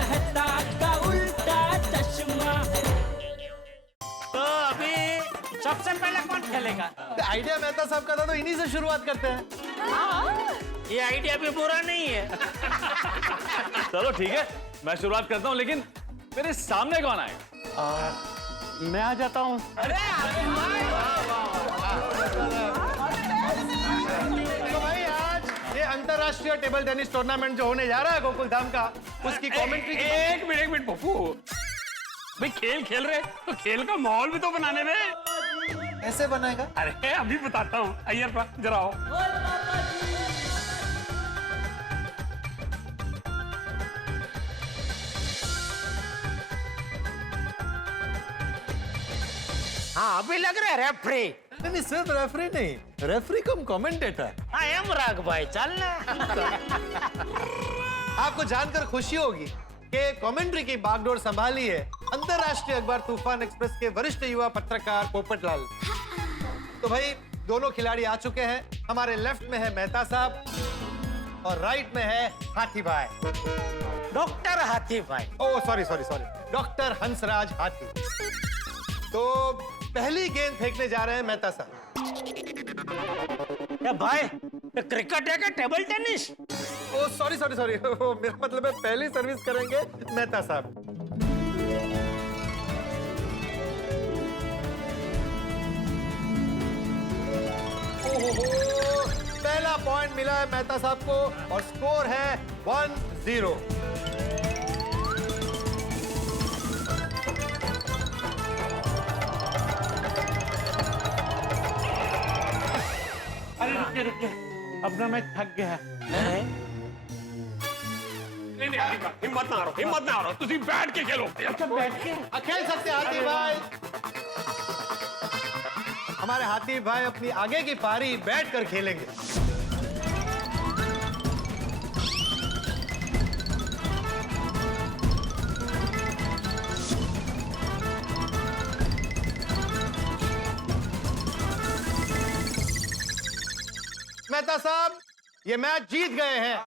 मेहता का उल्टा चश्मा। तो अभी सबसे पहले कौन खेलेगा? आइडिया मेहता साहब का था तो इन्हीं से शुरुआत करते हैं। ये आइडिया भी बुरा नहीं है। चलो ठीक है, मैं शुरुआत करता हूँ, लेकिन मेरे सामने कौन आएगा? मैं आ जाता हूँ। तो भाई आज ये अंतरराष्ट्रीय टेबल टेनिस टूर्नामेंट जो होने जा रहा है गोकुल धाम का, उसकी कमेंट्री। एक मिनट पप्पू, भाई खेल खेल रहे तो खेल का माहौल भी तो बनाने में। कैसे बनाएगा? अरे अभी बताता हूँ, अय्यर पा जरा आओ। हाँ अभी लग रहा है रेफरी। नहीं सिर्फ रेफरी नहीं, रेफरी कम कमेंटेटर। हाँ एम राग भाई चलना। आपको जानकर खुशी होगी कि कमेंट्री की बागडोर संभाली है अंतरराष्ट्रीय अखबार तूफान एक्सप्रेस के वरिष्ठ युवा पत्रकार पोपटलाल। तो भाई दोनों खिलाड़ी आ चुके हैं। हमारे लेफ्ट में है मेहता साहब और राइट में है हाथी भाई, डॉक्टर हाथी भाई। ओ सॉरी डॉक्टर हंसराज हाथी। तो पहली गेंद फेंकने जा रहे हैं मेहता साहब। क्या भाई ये क्रिकेट है क्या टेबल टेनिस? ओ सॉरी मेरा मतलब है पहली सर्विस करेंगे मेहता साहब। ओहो, पहला पॉइंट मिला है मेहता साहब को और स्कोर है 1-0। अरे रुकिए, अब ना मैं थक गया। नहीं हिम्मत ना हारो, तुसी बैठ के खेलो। अच्छा बैठ के खेल सकते हाथी भाई। हमारे हाथी भाई अपनी आगे की पारी बैठकर खेलेंगे। मेहता साहब ये मैच जीत गए हैं।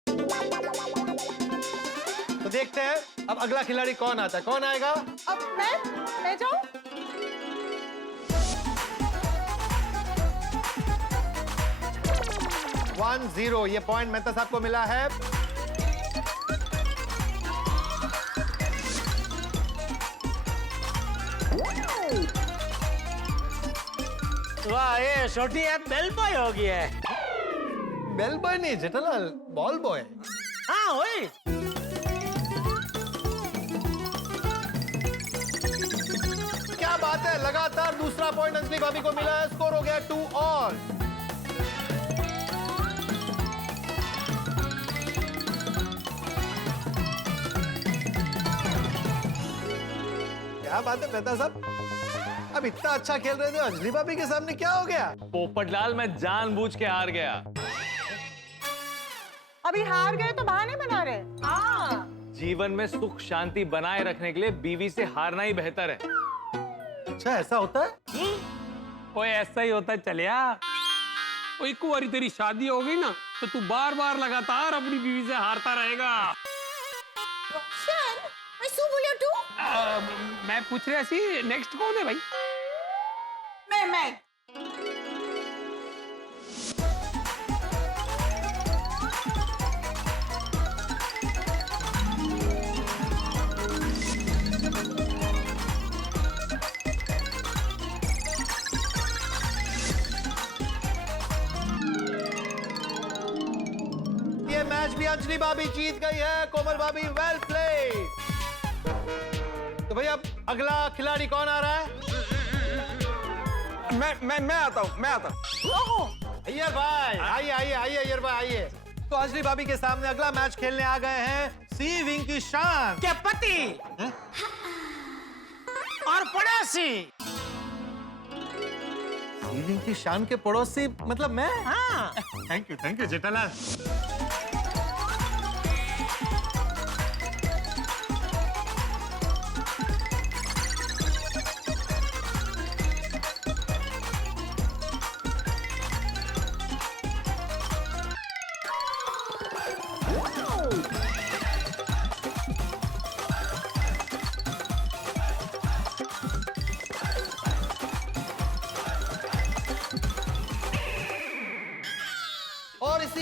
तो देखते हैं अब अगला खिलाड़ी कौन आता है, कौन आएगा? अब मैं जाऊं? 1-0 ये पॉइंट मेहता साहब को मिला है। वाह ये छोटी है बेल बॉय हो गया है। बेल बॉय नहीं जेठालाल, बॉल बॉय। हाँ वही। क्या बात है, लगातार दूसरा पॉइंट अंजलि भाभी को मिला है। स्कोर हो गया 2-all। क्या बात है मेहता साहब, अब इतना अच्छा खेल रहे थे, अंजलि भाभी के सामने क्या हो गया? पोपटलाल मैं जानबूझ के हार गया। अभी हार गए तो बहाने बना रहे। हाँ जीवन में सुख शांति बनाए रखने के लिए बीवी से हारना ही बेहतर है। अच्छा ऐसा होता है? ओए ऐसा ही होता है चलिया। ओ एक बारी तेरी शादी हो गई ना तो तू बार बार लगातार अपनी बीवी से हारता रहेगा। सर मैं सू बोलियो तू? मैं पूछ रहा सी नेक्स्ट कौन है भाई? मैं ये मैच भी अंजलि भाभी जीत गई है। कोमल भाभी वेल प्लेड। तो भैया अब अगला खिलाड़ी कौन आ रहा है? मैं आता हूँ। अय्यर भाई आइए अय्यर भाई आइए। तो अंजलि भाभी के सामने अगला मैच खेलने आ गए हैं सी विंग की शान क्या पति और पड़ोसी। सी विंग की शान के पड़ोसी मतलब मैं? हाँ थैंक यू जेठालाल।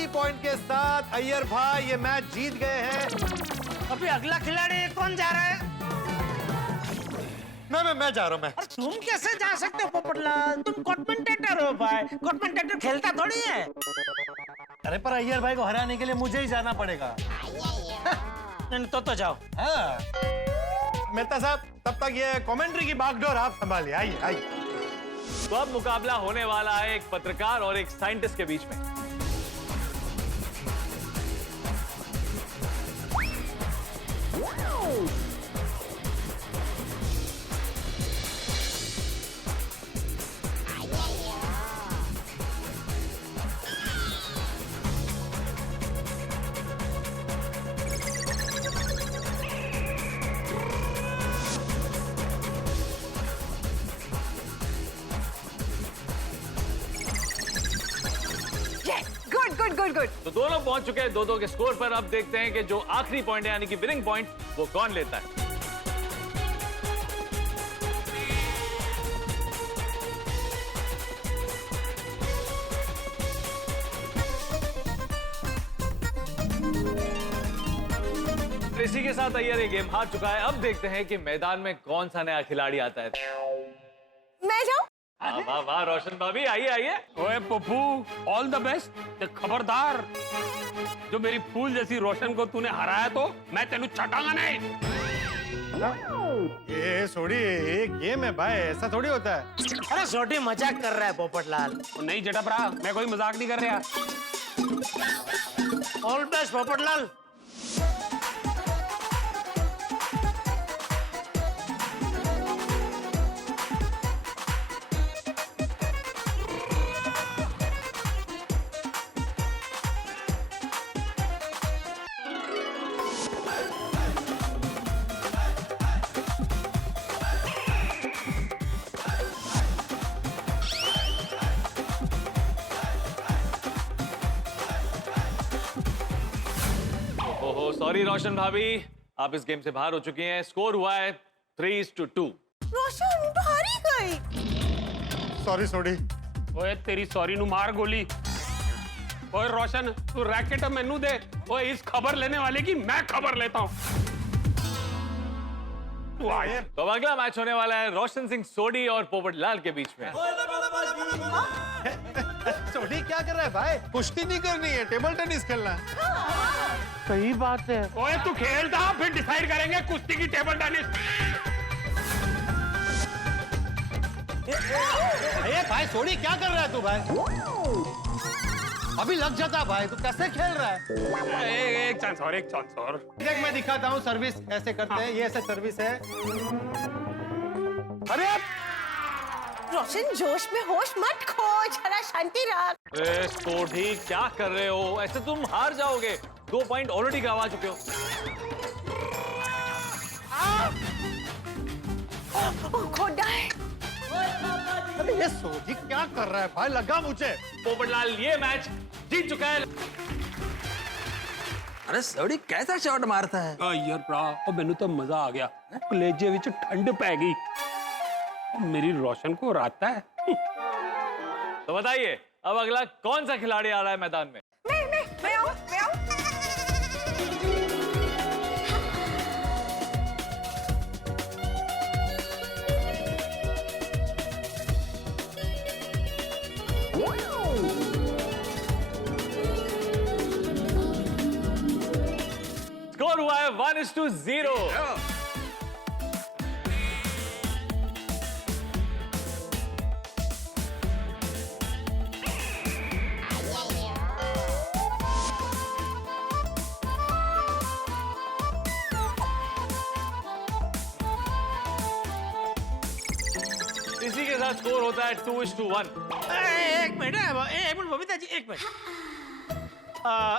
3 पॉइंट के साथ अय्यर भाई ये मैच जीत गए हैं। अभी अगला खिलाड़ी कौन जा रहा है? मैं जा रहा हूँ मैं। और तुम कैसे जा सकते हो पोपटलाल? तुम कमेंटेटर हो भाई, कमेंटेटर खेलता थोड़ी है। अरे पर अय्यर भाई को हराने के लिए मुझे ही जाना पड़ेगा। नहीं तो जाओ। हाँ मेहता साहब, तब तक ये कमेंट्री की बागडोर आप संभालिए। आइए आइए। तो अब मुकाबला होने वाला है एक पत्रकार और एक साइंटिस्ट के बीच में। गुड। तो दोनों पहुंच चुके हैं 2-2 के स्कोर पर। अब देखते हैं कि जो आखिरी पॉइंट है यानी कि विनिंग पॉइंट वो कौन लेता है। इसी के साथ अय्यर ये गेम हार चुका है। अब देखते हैं कि मैदान में कौन सा नया खिलाड़ी आता है। मैं जाऊं? वाह वाह रोशन भाभी, आइए आइए। ओए पप्पू, ऑल द बेस्ट। खबरदार, जो मेरी फूल जैसी रोशन को तूने हराया तो मैं तेनू छटांगा नहीं। ये छोड़ी, ये गेम है भाई, ऐसा थोड़ी होता है। अरे छोटी मजाक कर रहा है पोपटलाल। नहीं जटपरा, मैं कोई मजाक नहीं कर रहा। All best Popatlal. सॉरी रोशन भाभी, आप इस गेम से बाहर हो चुकी हैं। स्कोर हुआ है 3-2। रोशन तो हारी गई। सॉरी छोड़ी। ओए तेरी सॉरी नु मार गोली। ओए रोशन, तू रैकेट मेनू दे। ओए इस खबर लेने वाले की मैं खबर लेता हूँ। तू आए। तो अब अगला मैच होने वाला है रोशन सिंह सोडी और पोपटलाल के बीच में। छोड़ी क्या कर रहा है भाई? कुश्ती नहीं करनी है, टेबल टेनिस खेलना है। सही बात है। ओए तू खेलता, फिर डिसाइड करेंगे कुश्ती की टेबल टेनिस। अरे भाई छोड़ी, क्या कर रहा है तू भाई? अभी लग जाता भाई, तू कैसे खेल रहा है? एक चांस और। देख मैं दिखाता हूँ सर्विस ऐसे करते हैं। ये ऐसे सर्विस है। अरे रोशन, जोश में होश मत खो, जरा शांति रख। अरे सोडी क्या कर रहे हो? ऐसे तुम हार जाओगे। 2 पॉइंट ऑलरेडी गंवा चुके हो। खोदा है। अरे ये सोडी क्या कर रहा है भाई? लगा मुझे। पोपटलाल ये मैच जीत चुका है। अरे सौड़ी कैसा शॉट मारता है? यार भरा, और मैनू तो मजा आ गया। कलेजे विच ठंड पै गई। मेरी रोशन को राता है। तो बताइए अब अगला कौन सा खिलाड़ी आ रहा है मैदान में? मैं आऊं। स्कोर हुआ है 1-0। इसी के साथ स्कोर होता है 2-1। एक मिनट बबीता जी, एक मिनट।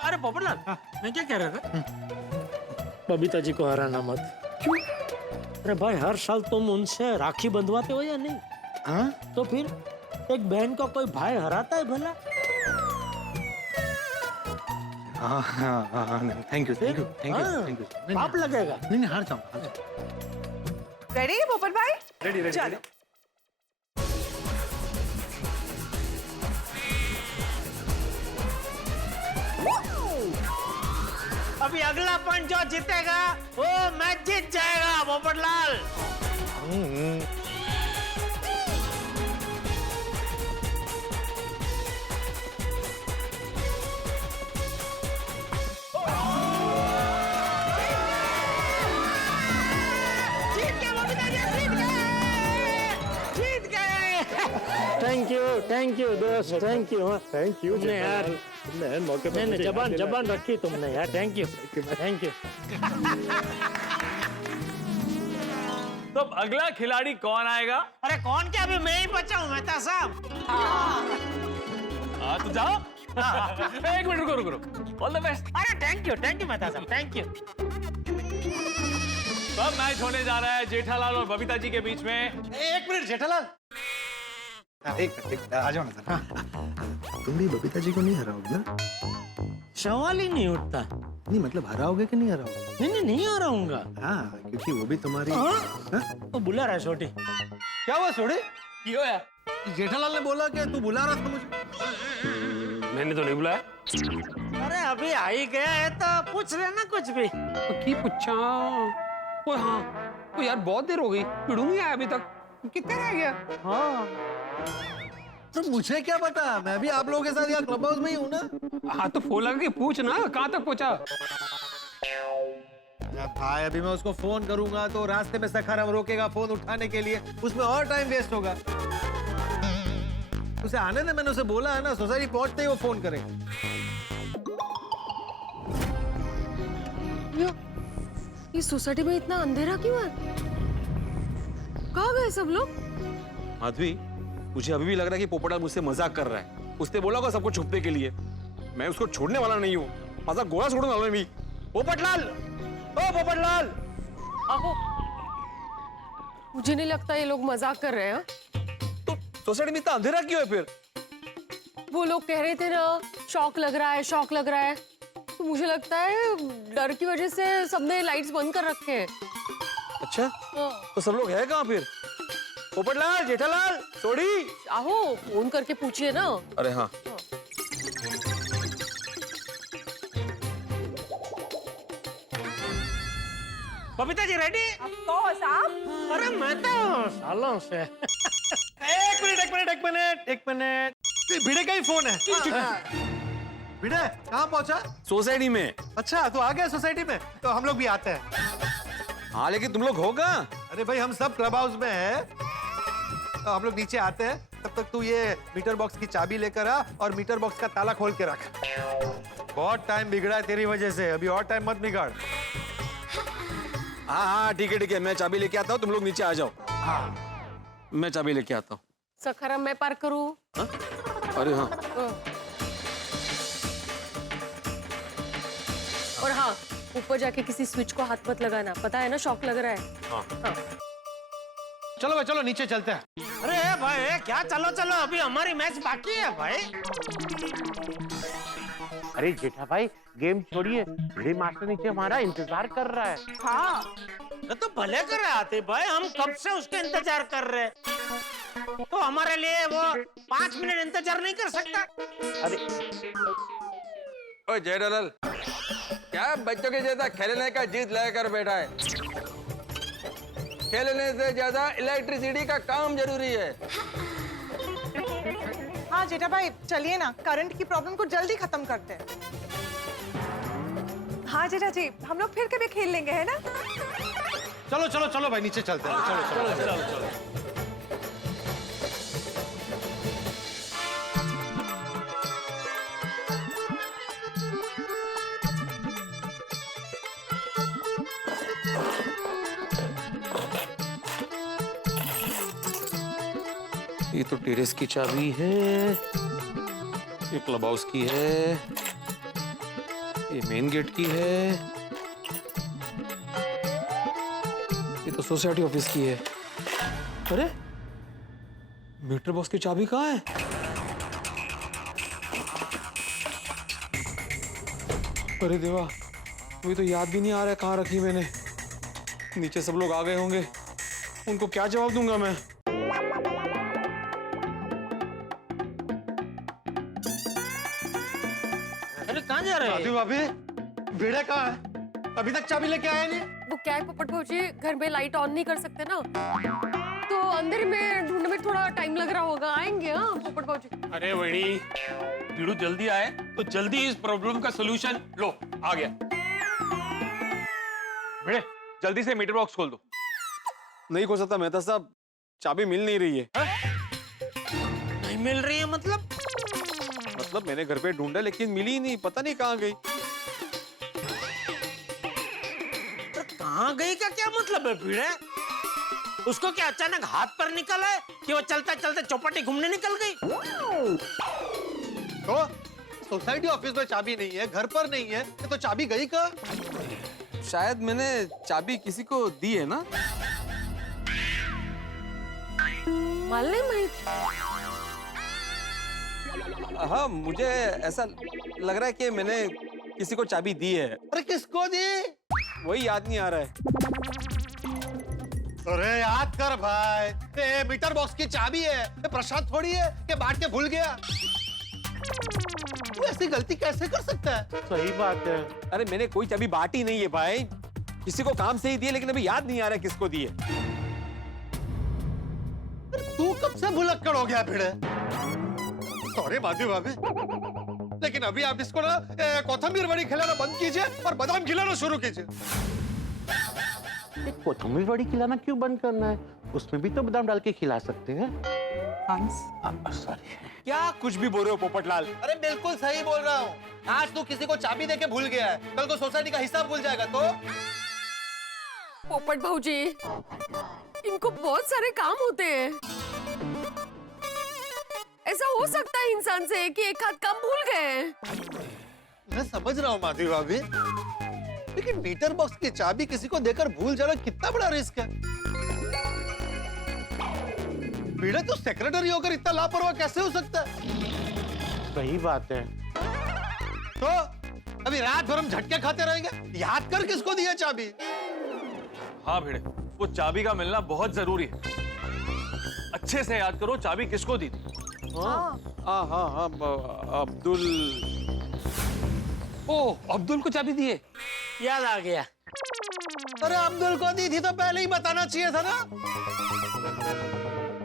अरे पोपटलाल, मैं क्या कह रहा था? बबीता जी को हराना मत। क्यों? अरे भाई, हर साल तुम उनसे राखी बंधवाते हो या नहीं? हाँ, तो फिर एक बहन का कोई भाई हराता है भला? हाँ, थैंक यू। पाप लगेगा। नहीं हार जाऊँ। रेडी पोपट भाई? रेडी। चलो। अभी अगला पॉइंट जो जीतेगा वो मैच जीत जाएगा पोपटलाल। थैंक यू दोस्त, थैंक यू तुमने यार मैंने जबान रखी तुमने यार, थैंक यू। तो अब अगला खिलाड़ी कौन आएगा? अरे कौन क्या, अभी मैं ही बचा हूँ मेहता साहब। तो जाओ। एक मिनट रुको। All the best. अरे थैंक यू मेहता साहब, थैंक यू। तो अब मैच होने जा रहा है जेठालाल और बबीता जी के बीच में। एक मिनट जेठालाल, एक मिनट आ जाओ ना जरा। तुम भी बबीता जी को नहीं हराओगे ना? सवाल ही नहीं उठता। नहीं मतलब हराओगे कि नहीं हराओगे? नहीं हराऊंगा। हाँ, क्योंकि वो भी तुम्हारी। वो बुला रहा है छोटी। क्या हुआ सोडी? क्यों यार? जेठालाल ने बोला कि तू बुला रहा था मुझे। मैंने तो नहीं बुलाया। अरे अभी आ ही गया है तो पूछ लेना कुछ भी। की पूछा? ओ हाँ, ओ यार बहुत देर हो गई, पिड़ू नहीं आया अभी तक। कितने रह गया? हाँ तो मुझे क्या पता, मैं भी आप लोगों के साथ यहाँ क्लब हाउस में ही हूँ ना। हाँ तो फोन लगा के पूछ ना, कहाँ तक पहुँचा? भाई अभी मैं उसको फोन करूंगा तो रास्ते में सखाराम रोकेगा फोन उठाने के लिए, उसमें और टाइम वेस्ट होगा। उसे आने दे, मैंने उसे बोला है ना, सोसाइटी पहुंचते ही वो फोन करेगा। इस सोसाइटी में इतना अंधेरा क्यों है? कहाँ गए सब लोग? माधवी, मुझे अभी भी लग रहा है कि पोपटलाल मुझसे मजाक कर रहा है। उसने बोला होगा सबको छुपने के लिए। मैं उसको छोड़ने वाला नहीं हूँ, मजाक गोला छोड़ने वाला नहीं। पोपटलाल, ओ पोपटलाल, आहो, मुझे नहीं लगता ये लोग मजाक कर रहे हैं। तो सोसाइटी में इतना अंधेरा क्यों है फिर? वो लोग कह रहे थे ना, शौक लग रहा है। तो मुझे लगता है डर की वजह से सबने लाइट्स बंद कर रखे हैं। अच्छा, तो सब लोग हैं कहाँ फिर? पोपटलाल, जेठालाल, सोडी। आहो, फोन करके पूछिए ना। अरे हाँ, बबीता जी रेडी? आप? अरे मैं तो सालों से। एक मिनट, भिड़े का ही फोन है। भिड़े कहाँ पहुंचा? सोसाइटी में। अच्छा, तो आ गया सोसाइटी में, तो हम लोग भी आते हैं। हाँ लेकिन तुम लोग हो कहाँ? अरे भाई हम सब क्लब हाउस में हैं, तो हम लोग नीचे आते हैं। तब तक तू ये मीटर बॉक्स की चाबी लेकर आ और मीटर बॉक्स का ताला खोल के रख। बहुत टाइम बिगड़ा है तेरी वजह से, अभी और टाइम मत बिगाड़। हाँ ठीक है, मैं चाबी लेके आता हूँ, तुम लोग नीचे आ जाओ। हाँ, मैं चाबी लेके आता हूँ। सखाराम मैं पार करूँ? अरे हाँ, और हाँ, ऊपर जाके किसी स्विच को हाथ मत लगाना, पता है ना शॉक लग रहा है। हाँ। चलो भाई, चलो नीचे चलते हैं। अरे भाई क्या, चलो अभी हमारी मैच बाकी है भाई। अरे जेठा भाई, गेम छोड़िए, भिड़े मास्टर नीचे हमारा इंतजार कर रहा है। हाँ तो भले कर आते भाई, हम कब से उसके इंतजार कर रहे हैं। तो हमारे लिए वो 5 मिनट इंतजार नहीं कर सकता? अरे ओ जेठालाल, क्या बच्चों के जैसा खेलने का जीत लेकर बैठा है? खेलने से ज्यादा इलेक्ट्रिसिटी का काम जरूरी है। हाँ जेठा भाई, चलिए ना, करंट की प्रॉब्लम को जल्दी खत्म करते हैं। हाँ जेठा जी, हम लोग फिर कभी खेल लेंगे, है ना? चलो भाई, नीचे चलते हैं। चलो। ये तो टेरेस की चाबी है, ये क्लब हाउस की है, ये मेन गेट की है, ये तो सोसाइटी ऑफिस की है। अरे मीटर बॉक्स की चाबी कहाँ है? अरे देवा, मुझे तो याद भी नहीं आ रहा है कहाँ रखी मैंने। नीचे सब लोग आ गए होंगे, उनको क्या जवाब दूंगा मैं? अरे कहाँ जा राजू भाभी भिड़े कहाँ है? अभी तक चाबी लेके आया नहीं। वो क्या है पोपट भाजी, घर में लाइट ऑन नहीं कर सकते ना, तो अंदर में ढूंढने में थोड़ा टाइम लग रहा होगा। आएंगे हाँ पोपट भाजी। अरे वही भिड़ू जल्दी आए तो जल्दी इस प्रॉब्लम का सलूशन लो आ गया। भिड़े जल्दी से मीटर बॉक्स खोल दो। नहीं खोल सकता मेहता साहब, चाबी मिल नहीं रही है। नहीं मिल रही है मतलब? मतलब मैंने घर पे ढूंढा लेकिन मिली ही नहीं, पता नहीं कहाँ गई। कहाँ गई का क्या मतलब है भिड़े? उसको क्या अचानक हाथ पर निकल है कि वो चलते चलते चौपाटी घूमने निकल गई? तो सोसाइटी ऑफिस में चाबी नहीं है, घर पर नहीं है, तो चाबी गई कहाँ? शायद मैंने चाबी किसी को दी है ना। मालूम नहीं। हाँ मुझे ऐसा लग रहा है कि मैंने किसी को चाबी दी है। अरे किसको दी? वही याद नहीं आ रहा है। अरे याद कर भाई, ये मीटर बॉक्स की चाबी है, ये प्रसाद थोड़ी है कि बांट के भूल गया। तू ऐसी गलती कैसे कर सकता है? सही बात है। अरे मैंने कोई चाबी बांटी नहीं है भाई, किसी को काम से ही दी है, लेकिन अभी याद नहीं आ रहा है किसको दी है। तू कब से भुलक्कड़ हो गया भिड़े? सॉरी माधवी भाभी, लेकिन अभी आप इसको ना कोथिंबीर वड़ी खिलाना बंद कीजिए और बादाम खिलाना शुरू कीजिए। कोथिंबीर वड़ी खिलाना क्यों बंद करना है? उसमें भी तो बादाम डाल के खिला सकते हैं। सॉरी। क्या कुछ भी बोल रहे हो पोपटलाल? अरे बिल्कुल सही बोल रहा हूँ। आज तू किसी को चाबी देके भूल गया है, कल को सोसाइटी का हिसाब भूल जाएगा तो? पोपट भाजी, इनको बहुत सारे काम होते हैं। ऐसा हो सकता है इंसान से कि एक हाथ काम भूल गए। मैं समझ रहा हूँ माधवी भाभी, लेकिन मीटर बॉक्स की चाबी किसी को देकर भूल जाना कितना बड़ा रिस्क है। भिड़े तो सेक्रेटरी होकर इतना लापरवाह कैसे हो सकता है? सही बात है। तो अभी रात भर हम झटके खाते रहेंगे? याद कर किसको दिया चाबी। हाँ भिड़े, वो चाबी का मिलना बहुत जरूरी है। अच्छे से याद करो चाबी किसको दी थी। हाँ हाँ हाँ अब्दुल। ओ अब्दुल को चाबी दिए, याद आ गया। अरे अब्दुल को दी थी तो पहले ही बताना चाहिए था ना,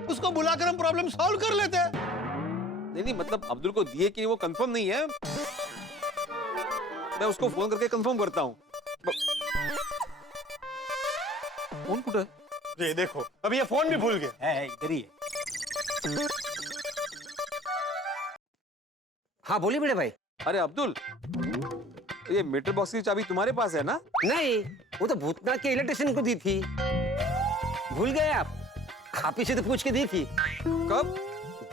उसको बुलाकर हम प्रॉब्लम सॉल्व कर लेते। नहीं नहीं, मतलब अब्दुल को दिए कि नहीं वो कंफर्म नहीं है। मैं उसको फोन करके कंफर्म करता हूँ। फोन कुछ है? ये देखो, अभी ये फोन भी भूल गया। इधर ही है। हाँ बोलिए बड़े भाई। अरे अब्दुल, ये मीटर बॉक्स की चाबी तुम्हारे पास है ना? नहीं, वो तो भूतनाथ के इलेक्ट्रिशियन को दी थी। भूल गए आप ही से तो पूछ के दी थी। कब?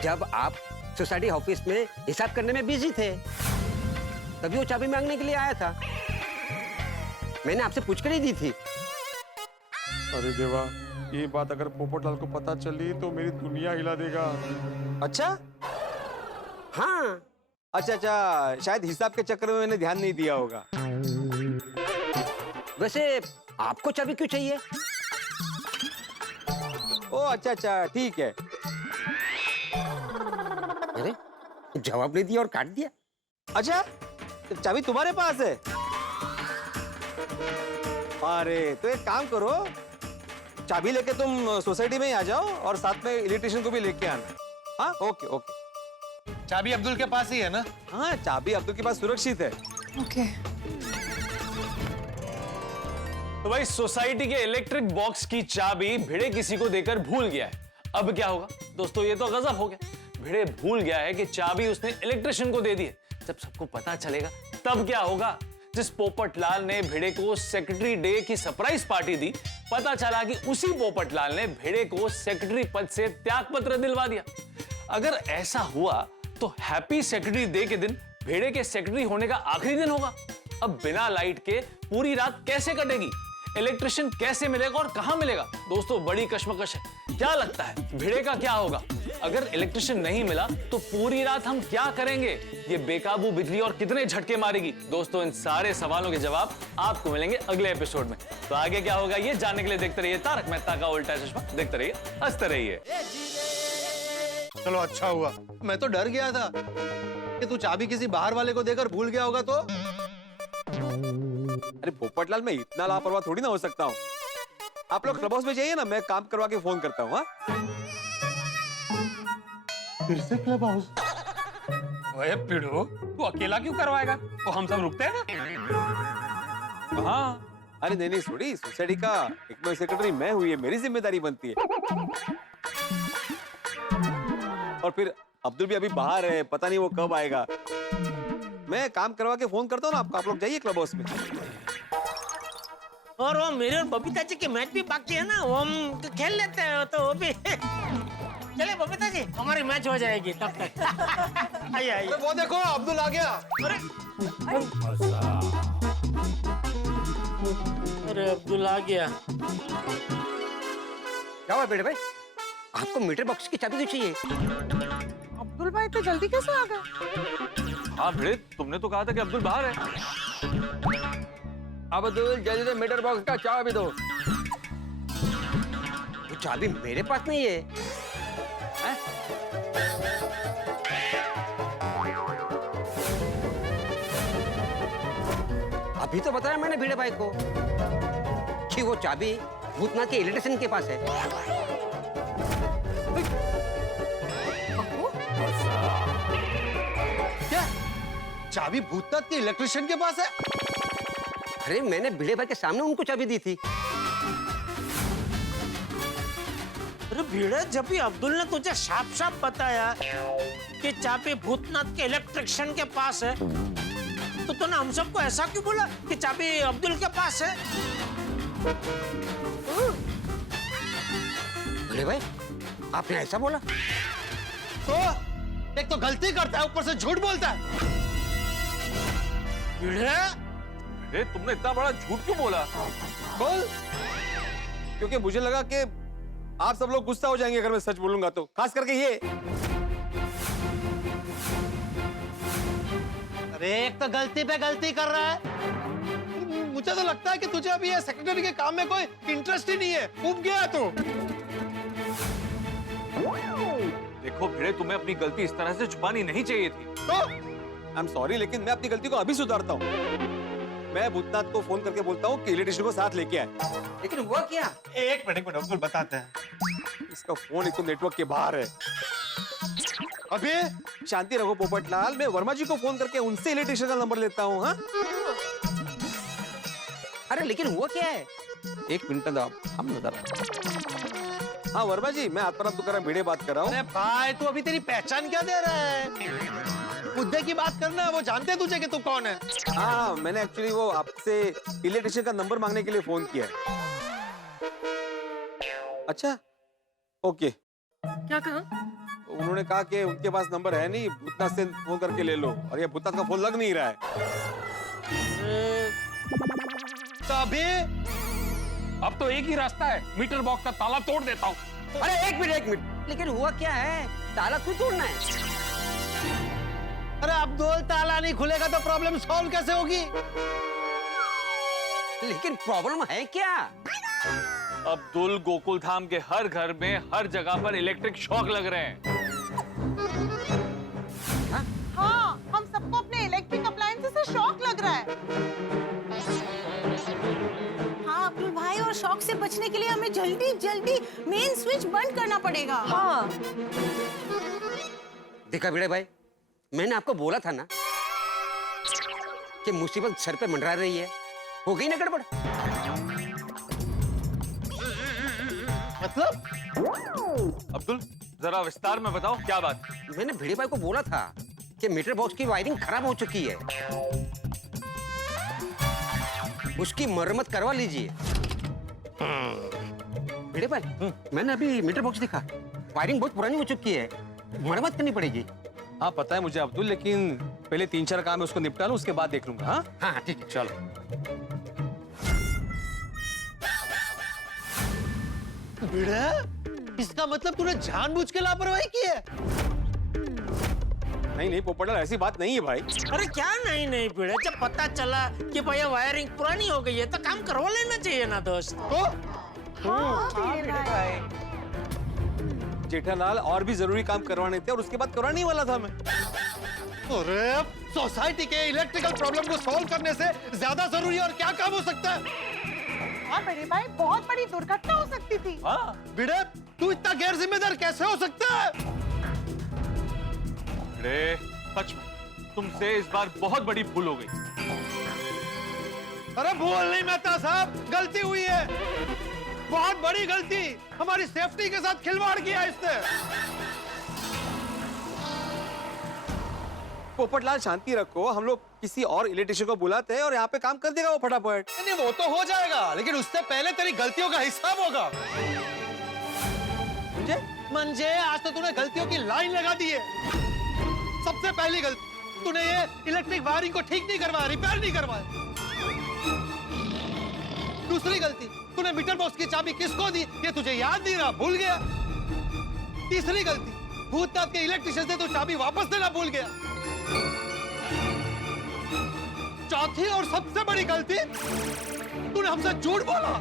जब आप सोसाइटी ऑफिस में हिसाब करने में बिजी थे, तभी वो चाबी मांगने के लिए आया था। मैंने आपसे पूछ कर ही दी थी। अरे देवा, ये बात अगर पोपटलाल को पता चली तो मेरी दुनिया हिला देगा। अच्छा हाँ अच्छा, शायद हिसाब के चक्कर में मैंने ध्यान नहीं दिया होगा। वैसे आपको चाबी क्यों चाहिए? ओ अच्छा ठीक है। अरे जवाब नहीं दिया और काट दिया। अच्छा, तो चाबी तुम्हारे पास है? अरे तो एक काम करो, चाबी लेके तुम सोसाइटी में ही आ जाओ और साथ में इलेक्ट्रिशियन को भी लेके आना। हाँ ओके ओके। चाबी अब्दुल के पास ही है ना? हाँ चाबी अब्दुल के पास सुरक्षित है। ओके। तो भाई सोसाइटी के इलेक्ट्रिक बॉक्स की चाबी भिड़े किसी को देकर भूल गया है। अब क्या होगा दोस्तों? ये तो गजब हो गया। भिड़े भूल गया है कि चाबी उसने इलेक्ट्रिशियन को दे दी है। जब सबको पता चलेगा तब क्या होगा? जिस पोपटलाल ने भिड़े को सेक्रेटरी डे की सरप्राइज पार्टी दी, पता चला कि उसी पोपटलाल ने भिड़े को सेक्रेटरी पद से त्यागपत्र दिलवा दिया। अगर ऐसा हुआ तो हैप्पी सेक्रेटरी डे के दिन भिड़े के सेक्रेटरी होने का आखिरी दिन होगा। अब बिना लाइट के पूरी रात कैसे कटेगी? इलेक्ट्रिशियन कैसे मिलेगा और कहां मिलेगा? दोस्तों बड़ी कश्मकश है। क्या लगता है भिड़े का क्या होगा? अगर इलेक्ट्रिशियन नहीं मिला तो पूरी रात हम क्या करेंगे? ये बेकाबू बिजली और कितने झटके मारेगी? दोस्तों इन सारे सवालों के जवाब आपको मिलेंगे अगले एपिसोड में। तो आगे क्या होगा ये जानने के लिए देखते रहिए तारक मेहता का उल्टा चश्मा। देखते रहिए, हंसते रहिए। चलो अच्छा हुआ, मैं तो डर गया था कि तू चाबी किसी बाहर वाले को देकर भूल गया होगा तो। अरे पोपटलाल, मैं इतना लापरवाह थोड़ी ना हो सकता हूँ। आप लोग क्लब हाउस में जाइए ना, मैं काम करवा के फोन करता हूँ। हाँ, फिर से क्लब हाउस? ओए पिड़ो, तू अकेला क्यों करवाएगा? तो हम सब रुकते हैं ना। हाँ, अरे नहीं थोड़ी, सोसाइटी का इकोनॉमिक सेक्रेटरी मैं हुई है, मेरी जिम्मेदारी बनती है। और फिर अब्दुल भी अभी बाहर है, पता नहीं वो कब आएगा। मैं काम करवा के फोन करता हूँ ना आपको, आप लोग जाइए क्लब हाउस में। और वो मेरे और बबीता जी के मैच भी बाकी है ना, वो हम खेल लेते हैं, तो वो भी चले बबीता जी, हमारी मैच हो जाएगी तब तक। आइए आइए। अरे वो देखो, अब्दुल आ गया। अरे अब्दुल आ गया। क्या हुआ बेटे भाई? आपको मीटर बॉक्स की चाबी तो चाहिए। अब्दुल भाई तो जल्दी कैसे आ गए? हाँ भिड़े, तुमने तो कहा था कि अब्दुल बाहर है। अब्दुल जल्दी से मीटर बॉक्स का चाबी दो। वो चाबी मेरे पास नहीं है। हैं? अभी तो बताया मैंने भिड़े भाई को कि वो चाबी भूतनाथ के इलेक्ट्रिशियन के पास है। क्या चाबी भूतनाथ के इलेक्ट्रिशियन के पास है? अरे मैंने भिड़े भाई के सामने उनको चाबी दी थी। अरे भीड़े, जब भी अब्दुल ने तुझे साफ साफ बताया कि चाबी भूतनाथ के इलेक्ट्रिशियन के पास है, तो तूने हम सबको ऐसा क्यों बोला कि चाबी अब्दुल के पास है? भिड़े भाई, आपने ऐसा बोला? तो एक तो गलती करता है, ऊपर से झूठ बोलता है। भीड़े, भिड़े, तुमने इतना बड़ा झूठ क्यों बोला? बोल, क्योंकि मुझे लगा कि आप सब लोग गुस्सा हो जाएंगे अगर मैं सच बोलूंगा तो, खास करके ये। अरे एक तो गलती पे गलती कर रहा है। मुझे तो लगता है कि तुझे अभी ये सेक्रेटरी के काम में कोई इंटरेस्ट ही नहीं है, ऊब गया तू। देखो भिड़े, तुम्हें अपनी गलती इस तरह से छुपानी नहीं चाहिए थी। तो आई एम सॉरी, लेकिन मैं अपनी गलती को अभी सुधारता हूँ। मैं भूतनाथ को फोन करके बोलता हूँ कि इलेक्ट्रिशियन को साथ लेके आए। लेकिन हुआ क्या? एक मिनट अब्दुल बताते हैं। इसका फोन एक तो नेटवर्क के बाहर है। अभी शांति रखो पोपटलाल, मैं वर्मा जी को फोन करके उनसे इलेक्ट्रिशियन का नंबर लेता हूँ। हाँ, अरे लेकिन हुआ क्या है? एक मिनट ना, हम नजर। हाँ वर्मा जी, मैं हाथ पर हाथ कर भिड़े बात कर रहा हूँ। अरे भाई, तू अभी तेरी पहचान क्या दे रहा है? मुद्दे की बात करना, वो जानते हैं तुझे कि तू कौन है। हाँ, मैंने एक्चुअली वो आपसे इलेक्ट्रिशियन का नंबर मांगने के लिए फोन किया है। अच्छा, ओके। क्या कहा? उन्होंने कहा कि उनके पास नंबर है नहीं, भूतनाथ से फोन करके ले लो। और ये भूतनाथ का फोन लग नहीं रहा है। तो अभी अब तो एक ही रास्ता है, मीटर बॉक्स का ताला तोड़ देता हूँ। अरे एक मिनट। लेकिन हुआ क्या है? ताला क्यों तोड़ना है? अरे अब्दुल, ताला नहीं खुलेगा तो प्रॉब्लम सॉल्व कैसे होगी? लेकिन प्रॉब्लम है क्या? अब्दुल, गोकुल धाम के हर घर में हर जगह पर इलेक्ट्रिक शॉक लग रहे हैं। हाँ, हम सबको अपने इलेक्ट्रिक अप्लायंसेस से शॉक लग रहा है। हाँ अब्दुल भाई, और शॉक से बचने के लिए हमें जल्दी जल्दी मेन स्विच बंद करना पड़ेगा। हाँ। देखा भिड़े भाई, मैंने आपको बोला था ना कि मुसीबत सर पे मंडरा रही है। हो गई ना गड़बड़? मतलब अब्दुल, जरा विस्तार में बताओ, क्या बात? मैंने भिड़े भाई को बोला था कि मीटर बॉक्स की वायरिंग खराब हो चुकी है, उसकी मरम्मत करवा लीजिए। भिड़े भाई, मैंने अभी मीटर बॉक्स देखा, वायरिंग बहुत पुरानी हो चुकी है, मरम्मत करनी पड़ेगी। हाँ पता है मुझे अब्दुल, लेकिन पहले 3-4 काम है उसको निपटा लो, उसके बाद देख लूंगा। हाँ हाँ ठीक है, चलो। भिड़ा, इसका मतलब तूने जानबूझ के लापरवाही की है? नहीं पोपटलाल, ऐसी बात नहीं है भाई। अरे क्या नहीं भीड़े, जब पता चला कि भैया वायरिंग पुरानी हो गई है तो काम करवा लेना चाहिए ना दोस्त। जेठालाल और भी जरूरी काम करवाने थे और उसके बाद करवाने ही वाला था मैं। अरे सोसाइटी के इलेक्ट्रिकल प्रॉब्लम को सॉल्व करने से ज्यादा जरूरी और क्या काम हो सकता है? हाँ बड़े भाई, बहुत बड़ी दुर्घटना हो सकती थी। भिड़े, तू इतना गैर जिम्मेदार कैसे हो सकता है? भिड़े, सच में तुमसे इस बार बहुत बड़ी भूल हो गई। अरे भूल नहीं मेहता साहब, गलती हुई है, बहुत बड़ी गलती। हमारी सेफ्टी के साथ खिलवाड़ किया इसने। पोपटलाल शांति रखो, हम लोग किसी और इलेक्ट्रिशियन को बुलाते हैं और यहाँ पे काम कर देगा वो फटाफट। नहीं वो तो हो जाएगा, लेकिन उससे पहले तेरी गलतियों का हिसाब होगा। मंजे आज तो तूने गलतियों की लाइन लगा दी है। सबसे पहली गलती, तूने ये इलेक्ट्रिक वायरिंग को ठीक नहीं करवाया, रिपेयर नहीं करवाया। दूसरी गलती, तूने मीटर बॉक्स की चाबी किसको दी ये तुझे याद नहीं रहा, भूल गया। तीसरी गलती, भूतनाथ के इलेक्ट्रिशियन से तू चाबी वापस देना भूल गया। चौथी और सबसे बड़ी गलती, तूने हमसे झूठ बोला।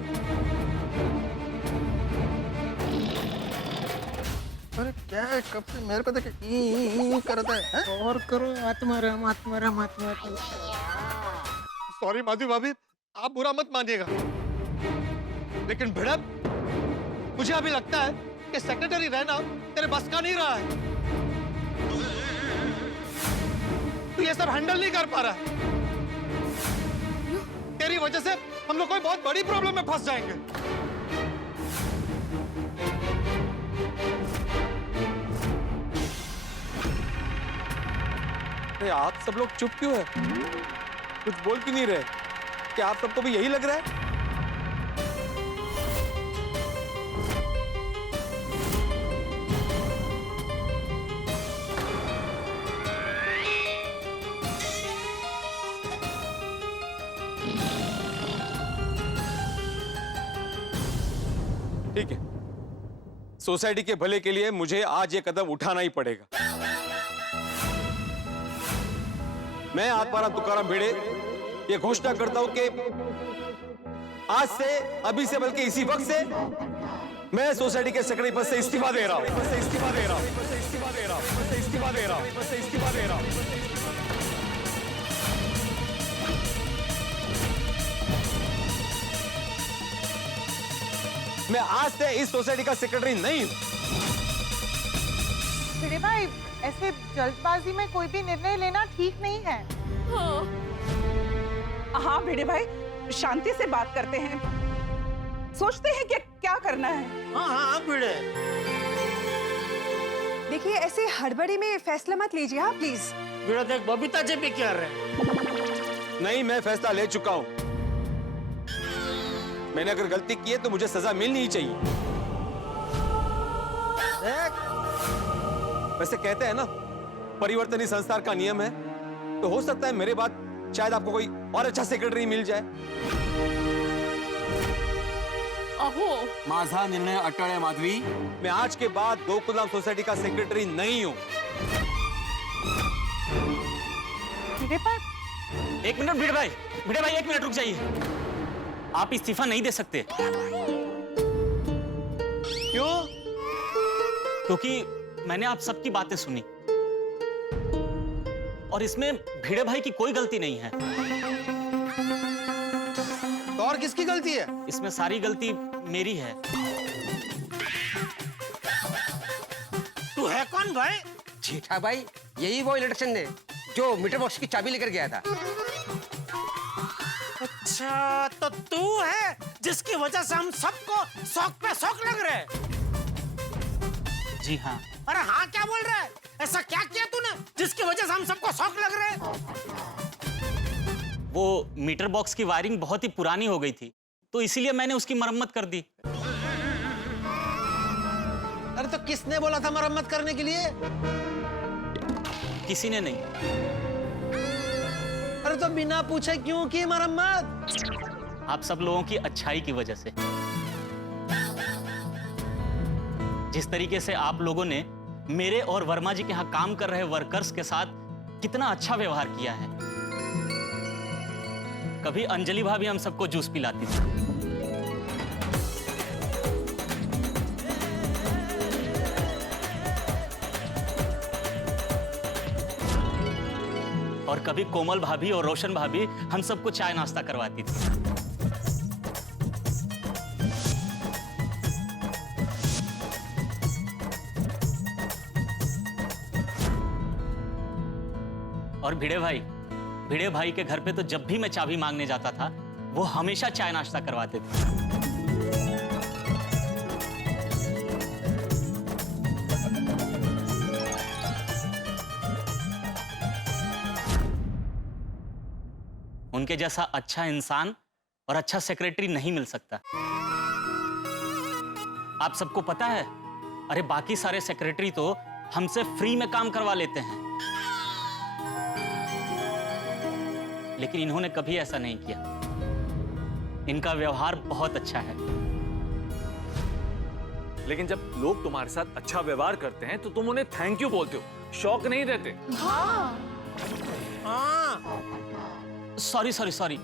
अरे क्या है, कब से मेरे को देख करता है? और करो, आत्माराम आत्माराम आत्माराम। सॉरी माधवी भाभी, आप बुरा मत मानिएगा, लेकिन भिड़प, मुझे अभी लगता है कि सेक्रेटरी रहना तेरे बस का नहीं रहा है। तू ये सब हैंडल नहीं कर पा रहा है। तेरी वजह से हम लोग कोई बहुत बड़ी प्रॉब्लम में फंस जाएंगे। अरे आप सब लोग चुप क्यों है? कुछ बोल क्यों नहीं रहे? क्या आप सबको भी यही लग रहा है? ठीक है, सोसाइटी के भले के लिए मुझे आज ये कदम उठाना ही पड़ेगा। मैं आत्माराम तुकाराम भिड़े ये घोषणा करता हूं कि आज से, अभी से, बल्कि इसी वक्त से मैं सोसाइटी के सेक्रेटरी पद से इस्तीफा दे रहा हूं। मैं आज से इस सोसाइटी का सेक्रेटरी नहीं हूं। भिड़े भाई, ऐसे जल्दबाजी में कोई भी निर्णय लेना ठीक नहीं है। हाँ भिड़े भाई, शांति से बात करते हैं, सोचते हैं कि क्या करना है। हाँ भिड़े, देखिए ऐसे हड़बड़ी में फैसला मत लीजिए आप प्लीज। भिड़े देख, बबीता जी भी कह रहे हैं। नहीं, मैं फैसला ले चुका हूं। मैंने अगर गलती की है तो मुझे सजा मिलनी ही चाहिए। वैसे कहते हैं ना, परिवर्तन ही संसार का नियम है, तो हो सकता है मेरे बाद शायद आपको कोई और अच्छा सेक्रेटरी मिल जाए। अहो, माझा निर्णय अटळ है माधवी। मैं आज के बाद गोकुलधाम सोसाइटी का सेक्रेटरी नहीं हूं। भिड़े भाई, एक मिनट भिड़े भाई, एक मिनट रुक जाइए। आप इस्तीफा नहीं दे सकते। क्यों? क्योंकि मैंने आप सबकी बातें सुनी और इसमें भिड़े भाई की कोई गलती नहीं है। तो और किसकी गलती है? इसमें सारी गलती मेरी है। तू है कौन भाई? जीठा भाई, यही वो इलेक्ट्रिशियन ने जो मीटर बॉक्स की चाबी लेकर गया था। अच्छा, तो तू है जिसकी वजह से हम सबको शौक पे शौक लग रहे हैं। जी हाँ। अरे हाँ क्या बोल रहा है? ऐसा क्या किया तूने जिसकी वजह से हम सबको शौक लग रहे हैं? वो मीटर बॉक्स की वायरिंग बहुत ही पुरानी हो गई थी, तो इसीलिए मैंने उसकी मरम्मत कर दी। अरे तो किसने बोला था मरम्मत करने के लिए? किसी ने नहीं। अरे तो बिना पूछे क्यों की मरम्मत? आप सब लोगों की अच्छाई की वजह से। जिस तरीके से आप लोगों ने मेरे और वर्मा जी के यहाँ काम कर रहे वर्कर्स के साथ कितना अच्छा व्यवहार किया है। कभी अंजलि भाभी हम सबको जूस पिलाती थी। और कभी कोमल भाभी और रोशन भाभी हम सबको चाय नाश्ता करवाती थी। और भिड़े भाई के घर पे तो जब भी मैं चाबी मांगने जाता था वो हमेशा चाय नाश्ता करवाते थे। उनके जैसा अच्छा इंसान और अच्छा सेक्रेटरी नहीं मिल सकता। आप सबको पता है, अरे बाकी सारे सेक्रेटरी तो हमसे फ्री में काम करवा लेते हैं, लेकिन इन्होंने कभी ऐसा नहीं किया। इनका व्यवहार बहुत अच्छा है। लेकिन जब लोग तुम्हारे साथ अच्छा व्यवहार करते हैं तो तुम उन्हें थैंक यू बोलते हो, शौक नहीं देते। सॉरी,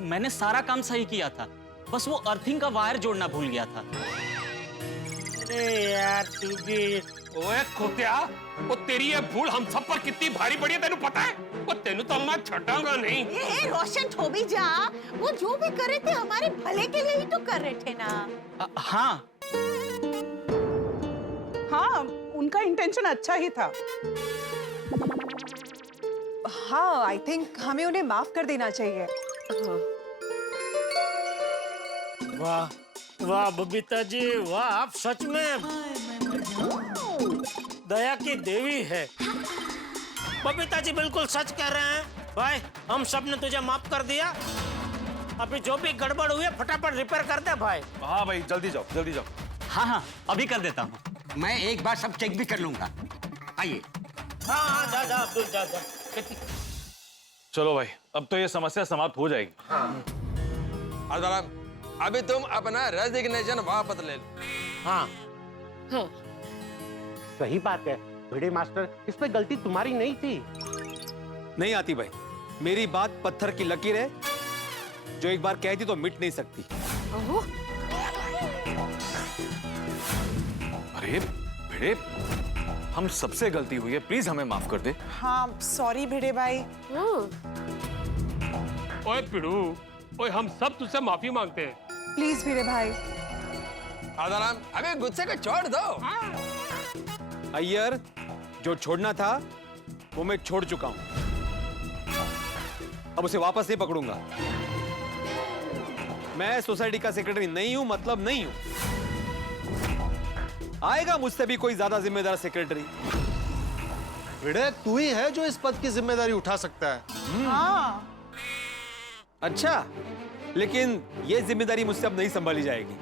मैंने सारा काम सही किया था, बस वो अर्थिंग का वायर जोड़ना भूल गया था। अरे यार तू भी। ओए खोतिया, वो तेरी ये भूल हम सब पर कितनी भारी पड़ी है तेनू पता है? वो तेनू तो मैं छटाऊंगा नहीं। ए रोशन ठोबी जा, वो जो भी कर रहे थे हमारे भले के लिए ही तो कर रहे थे ना। हाँ हाँ, उनका इंटेंशन अच्छा ही था। हाँ, आई थिंक हमें उन्हें माफ कर देना चाहिए। वाह वाह बबीता जी, वाह, आप सच में दया की देवी है। बबीता जी बिल्कुल सच कह रहे हैं भाई, हम सब ने तुझे माफ कर दिया। अभी जो भी गड़बड़ हुई है फटाफट रिपेयर कर दे भाई। हाँ भाई, जल्दी जाओ जल्दी जाओ। हाँ, अभी कर देता हूँ। मैं एक बार सब चेक भी कर लूंगा। आइए। हाँ, जा अब्दुल जा। चलो भाई, अब तो ये समस्या समाप्त हो जाएगी। अभी तुम अपना रेजिग्नेशन वापस ले लो। हाँ सही बात है भिड़े मास्टर, इसमें गलती तुम्हारी नहीं थी। नहीं आती भाई, मेरी बात पत्थर की लकीर है, जो एक बार कहती तो मिट नहीं सकती। अरे भिड़े, हम सबसे गलती हुई है, प्लीज हमें माफ कर दे। हाँ सॉरी भिड़े भाई। ओए पिड़ू, ओए हम सब तुझसे माफी मांगते हैं। प्लीज भिड़े भाई। आदाराम, अबे गुस्से को छोड़ दो। अय्यर, जो छोड़ना था वो मैं छोड़ चुका हूं, अब उसे वापस नहीं पकड़ूंगा। मैं सोसाइटी का सेक्रेटरी नहीं हूं, मतलब नहीं हूं। आएगा मुझसे भी कोई ज्यादा जिम्मेदार सेक्रेटरी। भिड़े, तू ही है जो इस पद की जिम्मेदारी उठा सकता है। हाँ अच्छा, लेकिन ये जिम्मेदारी मुझसे अब नहीं संभाली जाएगी।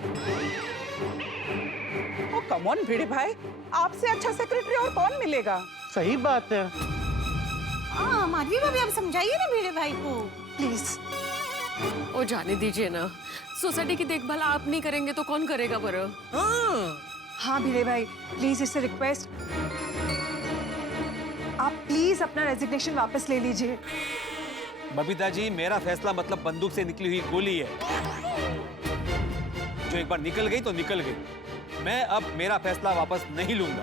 ओ कम ऑन भिड़े भाई, आपसे अच्छा सेक्रेटरी और कौन मिलेगा? सही बात है। हाँ माधवी भाभी, आप समझाइए ना भिड़े भाई को प्लीज। ओ जाने दीजिए ना, सोसाइटी की देखभाल आप नहीं करेंगे तो कौन करेगा बरो? हाँ भिड़े भाई, प्लीज इससे रिक्वेस्ट, आप प्लीज अपना रेजिग्नेशन वापस ले लीजिए। बबीता जी, मेरा फैसला मतलब बंदूक से निकली हुई गोली है, जो एक बार निकल गई तो निकल गई। मैं अब मेरा फैसला वापस नहीं लूंगा।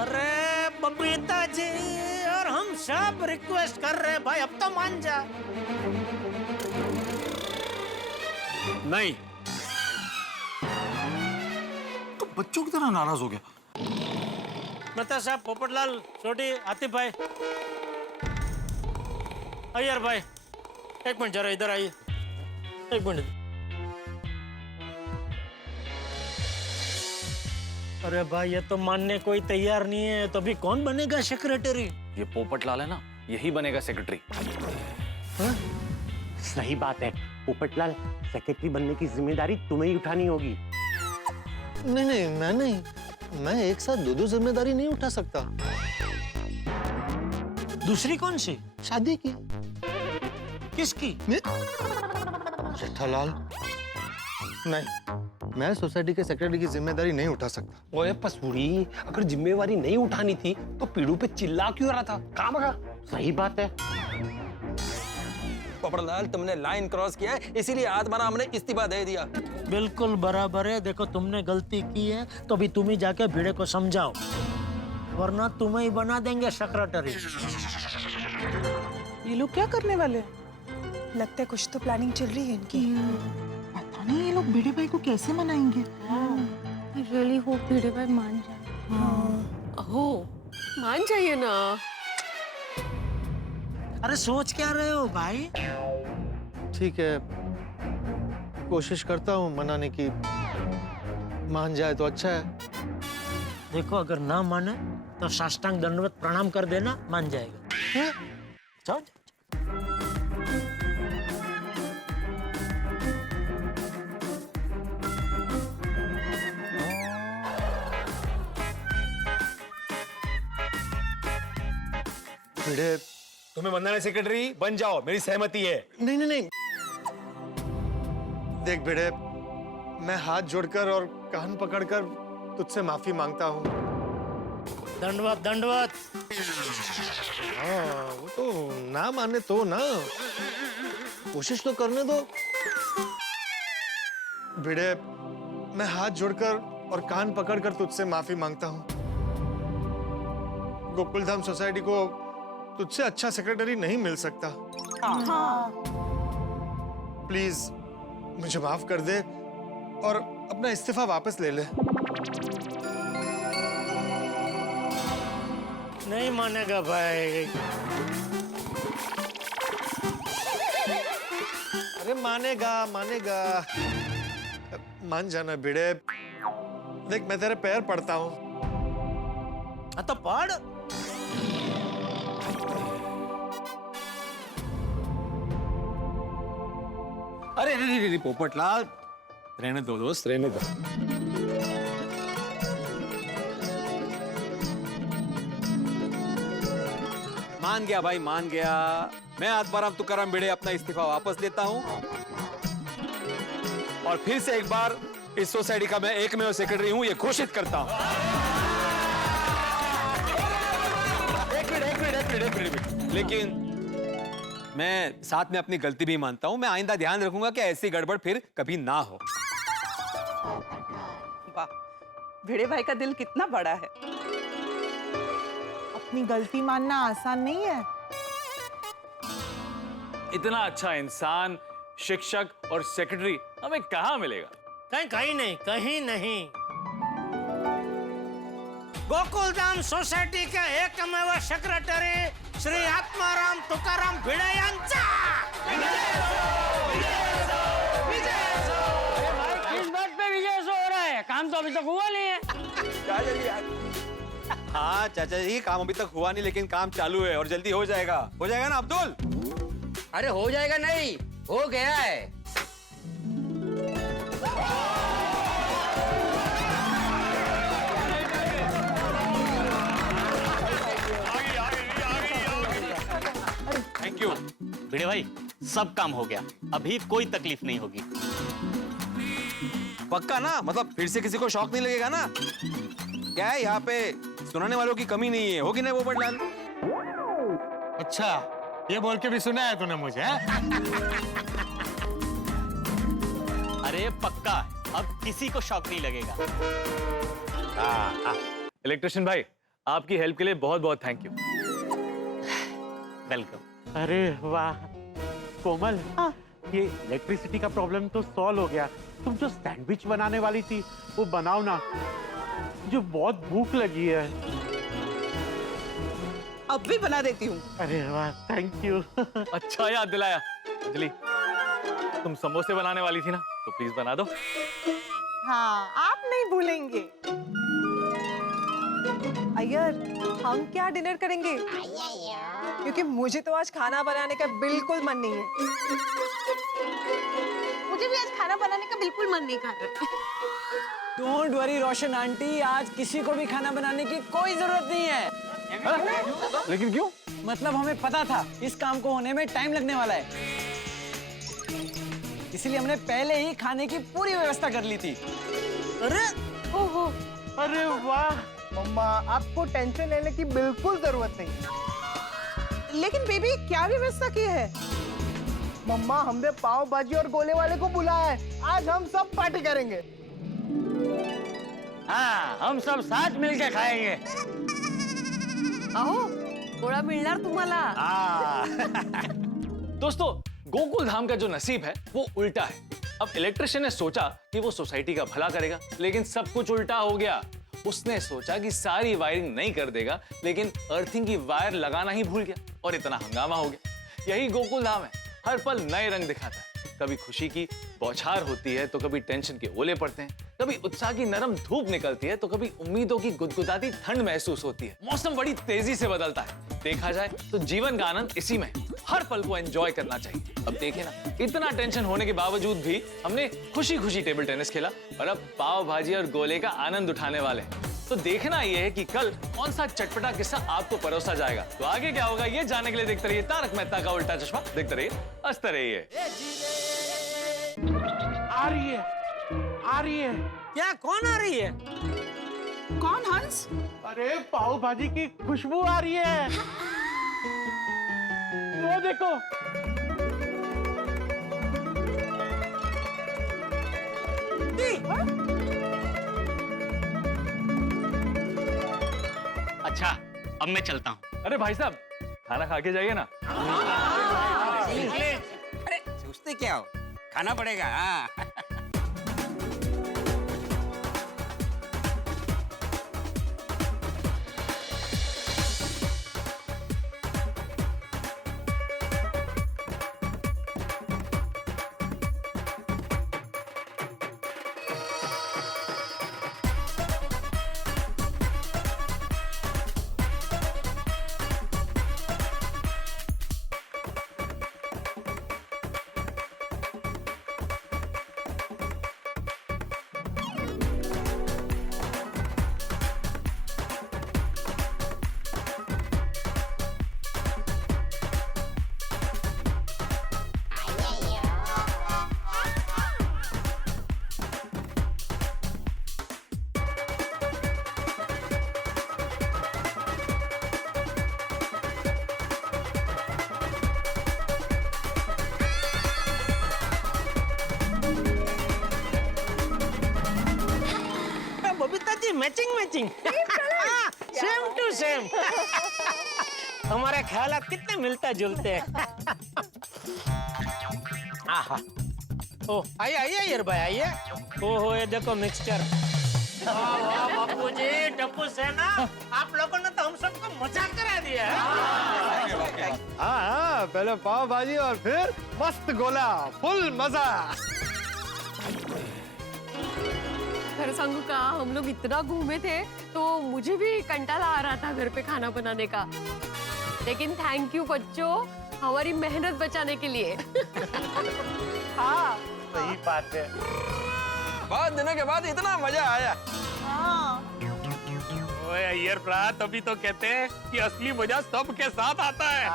अरे बबीता जी, और हम सब रिक्वेस्ट कर रहे हैं भाई, अब तो मान जा। नहीं, तो बच्चों की तरह नाराज हो गया। मेहता साहब, पोपटलाल, छोटी, आतिफ भाई, अय्यर भाई, एक मिनट जरा इधर आइए, एक मिनट। अरे भाई, ये तो मानने कोई तैयार नहीं है, तो अभी कौन बनेगा सेक्रेटरी? ये पोपटलाल है ना, यही बनेगा सेक्रेटरी। सही बात है पोपटलाल, सेक्रेटरी बनने की जिम्मेदारी तुम्हें ही उठानी होगी। नहीं, मैं नहीं, मैं एक साथ दो जिम्मेदारी नहीं उठा सकता। दूसरी कौन सी? शादी की। किसकी? जेठालाल, नहीं, मैं सोसाइटी के सेक्रेटरी की जिम्मेदारी नहीं उठा सकता। ओए पसूड़ी, अगर जिम्मेवारी नहीं उठानी थी तो पीड़ू पे चिल्ला क्यों रहा था? काम का। सही बात है। पोपटलाल, तुमने लाइन क्रॉस किया है, इसीलिए आज बना हमने इस्तीफा दे दिया। बिल्कुल बराबर है। देखो, तुमने गलती की है तो अभी तुम ही जाके भिड़े को समझाओ। वरना तुम्हें ही बना देंगे सेक्रेटरी। ये लोग क्या करने वाले हैं? लगता है कुछ तो प्लानिंग चल रही है इनकी। पता नहीं ये लोग भिड़े भाई को कैसे मनाएंगे। I really hope भिड़े भाई मान जाए। हो मान जाइए ना। अरे सोच क्या रहे हो भाई? ठीक है, कोशिश करता हूँ मनाने की, मान जाए तो अच्छा है। देखो अगर ना माने तो साष्टांग दंडवत प्रणाम कर देना, मान जाएगा। जाओ। भिड़े, तुम्हें बनना है सेक्रेटरी, बन जाओ, मेरी सहमति है। नहीं नहीं नहीं, देख भिड़े, मैं हाथ जोड़कर और कान पकड़कर तुझसे माफी मांगता हूँ। दंडवत दंडवत। हाँ, वो तो ना माने तो ना, कोशिश तो करने दो। भिड़े, मैं हाथ जोड़कर और कान पकड़कर तुझसे माफी मांगता हूँ। गोकुलधाम सोसाइटी को तुझसे अच्छा सेक्रेटरी नहीं मिल सकता। प्लीज मुझे माफ कर दे और अपना इस्तीफा वापस ले ले। नहीं मानेगा भाई। अरे मानेगा मानेगा, मान जाना भिड़े। देख मैं तेरे पैर पड़ता हूँ। हाँ तो पढ़। अरे नहीं पोपटलाल, रहने दो दोस्त, रहने दो। मान गया भाई, मान गया। मैं आत्माराम तुकाराम भिड़े अपना इस्तीफा वापस लेता हूं और फिर से एक बार इस सोसाइटी का मैं एकमेव सेक्रेटरी हूं, ये घोषित करता हूं। एक मिनट। लेकिन मैं साथ में अपनी गलती भी मानता हूं। मैं आइंदा ध्यान रखूंगा कि ऐसी गड़बड़ फिर कभी ना हो। वाह, भिड़े भाई का दिल कितना बड़ा है। अपनी गलती मानना आसान नहीं है। इतना अच्छा इंसान, शिक्षक और सेक्रेटरी हमें कहाँ मिलेगा? कहीं नहीं, कहीं नहीं। गोकुलधाम सोसायटी के एकमेव सेक्रेटरी श्री आत्माराम तुकाराम भिड़े यांचा। किस बात पे विजय सो हो रहा है? काम तो अभी तक हुआ नहीं है। हाँ चाचा जी, काम अभी तक हुआ नहीं, लेकिन काम चालू है और जल्दी हो जाएगा। हो जाएगा ना अब्दुल? अरे हो जाएगा नहीं, हो गया है। Thank you. भिड़े भाई, सब काम हो गया, अभी कोई तकलीफ नहीं होगी। पक्का ना? मतलब फिर से किसी को शौक नहीं लगेगा ना? क्या है, यहाँ पे सुनाने वालों की कमी नहीं है, होगी ना पोपटलाल? अच्छा, ये बोल के भी सुना है तूने मुझे? अरे पक्का, अब किसी को शौक नहीं लगेगा। इलेक्ट्रिशियन भाई, आपकी हेल्प के लिए बहुत बहुत थैंक यू। वेलकम। अरे वाह कोमल, ये इलेक्ट्रिसिटी का प्रॉब्लम तो सॉल्व हो गया। तुम जो सैंडविच बनाने वाली थी वो बनाओ ना, मुझे बहुत भूख लगी है। अब भी बना देती हूँ। अरे वाह, थैंक यू। अच्छा याद दिलाया। अंजलि, तुम समोसे बनाने वाली थी ना, तो प्लीज बना दो। हाँ, आप नहीं भूलेंगे। अय्यर, हम क्या डिनर करेंगे? क्योंकि मुझे तो आज खाना बनाने का बिल्कुल मन नहीं है। मुझे भी आज खाना बनाने का बिल्कुल मन नहीं कर रहा। डोंट वरी रोशन आंटी, आज किसी को भी खाना बनाने की कोई जरूरत नहीं है। लेकिन क्यों? मतलब हमें पता था इस काम को होने में टाइम लगने वाला है, इसलिए हमने पहले ही खाने की पूरी व्यवस्था कर ली थी। अरे ओहो, अरे वाह मम्मा, आपको टेंशन लेने की बिल्कुल जरूरत नहीं। लेकिन बेबी, क्या व्यवस्था की है? मम्मा, हमने पाव भाजी और गोले वाले को बुलाया है। आज हम सब पार्टी करेंगे। हाँ, हम सब साथ मिलके खाएंगे। अहो घोडा मिळणार तुम्हाला. दोस्तों गोकुल धाम का जो नसीब है वो उल्टा है। अब इलेक्ट्रिशियन ने सोचा कि वो सोसाइटी का भला करेगा, लेकिन सब कुछ उल्टा हो गया। उसने सोचा कि सारी वायरिंग नहीं कर देगा, लेकिन अर्थिंग की वायर लगाना ही भूल गया और इतना हंगामा हो गया। यही गोकुल धाम है, हर पल नए रंग दिखाता है। कभी खुशी की बौछार होती है तो कभी टेंशन के ओले पड़ते हैं, कभी उत्साह की नरम धूप निकलती है तो कभी उम्मीदों की गुदगुदाती ठंड महसूस होती है। मौसम बड़ी तेजी से बदलता है। देखा जाए तो जीवन का आनंद इसी में है। हर पल को एंजॉय करना चाहिए। अब देखें ना, इतना टेंशन होने के बावजूद भी हमने खुशी खुशी टेबल टेनिस खेला और अब पाव भाजी और गोले का आनंद उठाने वाले हैं। तो देखना ये है कि कल कौन सा चटपटा किस्सा आपको परोसा जाएगा। तो आगे क्या होगा ये जानने के लिए देखते रहिए तारक मेहता का उल्टा चश्मा। देखते रहिए, हंसते रहिए। आ रही है, आ रही है। क्या कौन आ रही है? कौन हंस? अरे पाव भाजी की खुशबू आ रही है। वो देखो। अच्छा अब मैं चलता हूँ। अरे भाई साहब खाना खा के जाइए ना। अरे सोचते क्या हो, खाना पड़ेगा। हाँ matching matching same to same. हमारे ख्याल कितने मिलते जुलते हैं। आहा, ओ आइए आइए यार भाई आइए। ओहो ये देखो मिक्सचर। बापू जी टप्पू सेना, आप लोगों ने तो हम सबको मजा करा दिया। हाँ, पहले पाव भाजी और फिर मस्त गोला, फुल मजा। खरं सांगू का, हम लोग इतना घूमे थे तो मुझे भी कंटाला आ रहा था घर पे खाना बनाने का। लेकिन थैंक यू बच्चों, हमारी मेहनत बचाने के लिए। हाँ सही बात है। बहुत दिनों के बाद इतना मजा आया। ओए अय्यर भ्रा, तभी तो कहते हैं कि असली मजा सबके साथ आता है।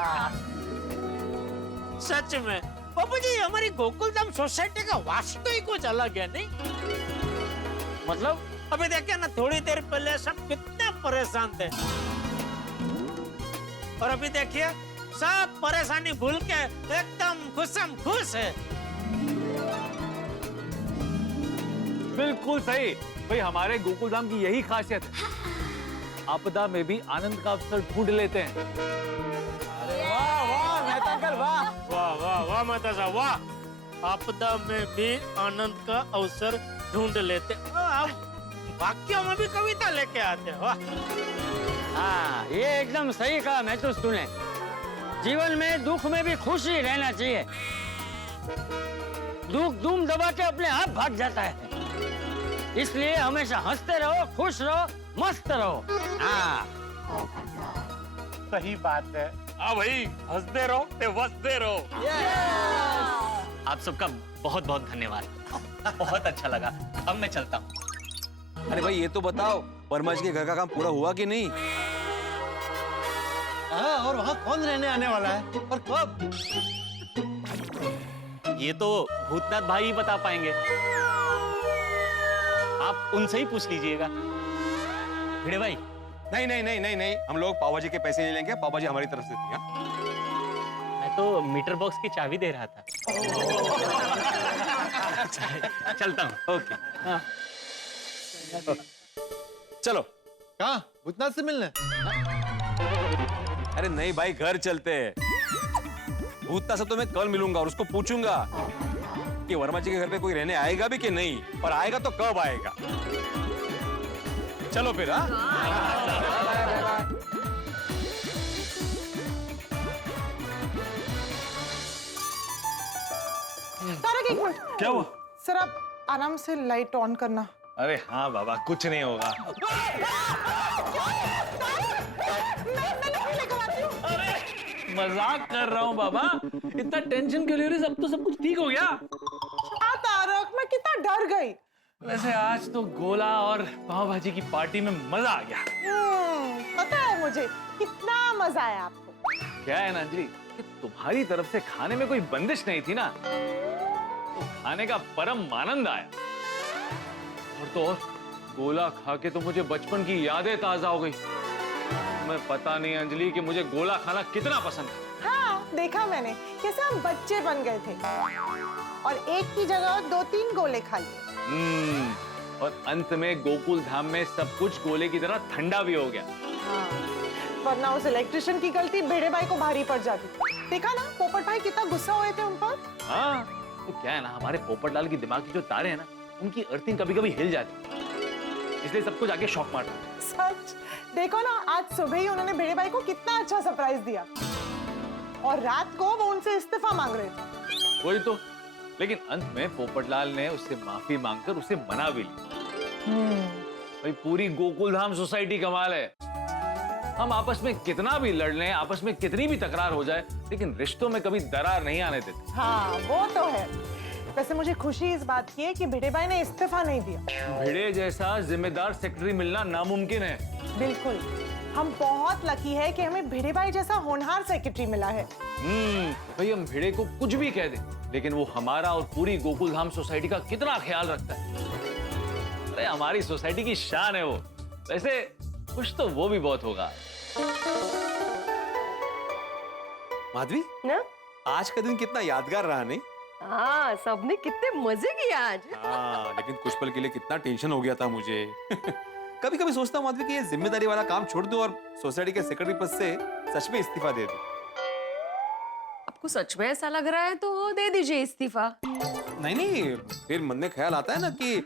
सच में बाबू जी, हमारी गोकुलधाम सोसाइटी का वास्तु ही कुछ अलग है नहीं? मतलब अभी देखिए ना, थोड़ी देर पहले सब कितने परेशान थे और अभी देखिए सब परेशानी भूल के एकदम खुशम खुश है। बिल्कुल सही भाई, हमारे गोकुलधाम की यही खासियत है। आपदा में भी आनंद का अवसर ढूंढ लेते हैं। वाह वाह मेहता अंकल, वाह वाह वाह वाह मेहता साहब, वाह। आपदा में भी आनंद का अवसर ढूंढ लेते। आप वाक्यों में भी कविता लेके आते हो। हाँ ये एकदम सही कहा महसूस तूने। जीवन में दुख में भी खुशी रहना चाहिए। दुख दुम दबा के अपने आप भाग जाता है। इसलिए हमेशा हंसते रहो, खुश रहो, मस्त रहो। हाँ सही बात है। हाँ भाई, हंसते रहो ते वसते रहो। आप सबका बहुत बहुत धन्यवाद, बहुत अच्छा लगा। अब मैं चलता हूँ। अरे भाई ये तो बताओ, वर्मा जी के घर का काम पूरा हुआ कि नहीं? हाँ, और वहाँ कौन रहने आने वाला है और कब? ये तो भूतनाथ भाई ही बता पाएंगे, आप उनसे ही पूछ लीजिएगा। भिड़े भाई। नहीं नहीं नहीं नहीं नहीं, हम लोग पाव भाजी के पैसे नहीं लेंगे, पाव भाजी हमारी तरफ से थी। मैं तो मीटर बॉक्स की चाबी दे रहा था। चलता हूँ। ओके हाँ। चलो। कहाँ? भूतनाथ से मिलने? अरे नहीं भाई, घर चलते हैं। भूतनाथ से तो मैं कल मिलूंगा और उसको पूछूंगा कि वर्मा जी के घर पे कोई रहने आएगा भी कि नहीं, और आएगा तो कब आएगा। चलो फिर। तारक एक मिनट, क्या हुआ? सर आप आराम से लाइट ऑन करना। अरे हाँ बाबा, कुछ नहीं होगा। मजाक कर रहा हूँ बाबा, इतना टेंशन क्यों ले रही? सब कुछ ठीक हो गया। तारक मैं कितना डर गई। वैसे आज तो गोला और पाव भाजी की पार्टी में मजा आ गया। पता है मुझे कितना मजा आया आपको। क्या है ना अंजलि, कि तुम्हारी तरफ से खाने में कोई बंदिश नहीं थी ना, तो खाने का परम आनंद आया। और तो और गोला खा के तो मुझे बचपन की यादें ताजा हो गई। मैं पता नहीं अंजलि कि मुझे गोला खाना कितना पसंद है। हाँ देखा मैंने कैसे हम बच्चे बन गए थे और एक की जगह 2-3 गोले खा लिए। और अंत में गोकुल धाम में सब कुछ गोले की तरह ठंडा भी हो गया। वरना उस इलेक्ट्रिशियन की गलती भिड़े भाई को भारी पड़ जाती। देखा ना पोपट भाई कितना गुस्सा हुए थे उन पर। हाँ तो क्या है ना, हमारे पोपटलाल की दिमाग की जो तारे हैं ना, उनकी अर्थिंग कभी कभी हिल जाती, इसलिए सब कुछ आगे शॉक मारता। सच देखो ना, आज सुबह ही उन्होंने भिड़े भाई को कितना अच्छा सरप्राइज दिया और रात को वो उनसे इस्तीफा मांग रहे थे। वही तो, लेकिन अंत में पोपटलाल ने उससे माफी मांगकर उसे मना भी ली। भाई पूरी गोकुलधाम सोसाइटी कमाल है। हम आपस में कितना भी लड़ लें, आपस में कितनी भी तकरार हो जाए, लेकिन रिश्तों में कभी दरार नहीं आने देते। हाँ वो तो है। वैसे मुझे खुशी इस बात की है कि भिड़े भाई ने इस्तीफा नहीं दिया। भिड़े जैसा जिम्मेदार सेक्रेटरी मिलना नामुमकिन है। बिल्कुल, हम बहुत लकी है कि हमें भिड़े भाई जैसा होनहार सेक्रेटरी मिला है। भाई हम भिड़े को कुछ भी कह दें, लेकिन वो हमारा और पूरी गोकुलधाम सोसाइटी का कितना ख्याल रखता है। अरे हमारी सोसाइटी की शान है वो। वैसे कुछ तो वो भी बहुत होगा। माधवी ना? आज का दिन कितना यादगार रहा नहीं? हाँ, सबने कितने मजे किए आज। हाँ, लेकिन कुछ पल के लिए कितना टेंशन हो गया था मुझे। कभी कभी सोचता हूँ माधवी कि ये जिम्मेदारी वाला काम छोड़ दूं और सोसाइटी के सेक्रेटरी पद से सच में इस्तीफा दे दूं। आपको सच में ऐसा लग रहा है तो दे दीजिए इस्तीफा। नहीं, फिर मन में ख्याल आता है ना कि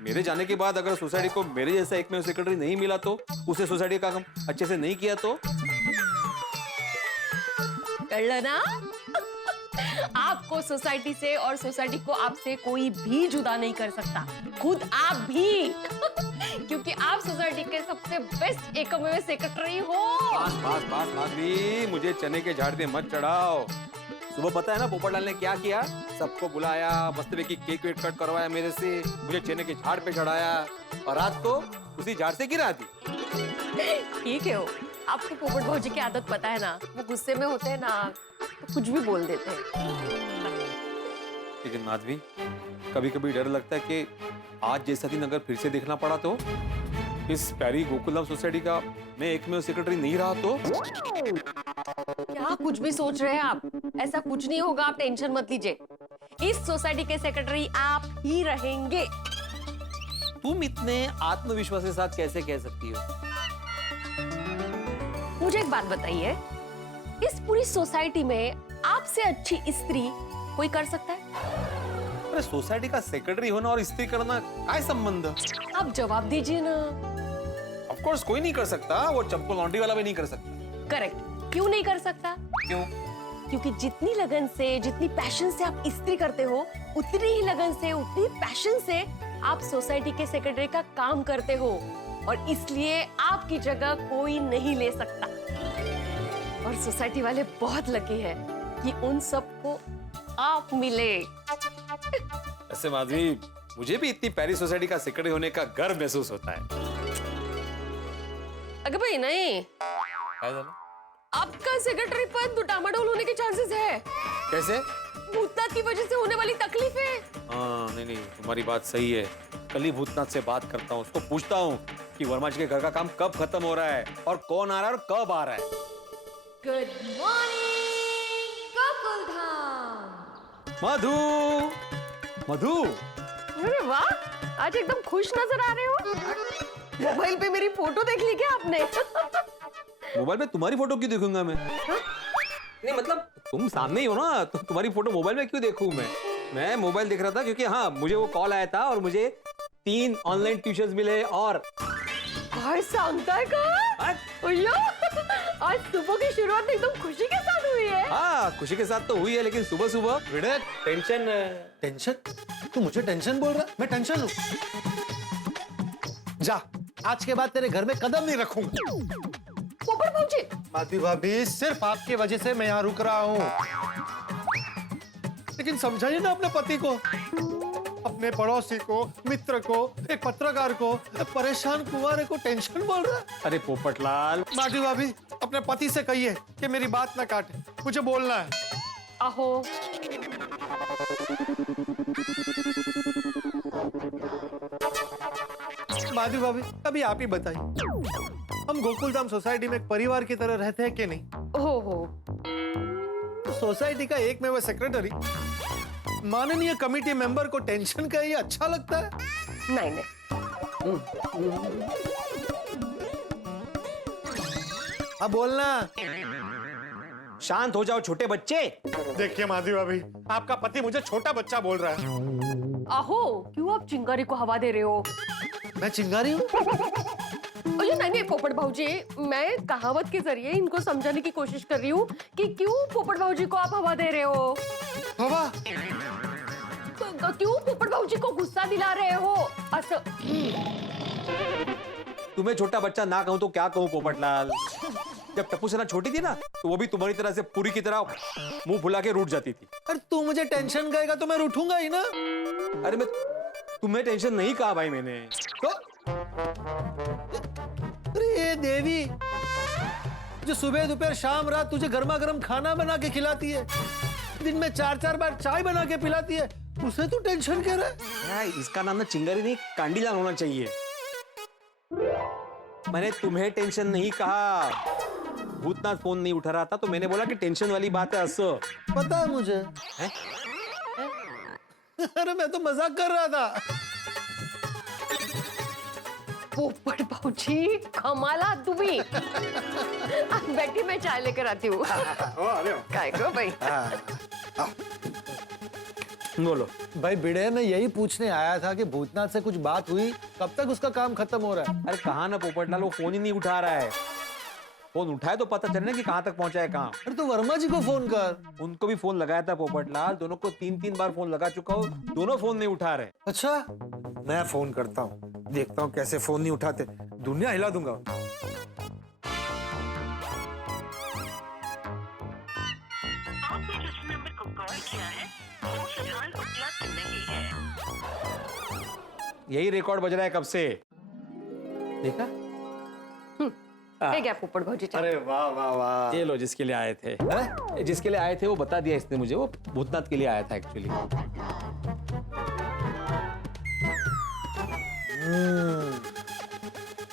मेरे जाने के बाद अगर सोसाइटी को मेरे जैसा एक में सेक्रेटरी नहीं मिला तो, उसे सोसाइटी का काम अच्छे से नहीं किया तो। कर लो ना। आपको सोसाइटी से और सोसाइटी को आपसे कोई भी जुदा नहीं कर सकता, खुद आप भी। क्योंकि आप सोसाइटी के सबसे बेस्ट एकमेव सेक्रेटरी हो। बस माधवी, मुझे चने के झाड़ पे मत चढ़ाओ। सुबह पता है ना पोपटलाल ने क्या किया? सबको बुलाया, मस्त की केक वेक कट करवाया मेरे से, मुझे चने के झाड़ पे चढ़ाया और रात को उसी झाड़ से गिरा दी। ठीक है, हो आपको पोपट भौजी की आदत पता है ना, वो गुस्से में होते हैं ना तो कुछ भी बोल देते हैं। लेकिन माधवी, कभी कभी डर लगता है कि आज जैसा दिन अगर फिर से देखना पड़ा तो, इस प्यारी गोकुलधाम सोसाइटी का मैं एकमेव सेक्रेटरी नहीं रहा तो। क्या कुछ भी सोच रहे हैं आप? ऐसा कुछ नहीं होगा, आप टेंशन मत लीजिए। इस सोसाइटी के सेक्रेटरी आप ही रहेंगे। तुम इतने आत्मविश्वास के साथ कैसे कह सकती हो? मुझे एक बात बताइए, इस पूरी सोसाइटी में आपसे अच्छी स्त्री कोई कर सकता है? अरे सोसाइटी का सेक्रेटरी होना और स्त्री करना क्या संबंध? आप जवाब दीजिए ना। ऑफ कोर्स कोई नहीं कर सकता, वो चप्पल लॉन्ड्री वाला भी नहीं कर सकता। करेक्ट। क्यों नहीं कर सकता? क्यों? क्योंकि जितनी लगन से, जितनी पैशन से आप स्त्री करते हो, उतनी ही लगन से, उतनी पैशन से आप सोसाइटी के सेक्रेटरी का काम करते हो, और इसलिए आपकी जगह कोई नहीं ले सकता। और सोसाइटी वाले बहुत लकी है कि उन सबको आप मिले। ऐसे माधवी, मुझे भी इतनी प्यारी सोसाइटी का सेक्रेटरी होने का गर्व महसूस होता है। अगर भाई नहीं, आपका सेक्रेटरी पद डामाडोल होने के चांसेस है। कैसे? भूतनाथ की वजह से होने वाली तकलीफें। हाँ नहीं, तुम्हारी बात सही है। कल ही भूतनाथ से बात करता हूँ, उसको पूछता हूँ कि वर्मा जी के घर का काम कब खत्म हो रहा है और कौन आ रहा है और कब आ रहा है। Good morning Gokuldham. मधु। अरे वाह, आज एकदम खुश नजर आ रहे हो। मोबाइल पे मेरी फोटो देख ली क्या आपने? मोबाइल में तुम्हारी फोटो क्यों देखूंगा मैं? नहीं मतलब तुम सामने ही हो ना, तो तुम्हारी फोटो मोबाइल में क्यों देखूं मैं मोबाइल देख रहा था क्योंकि हाँ मुझे वो कॉल आया था और मुझे 3 ऑनलाइन ट्यूशंस मिले और काय सांगताय का? अय्यो, आज सुबह की शुरुआत एकदम खुशी के साथ हुई है। हाँ खुशी के साथ तो हुई है, लेकिन सुबह सुबह भिड़े टेंशन। टेंशन? तू मुझे टेंशन बोल रहा है? मैं टेंशन लूं? जा, आज के बाद तेरे घर में कदम नहीं रखूंगा। पोपट भाऊजी, माधवी भाभी, सिर्फ आपकी वजह से मैं यहाँ रुक रहा हूँ। लेकिन समझाइए ना अपने पति को, अपने पड़ोसी को, मित्र को, एक पत्रकार को, परेशान कुंवारे को टेंशन बोल रहा है। अरे पोपटलाल, माधवी भाभी, अपने पति से कहिए कि मेरी बात ना काटे, मुझे बोलना है। आहो, माधवी भाभी, अभी आप ही बताइए, हम गोकुलधाम सोसाइटी में एक परिवार की तरह रहते हैं कि नहीं? हो। तो सोसाइटी का एकमेव सेक्रेटरी माननीय कमेटी मेंबर को टेंशन का ये अच्छा लगता है? नहीं। अब बोलना। शांत हो जाओ छोटे बच्चे। देखिए माधवी भाभी, आपका पति मुझे छोटा बच्चा बोल रहा है। आहो, क्यों आप चिंगारी को हवा दे रहे हो? मैं चिंगारी हूँ? अरे नहीं पोपट भाऊजी, मैं कहावत के जरिए इनको समझाने की कोशिश कर रही हूँ कि क्यों पोपट भाऊजी को आप हवा दे रहे हो। हवा? क्यों पोपट भाऊजी को गुस्सा दिला रहे हो? तुम्हें छोटा बच्चा ना कहूं तो क्या कहूं पोपटलाल? जब टप्पू सेना छोटी थी ना, तो वो भी तुम्हारी तरह से पूरी की तरह मुंह फुला के रूठ जाती थी। अरे तू मुझे टेंशन कहेगा तो मैं रूठूंगा ही ना। अरे मैं तुम्हें टेंशन नहीं कहा भाई मैंने तो? अरे ये देवी जो सुबह दोपहर शाम रात तुझे गर्मा गर्म खाना बना के खिलाती है, दिन में 4-4 बार चाय बना के पिलाती है, उसे तू टेंशन कह रहा है? यार, इसका नाम ना चिंगारी नहीं कांडीलाल होना चाहिए। मैंने तुम्हें टेंशन नहीं कहा। भूतनाथ फोन नहीं उठा रहा था तो मैंने बोला कि टेंशन वाली बात है। असो पता है मुझे है? अरे मैं तो मजाक कर रहा था। पोपट भाऊजी, कमाला तुम्ही। बैठी, मैं चाय लेकर आती हूँ। काय को भाई? बोलो भाई बिड़े, मैं यही पूछने आया था कि भूतनाथ से कुछ बात हुई, कब तक उसका काम खत्म हो रहा है? अरे कहा ना पोपटलाल, वो फोन ही नहीं उठा रहा है। फोन उठाए तो पता चले ना कि कहाँ तक पहुंचा है काम। अरे तो वर्मा जी को फोन कर। उनको भी फोन लगाया था पोपटलाल, दोनों को 3-3 बार फोन लगा चुका हूँ, दोनों फोन नहीं उठा रहे। अच्छा, मैं फोन करता हूँ, देखता हूँ कैसे फोन नहीं उठाते, दुनिया हिला दूंगा। आपने जिस नंबर को कॉल किया है वो फिलहाल उपलब्ध नहीं है। यही रिकॉर्ड बज रहा है कब से, देखा? क्या पोपट भाऊजी? अरे वाह वाह वाह। ये लो, जिसके लिए आए थे, जिसके लिए आए थे वो बता दिया इसने मुझे, वो भूतनाथ के लिए आया था एक्चुअली।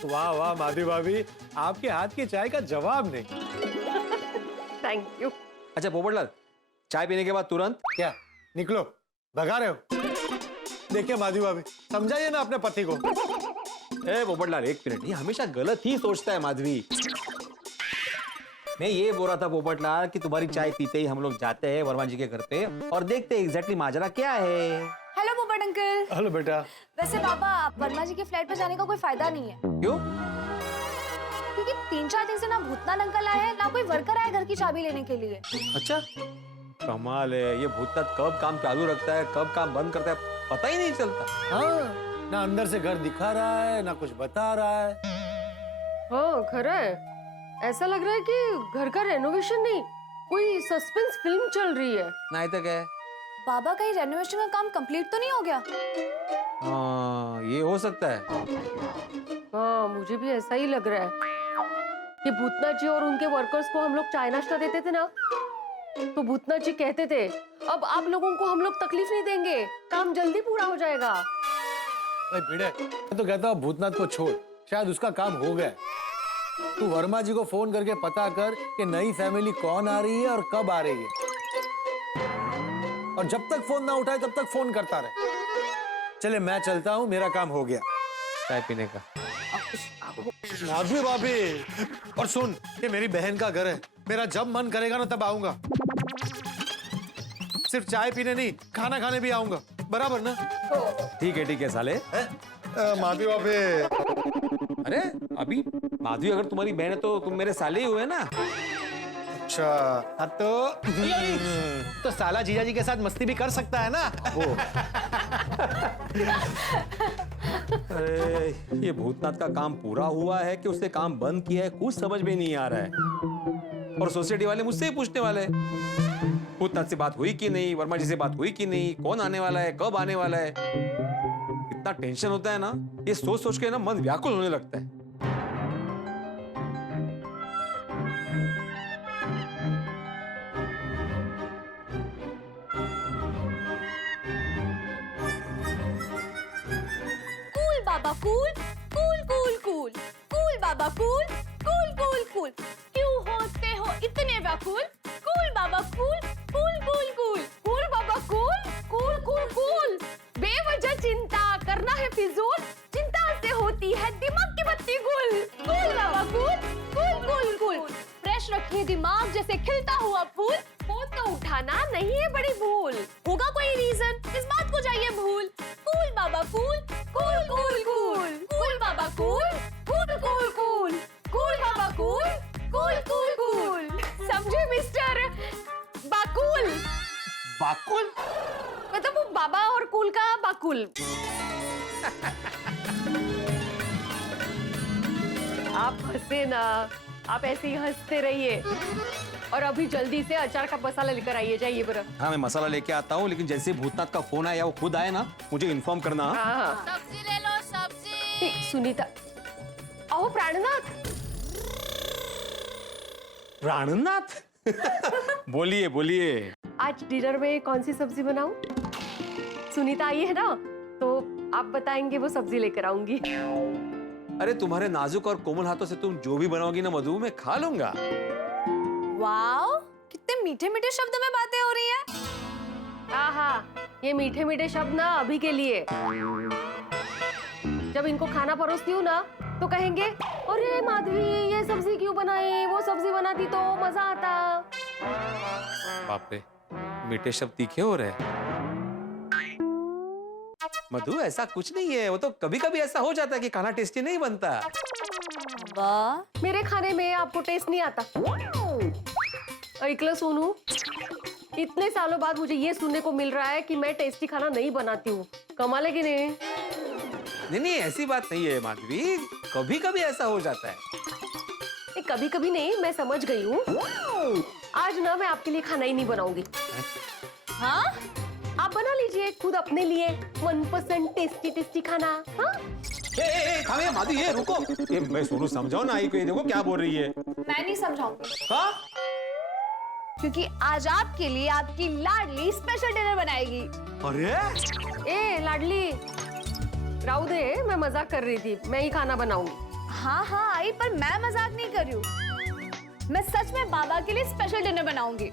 वाह वाह माधवी भाभी, आपके हाथ की चाय का जवाब नहीं। Thank you. अच्छा पोपटलाल, चाय पीने के बाद तुरंत क्या निकलो, भगा रहे हो? देखिए माधवी भाभी, समझाइए ना अपने पति को। ए पोपटलाल, एक मिनट, ये हमेशा गलत ही सोचता है माधवी। मैं ये बोल रहा था पोपटलाल कि तुम्हारी चाय पीते ही हम लोग जाते हैं वर्मा जी के घर पे और देखते हैं एग्जैक्टली माजरा क्या है। हेलो पोपट अंकल। हेलो बेटा। वैसे पापा, वर्मा जी के फ्लैट पे जाने का कोई फायदा नहीं है। क्यों? क्योंकि 3-4 दिन से ना भूतनाथ अंकल आए हैं, ना कोई वर्कर आया घर की चाबी लेने के लिए। अच्छा, कमाल है, ये भूतनाथ कब काम चालू रखता है कब काम बंद करता है पता ही नहीं चलता। हाँ, ना अंदर से घर दिखा रहा है ना कुछ बता रहा है। हाँ खरा है, ऐसा लग रहा है कि घर का रेनोवेशन नहीं, कोई सस्पेंस फिल्म चल रही है। नहीं तो क्या है? बाबा, कहीं रेनोवेशन का काम कंप्लीट तो नहीं हो गया? हाँ, ये हो सकता है। हाँ, मुझे भी ऐसा ही लग रहा है कि भूतनाथ जी और उनके वर्कर्स को हम लोग चाय नाश्ता देते थे ना, तो भूतनाथ जी कहते थे अब आप लोगों को हम लोग तकलीफ नहीं देंगे, काम जल्दी पूरा हो जाएगा। भाई भिड़े, मैं तो कहता हूँ भूतनाथ को छोड़, शायद उसका काम हो गया। तू वर्मा जी को फोन करके पता कर कि नई फैमिली कौन आ रही है और कब आ रही है, और जब तक फोन ना उठाए तब तक फोन करता रहे। चले मैं चलता हूँ, मेरा काम हो गया। चाय पीने का। माधवी भाभी, और सुन, ये मेरी बहन का घर है, मेरा जब मन करेगा ना तब आऊंगा। सिर्फ चाय पीने नहीं, खाना खाने भी आऊंगा, बराबर ना? ठीक है साले। माधवी भाभी, अरे अभी माधवी अगर तुम्हारी बहन है तो तुम मेरे साले ही हुए ना। अच्छा, हाँ तो साला जीजा जी के साथ मस्ती भी कर सकता है ना? अरे ये भूतनाथ का काम पूरा हुआ है कि उसने काम बंद किया है, कुछ समझ में नहीं आ रहा है। और सोसाइटी वाले मुझसे ही पूछने वाले हैं, भूतनाथ से बात हुई कि नहीं, वर्मा जी से बात हुई कि नहीं, कौन आने वाला है, कब आने वाला है। इतना टेंशन होता है ना, ये सोच सोच के ना मन व्याकुल होने लगता है। कूल बाबा cool, cool cool cool, cool बाबा कूल, कूल कूल कूल। क्यों होते हो इतने व्याकुल? कूल बाबा cool, cool cool cool, cool बाबा कूल, कूल कूल कूल। बेवजह चिंता करना है फिजूल, चिंता से होती है दिमाग की बत्ती गुल। कूल बाबा कूल, कूल कूल कूल। फ्रेश रखिए दिमाग जैसे खिलता हुआ फूल, फोन तो उठाना नहीं है बड़ी भूल। होगा कोई रीजन, इस बात को जाइए भूल। कूल बाबा cool, cool cool cool, cool बाबा cool, cool cool cool, cool बाबा कूल, कूल कूल कूल। समझे मिस्टर बाकुल? बाकुल मतलब वो बाबा और कूल का बाकुल। आप हंसे ना, आप ऐसे ही हंसते रहिए। और अभी जल्दी से अचार का मसाला लेकर आइए, जाइए बरा। हाँ मैं मसाला लेके आता हूँ, लेकिन जैसे भूतनाथ का फोन आया वो खुद आए ना, मुझे इन्फॉर्म करना। हाँ। सब्जी ले लो सब्जी। सुनीता, अहो प्राणनाथ। प्राणनाथ बोलिए बोलिए। आज डिनर में कौन सी सब्जी बनाऊं? सुनीता आई है ना, तो आप बताएंगे वो सब्जी लेकर आऊंगी। अरे तुम्हारे नाजुक और कोमल हाथों से तुम जो भी बनाओगी ना मधु, मैं खा लूंगा। वाओ, कितने मीठे मीठे शब्दों में बातें हो रही हैं। आहा, ये मीठे मीठे शब्द ना अभी के लिए। जब इनको खाना परोसती हूँ ना, तो कहेंगे अरे माधवी ये सब्जी क्यों बनाई, वो सब्जी बनाती तो मजा आता। बाप रे, मीठे शब्द तीखे हो रहे हैं। मधु ऐसा कुछ नहीं है, वो तो कभी कभी ऐसा हो जाता है कि खाना टेस्टी नहीं बनता। वाह, मेरे खाने में आपको टेस्ट नहीं आता। ऐकलं सोनू, इतने सालों बाद मुझे ये सुनने को मिल रहा है कि मैं टेस्टी खाना नहीं बनाती हूँ। कमाल है कि नहीं? नहीं ऐसी बात नहीं है माधवी, कभी कभी ऐसा हो जाता है। कभी कभी नहीं, मैं समझ गई हूँ। आज ना मैं आपके लिए खाना ही नहीं बनाऊंगी। हाँ? आप बना लीजिए खुद अपने लिए मनपसंद टेस्टी टेस्टी खाना। हाँ? खाने माधु, ये रुको, ये मैं सोनू समझाओ ना, आई को ये देखो क्या बोल रही है। मैं नहीं समझाऊंगी। हाँ? क्योंकि आज आपके लिए आपकी लाडली स्पेशल डिनर बनाएगी। अरे ए लाडली, राहु दे, मैं मजाक कर रही थी, मैं ही खाना बनाऊंगी। हाँ हाँ आई, पर मैं मजाक नहीं कर रही हूँ। मैं सच में बाबा के लिए स्पेशल डिनर बनाऊंगी।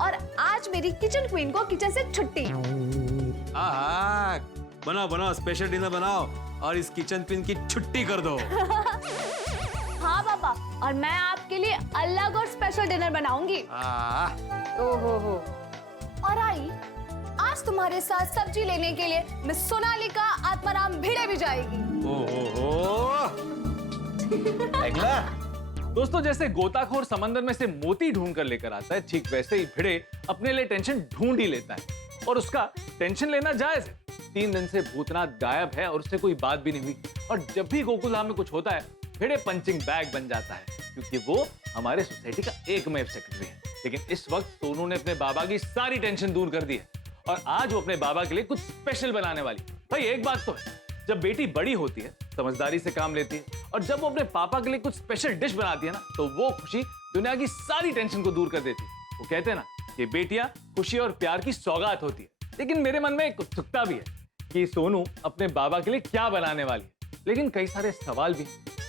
और आज मेरी किचन क्वीन को किचन से छुट्टी। हाँ, बनाओ बनाओ, स्पेशल डिनर बनाओ और इस किचन क्वीन की छुट्टी कर दो। हाँ बाबा, और मैं आपके लिए अलग और स्पेशल डिनर बनाऊंगी। ओहो। और आई, आज तुम्हारे साथ सब्जी लेने के लिए मिस सोनालिका आत्माराम भिड़े भी जाएगी। दोस्तों, जैसे गोताखोर समंदर में से मोती ढूंढ कर लेकर आता है, ठीक वैसे ही भिड़े अपने लिए टेंशन ढूंढ ही लेता है। और उसका टेंशन लेना जायज है। 3 दिन से भूतनाथ गायब है और उससे कोई बात भी नहीं हुई। और जब भी गोकुल धाम में कुछ होता है, भिड़े पंचिंग बैग बन जाता है, क्योंकि वो हमारे सोसाइटी का एकमेव सेक्रेटरी है। लेकिन इस वक्त सोनू ने अपने बाबा की सारी टेंशन दूर कर दी है और आज वो अपने बाबा के लिए कुछ स्पेशल बनाने वाली। भाई एक बात तो है, जब बेटी बड़ी होती है समझदारी से काम लेती है, और जब वो अपने पापा के लिए कुछ स्पेशल डिश बनाती है ना, तो वो खुशी दुनिया की सारी टेंशन को दूर कर देती है। वो कहते हैं ना कि बेटियां खुशी और प्यार की सौगात होती है। लेकिन मेरे मन में एक उत्सुकता भी है कि सोनू अपने बाबा के लिए क्या बनाने वाली है। लेकिन कई सारे सवाल भी,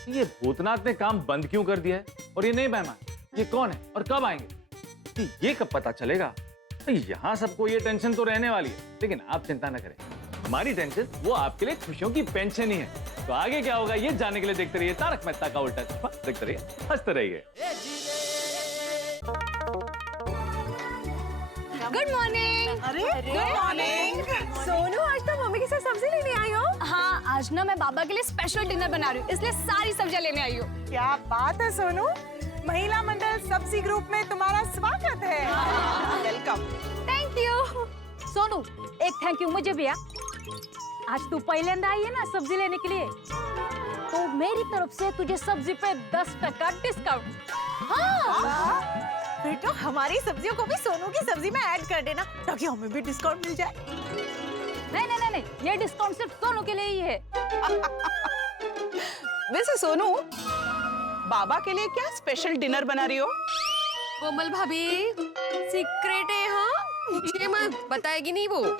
ये भूतनाथ ने काम बंद क्यों कर दिया है, और ये नए मेहमान ये कौन है और कब आएंगे, ये कब पता चलेगा। तो यहाँ सबको ये टेंशन तो रहने वाली है, लेकिन आप चिंता न करें, हमारी टेंशन वो आपके लिए खुशियों की पेंशन ही है। तो आगे क्या होगा ये जानने के लिए देखते रहिए तारक मेहता का उल्टा चश्मा। देखते रहिए, हंसते रहिए। Good morning. अरे गुड मॉर्निंग। सोनू, आज तो मम्मी के साथ सब्जी लेने आई हो? हाँ, आज ना मैं बाबा के लिए स्पेशल डिनर बना रही हूँ, इसलिए सारी सब्जियां लेने आई हूँ। क्या बात है सोनू, महिला मंडल सब्जी ग्रुप में तुम्हारा स्वागत है। वेलकम। Thank you. सोनू, एक थैंक यू मुझे भी। आज तू पहले आई है ना सब्जी लेने के लिए, तो मेरी तरफ से तुझे सब्जी पे 10% डिस्काउंट। हाँ, फिर तो हमारी सब्जियों को भी सोनू की सब्जी में ऐड कर देना, ताकि हमें भी डिस्काउंट मिल जाए। नहीं नहीं नहीं, ये डिस्काउंट सिर्फ सोनू के लिए ही है। वैसे सोनू, बाबा के लिए क्या स्पेशल डिनर बना रही हो? कोमल भाभी, सीक्रेट है। हाँ, पूछिए मत, बताएगी नहीं वो।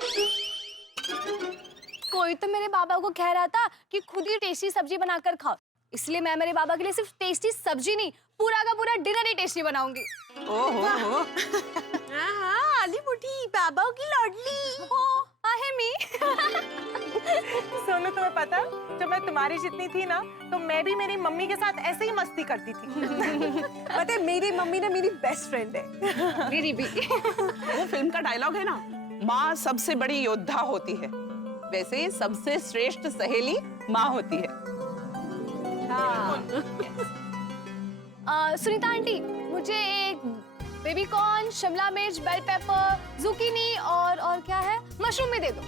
कोई तो मेरे बाबा को कह रहा था कि खुद ही टेस्टी सब्जी बनाकर खाओ, इसलिए मैं मेरे बाबा के लिए सिर्फ टेस्टी सब्जी नहीं, पूरा का पूरा डिनर ही टेस्टी बनाऊंगी। ओहो। हाँ, आली मुठी बाबा की लाडली। हो, आहे मी। सोनू, तुम्हें पता है, जब मैं तुम्हारी जितनी थी ना, तो मैं भी मेरी मम्मी के साथ ऐसे ही मस्ती करती थी। पता है, मेरी मम्मी ना मेरी बेस्ट फ्रेंड है। मेरी भी। वो फिल्म का डायलॉग है ना, माँ सबसे बड़ी योद्धा होती है, वैसे सबसे श्रेष्ठ सहेली माँ होती है। सुनीता आंटी, मुझे एक बेबी कॉर्न, शिमला मिर्च, बेल पेपर, जुकीनी और क्या है, मशरूम में दे दो।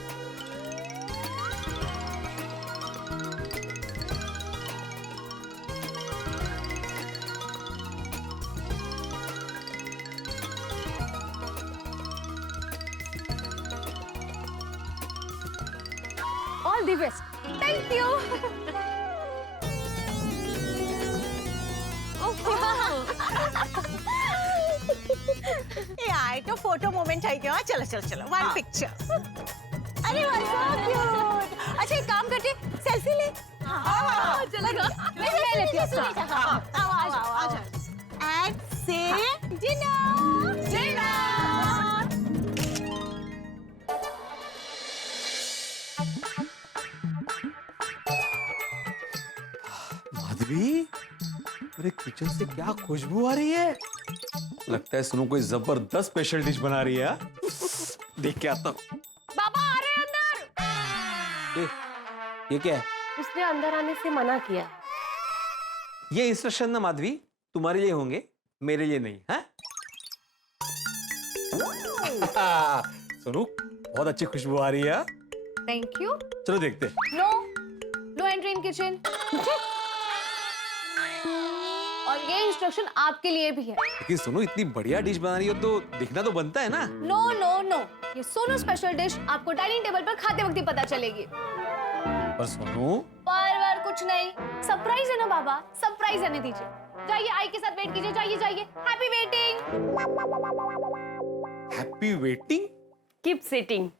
All the best. Thank you. यार, तो फोटो मोमेंट है क्या? चलो चलो चलो, वन पिक्चर। अरे वाह, so cute। अच्छा, एक काम करते, सेल्फी ले। हाँ, चलेगा। मैं लेती हूँ। आ जाओ। एंड से डिनर। माधवी, मेरे किचन से क्या खुशबू आ रही है। लगता है सुनो कोई जबरदस्त स्पेशल डिश बना रही है। देख के आता हूँ। बाबा आ रहे हैं अंदर। ये क्या है? उसने अंदर आने से मना किया। ये इंस्ट्रक्शन ना माधवी तुम्हारे लिए होंगे, मेरे लिए नहीं। हाँ? सुनो, बहुत अच्छी खुशबू आ रही है। Thank you. चलो देखते। No entry in kitchen. और ये इंस्ट्रक्शन आपके लिए भी है। लेकिन सुनो, इतनी बढ़िया डिश बना रही हो तो दिखना तो बनता है ना। नो नो नो, ये सोनू स्पेशल डिश आपको डाइनिंग टेबल पर खाते वक्त ही पता चलेगी। पर सुनो, पर कुछ नहीं, सरप्राइज है ना बाबा, सरप्राइज रहने दीजिए। जाइए, आई के साथ वेट कीजिए, जाइए जाइए। Happy waiting. Happy waiting. Keep sitting.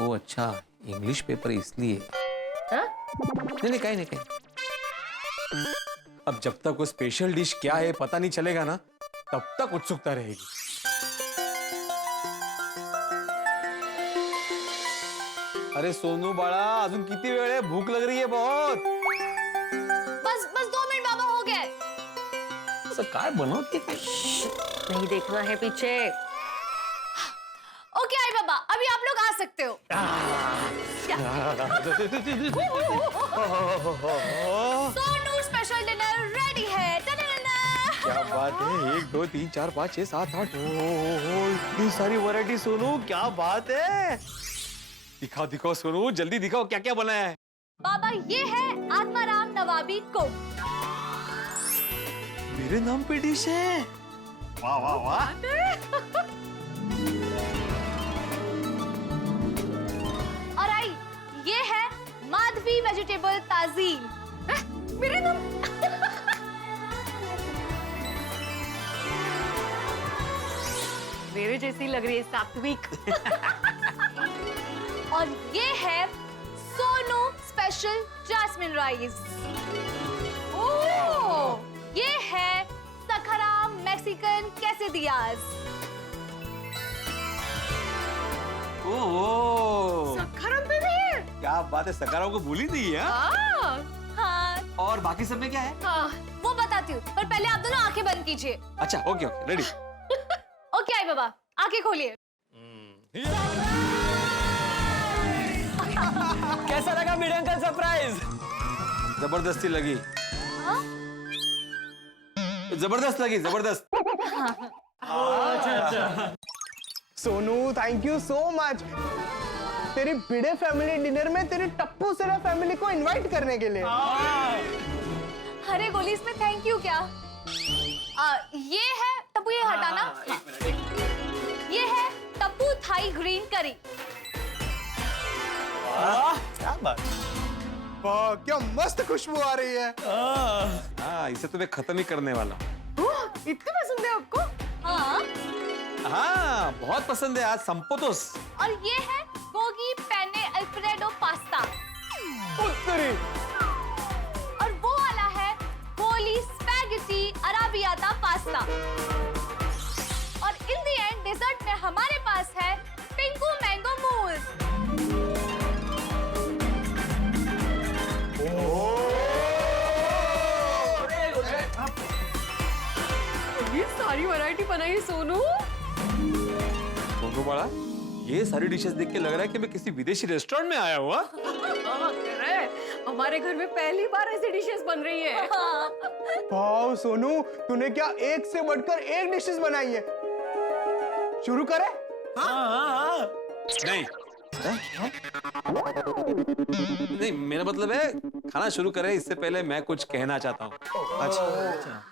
ओ अच्छा, इंग्लिश पेपर इसलिए। नहीं कहीं नहीं कहीं। अब जब तक वो स्पेशल डिश क्या है पता नहीं चलेगा ना, तब तक उत्सुकता रहेगी। अरे सोनू बाळा, अजून किती वेळ है? भूख लग रही है बहुत। बस 2 मिनट बाबा, हो गए। काय बनवते? नहीं देखना है पीछे। ओके आई बाबा, अभी आप लोग आ सकते हो। सोनू स्पेशल डिनर रेडी है। क्या बात है, 1 2 3 4 5 6 7 8। इतनी सारी वैरायटी सोनू, क्या बात है। दिखाओ दिखाओ सोनू, जल्दी दिखाओ क्या क्या बना है। बाबा, ये है आत्माराम नवाबी कुक। मेरे नाम पे डिश है। वाह वाह वाह। और आई, ये है माधवी वेजिटेबल ताजीन। मेरे नाम। मेरे जैसी लग रही है, सात्विक। और ये है सोनू स्पेशल जास्मिन राइस। ओह, ये है सखराम मैक्सिकन quesadillas। ओह, सखरम पे भी है। क्या बात है, सकाराओं को भूली थी है? हाँ और बाकी सब में क्या है? हाँ वो बताती हूँ, पर पहले आप दोनों आंखें बंद कीजिए। अच्छा ओके ओके रेडी। ओके आई बाबा, आंखें खोलिए। कैसा लगा भिड़े अंकल सरप्राइज? जबरदस्ती लगी। जबरदस्त लगी, जबरदस्त। Sonu thank you so much तेरी भिड़े फैमिली डिनर में तेरी टप्पू सेरा फैमिली को इनवाइट करने के लिए। अरे गोली, इसमें थैंक यू क्या? ये है टप्पू, ये हटाना। ये है टप्पू थाई ग्रीन करी। क्या बात, वाह क्या मस्त खुशबू आ रही है। हाँ इसे तो मैं खत्म ही करने वाला हूँ। इतनी पसंद है आपको? हाँ हाँ बहुत पसंद है आज संपोतोस। और ये है गोगी पेने अल्फ्रेडो पास्ता। और वो वाला है गोली स्पैगेटी अराबियाता पास्ता। और इन द एंड डेजर्ट में हमारे पास है पिंकू मैंगो मूस। ये सारी वैरायटी बनाई है सोनू। सोनू बड़ा, ये सारी डिशेस देख के लग रहा है कि मैं किसी विदेशी रेस्टोरेंट में आया हुआ। हमारे घर में पहली बार ऐसी डिशेस बन रही है। वाह सोनू तूने क्या एक से बढ़कर एक डिशेस बनाई है। शुरू करें? नहीं नहीं मेरा मतलब है खाना शुरू करें इससे पहले मैं कुछ कहना चाहता हूँ। अच्छा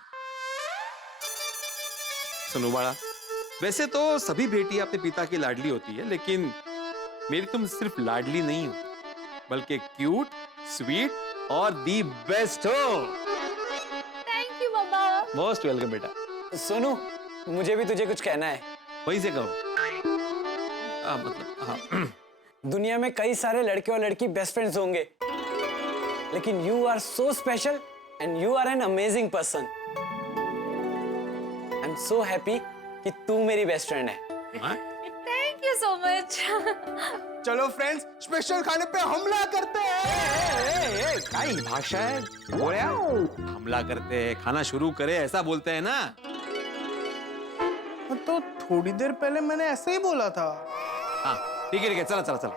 सुनो बड़ा, वैसे तो सभी बेटियां अपने पिता की लाडली होती है, लेकिन मेरी तुम सिर्फ लाडली नहीं हो बल्कि क्यूट, स्वीट और दी बेस्ट हो। Thank you Baba. Most welcome बेटा। सोनू मुझे भी तुझे कुछ कहना है। वहीं से कहो। मतलब हाँ। दुनिया में कई सारे लड़के और लड़की बेस्ट फ्रेंड्स होंगे, लेकिन you are so special and you are an amazing person. I am so happy कि तू मेरी बेस्ट फ्रेंड है। Thank you so much. चलो फ्रेंड्स स्पेशल खाने पे हमला करते हैं। क्या भाषा है गोया? हमला करते हैं, खाना शुरू करे ऐसा बोलते हैं ना। तो थोड़ी देर पहले मैंने ऐसे ही बोला था। हाँ ठीक है चला चला चला।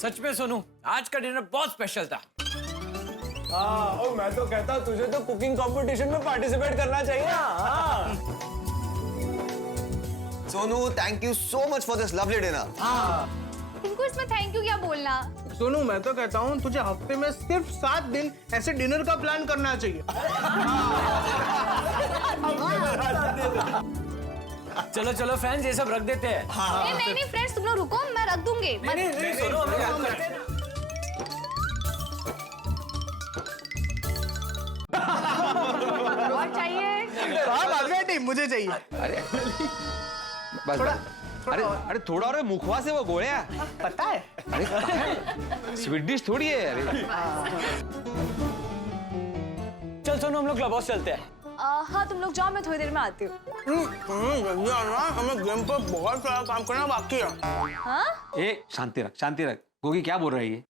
सच में सोनू आज का डिनर बहुत स्पेशल था। हाँ और मैं तो कहता हूँ तुझे तो कुकिंग कंपटीशन में पार्टिसिपेट करना चाहिए। हाँ। Sonu thank you so much for this lovely dinner. इनको इसमें थैंक यू क्या बोलना? सोनू मैं तो कहता हूँ तुझे हफ्ते में सिर्फ 7 दिन ऐसे डिनर का प्लान करना चाहिए। चलो चलो फ्रेंड्स ये सब रख देते हैं। नहीं फ्रेंड्स तुम लोग रुको, मैं रख दूंगी। नहीं सोनू हमें काम करते हैं। और चाहिए? हाँ बेटी मुझे चाहिए। अरे बस अरे थोड़ा और मुखवा से वो गोया पता है। अरे स्वीट डिश थोड़ी है। अरे चल सोनू हम लोग क्लब हाउस चलते हैं। हाँ तुम लोग जाओ, मैं थोड़ी देर में आती हूँ। जल्दी आना, हमें गेम पर बहुत सारा काम करना बाकी है। हाँ? ए शांति रख गोगी क्या बोल रही है?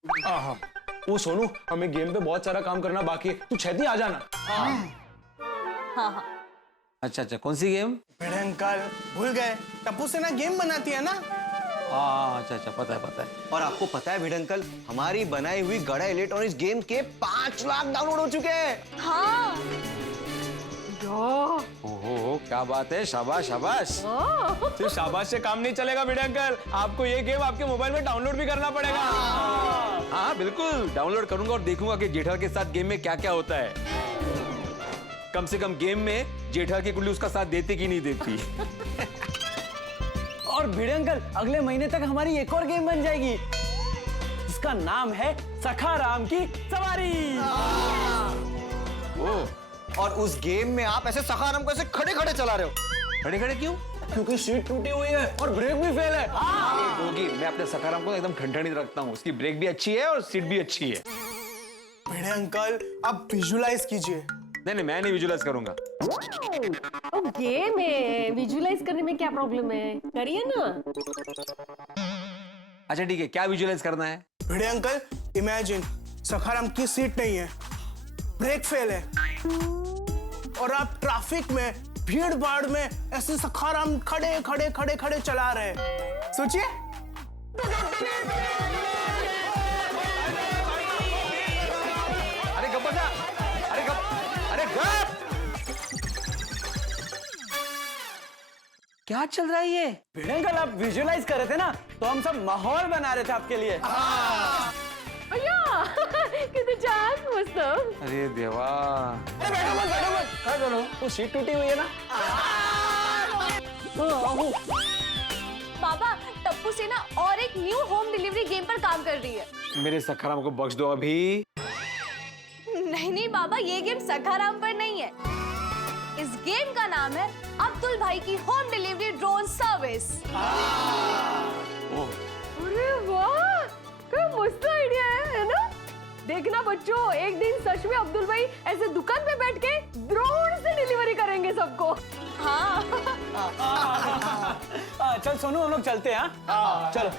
वो सोनू हमें गेम पे बहुत सारा काम करना बाकी है, तू छेती आ जाना। हाँ। अच्छा कौन सी गेम? भिड़े अंकल भूल गए, टप्पू से ना गेम बनाती है ना। अच्छा पता है। और आपको पता है भिड़े अंकल, हमारी बनाई हुई गड़ा इलेक्ट्रॉनिक्स गेम के 5 लाख डाउनलोड हो चुके हैं। हाँ। ओहो क्या बात है, शाबाश। सिर्फ शाबाश से काम नहीं चलेगा भिड़े अंकल, आपको ये गेम आपके मोबाइल में डाउनलोड भी करना पड़ेगा। हाँ बिल्कुल डाउनलोड करूंगा और देखूंगा कि जेठा के साथ गेम में क्या क्या होता है। कम से कम गेम में जेठा की कुल्ली उसका साथ देती कि नहीं देती। और भिड़े अंकल, अगले महीने तक हमारी एक और गेम बन जाएगी। इसका नाम है सखाराम की सवारी। और उस गेम में आप ऐसे सखाराम को ऐसे खड़े खड़े चला रहे हो। खड़े खड़े क्यों? क्योंकि सीट टूटी हुई है और ब्रेक भी फेल है। क्योंकि मैं अपने सखाराम को एकदम ठंडा रखता हूँ, उसकी ब्रेक भी अच्छी है और सीट भी अच्छी है। भिड़े अंकल, आप विजुलाइज कीजिए। नहीं, मैं नहीं विजुलाइज करूंगा। गेम है, विजुलाइज करने में क्या प्रॉब्लम है? करिए ना। अच्छा ठीक है, क्या विजुलाइज करना है? भिड़े अंकल, इमेजिन सखाराम की सीट नहीं है, ब्रेक फेल है, और आप ट्रैफिक में भीड़ भाड़ में ऐसे सखाराम खड़े खड़े खड़े खड़े चला रहे हैं। सोचिए। अरे गप बजा, अरे गप। क्या चल रहा है ये? भिड़े अंकल, आप विजुलाइज कर रहे थे ना, तो हम सब माहौल बना रहे थे आपके लिए। अय्या, किती छान, मस्त। अरे देवा। अरे बैठो मत। क्या करो? वो सीट टूटी हुई है ना। पापा, टप्पू सेना और एक न्यू होम डिलीवरी गेम पर काम कर रही है। मेरे सखाराम को बख्श दो अभी। नहीं बाबा, ये गेम सखाराम पर नहीं है। इस गेम का नाम है अब्दुल भाई की होम डिलीवरी ड्रोन सर्विस। अरे वाह, क्या मस्त आइडिया है ना? देखना बच्चों, एक दिन सच में अब्दुल भाई ऐसे दुकान पे बैठ के ड्रोन से डिलीवरी करेंगे सबको। हाँ। चल सोनू, हम लोग चलते हैं। चलो।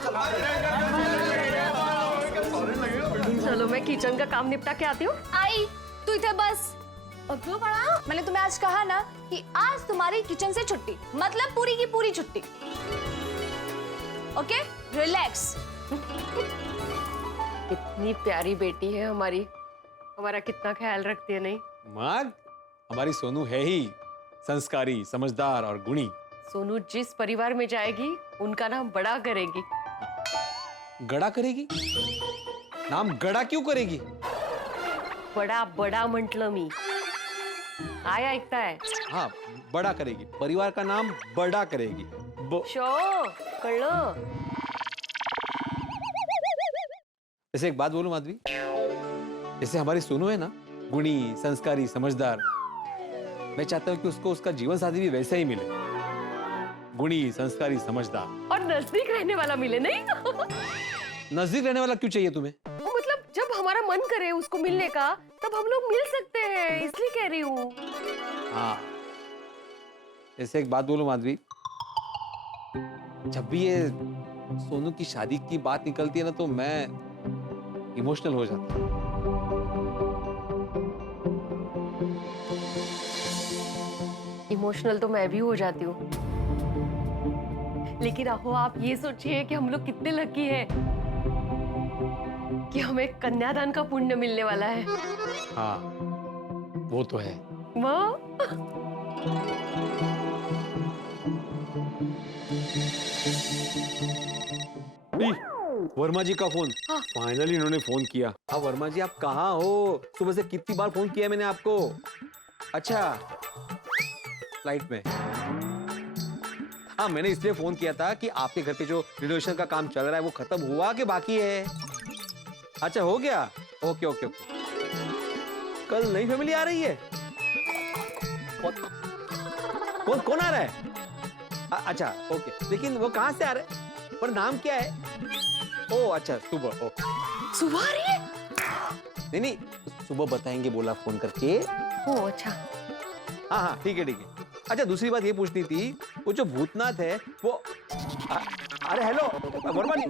चलो, मैं किचन का काम निपटा के आती हूँ। आई, तू इधर बस। क्यों पढ़ा? मैंने तुम्हें आज कहा ना कि आज तुम्हारी किचन से छुट्टी, मतलब पूरी की पूरी छुट्टी। Okay, relax. कितनी प्यारी बेटी है हमारी, हमारा कितना ख्याल रखती है। नहीं माँ, हमारी सोनू है ही संस्कारी, समझदार और गुणी। सोनू जिस परिवार में जाएगी उनका नाम बड़ा करेगी। गड़ा करेगी? नाम गड़ा क्यों करेगी? बड़ा बड़ा म्हटलं मी, काय ऐकता है? हाँ, बड़ा करेगी, परिवार का नाम बड़ा करेगी। शो, कळलं? जैसे एक बात बोलूं माधवी, जैसे हमारी सोनू है ना, गुणी, संस्कारी, समझदार, मैं चाहता हूँ कि उसको उसका जीवन साथी भी वैसा ही मिले, गुणी, संस्कारी, समझदार और नजदीक रहने वाला मिले। नहीं नजदीक रहने वाला क्यों चाहिए तुम्हें? मतलब जब हमारा मन करे उसको मिलने का, तब हम लोग मिल सकते हैं, इसलिए कह रही हूँ। हाँ, जैसे एक बात बोलूं माधवी, जब भी ये सोनू की शादी की बात निकलती है ना, तो मैं इमोशनल हो जाता हूँ। इमोशनल तो मैं भी हो जाती हूँ, लेकिन अहो आप ये सोचिए कि हम लोग कितने लकी हैं कि हमें कन्यादान का पुण्य मिलने वाला है। हाँ, वो तो है। वर्मा जी का फोन। फाइनली इन्होंने फोन किया। हाँ वर्मा जी, आप कहाँ हो? सुबह से कितनी बार फोन किया मैंने आपको। अच्छा, फ्लाइट में। हाँ, मैंने इसलिए फोन किया था कि आपके घर पे जो रिनोवेशन का काम चल रहा है वो खत्म हुआ कि बाकी है? अच्छा, हो गया। Okay okay okay. कल नई फैमिली आ रही है? कौन आ रहा है? अच्छा ओके, लेकिन वो कहाँ से आ रहा है? पर नाम क्या है? ओ अच्छा, सुबह। सुबह आ रही है? नहीं, सुबह बताएंगे बोला फोन करके। ओ अच्छा। हाँ, ठीक है। अच्छा, दूसरी बात ये पूछनी थी, वो जो भूतनाथ है वो अरे हेलो वर्मा जी।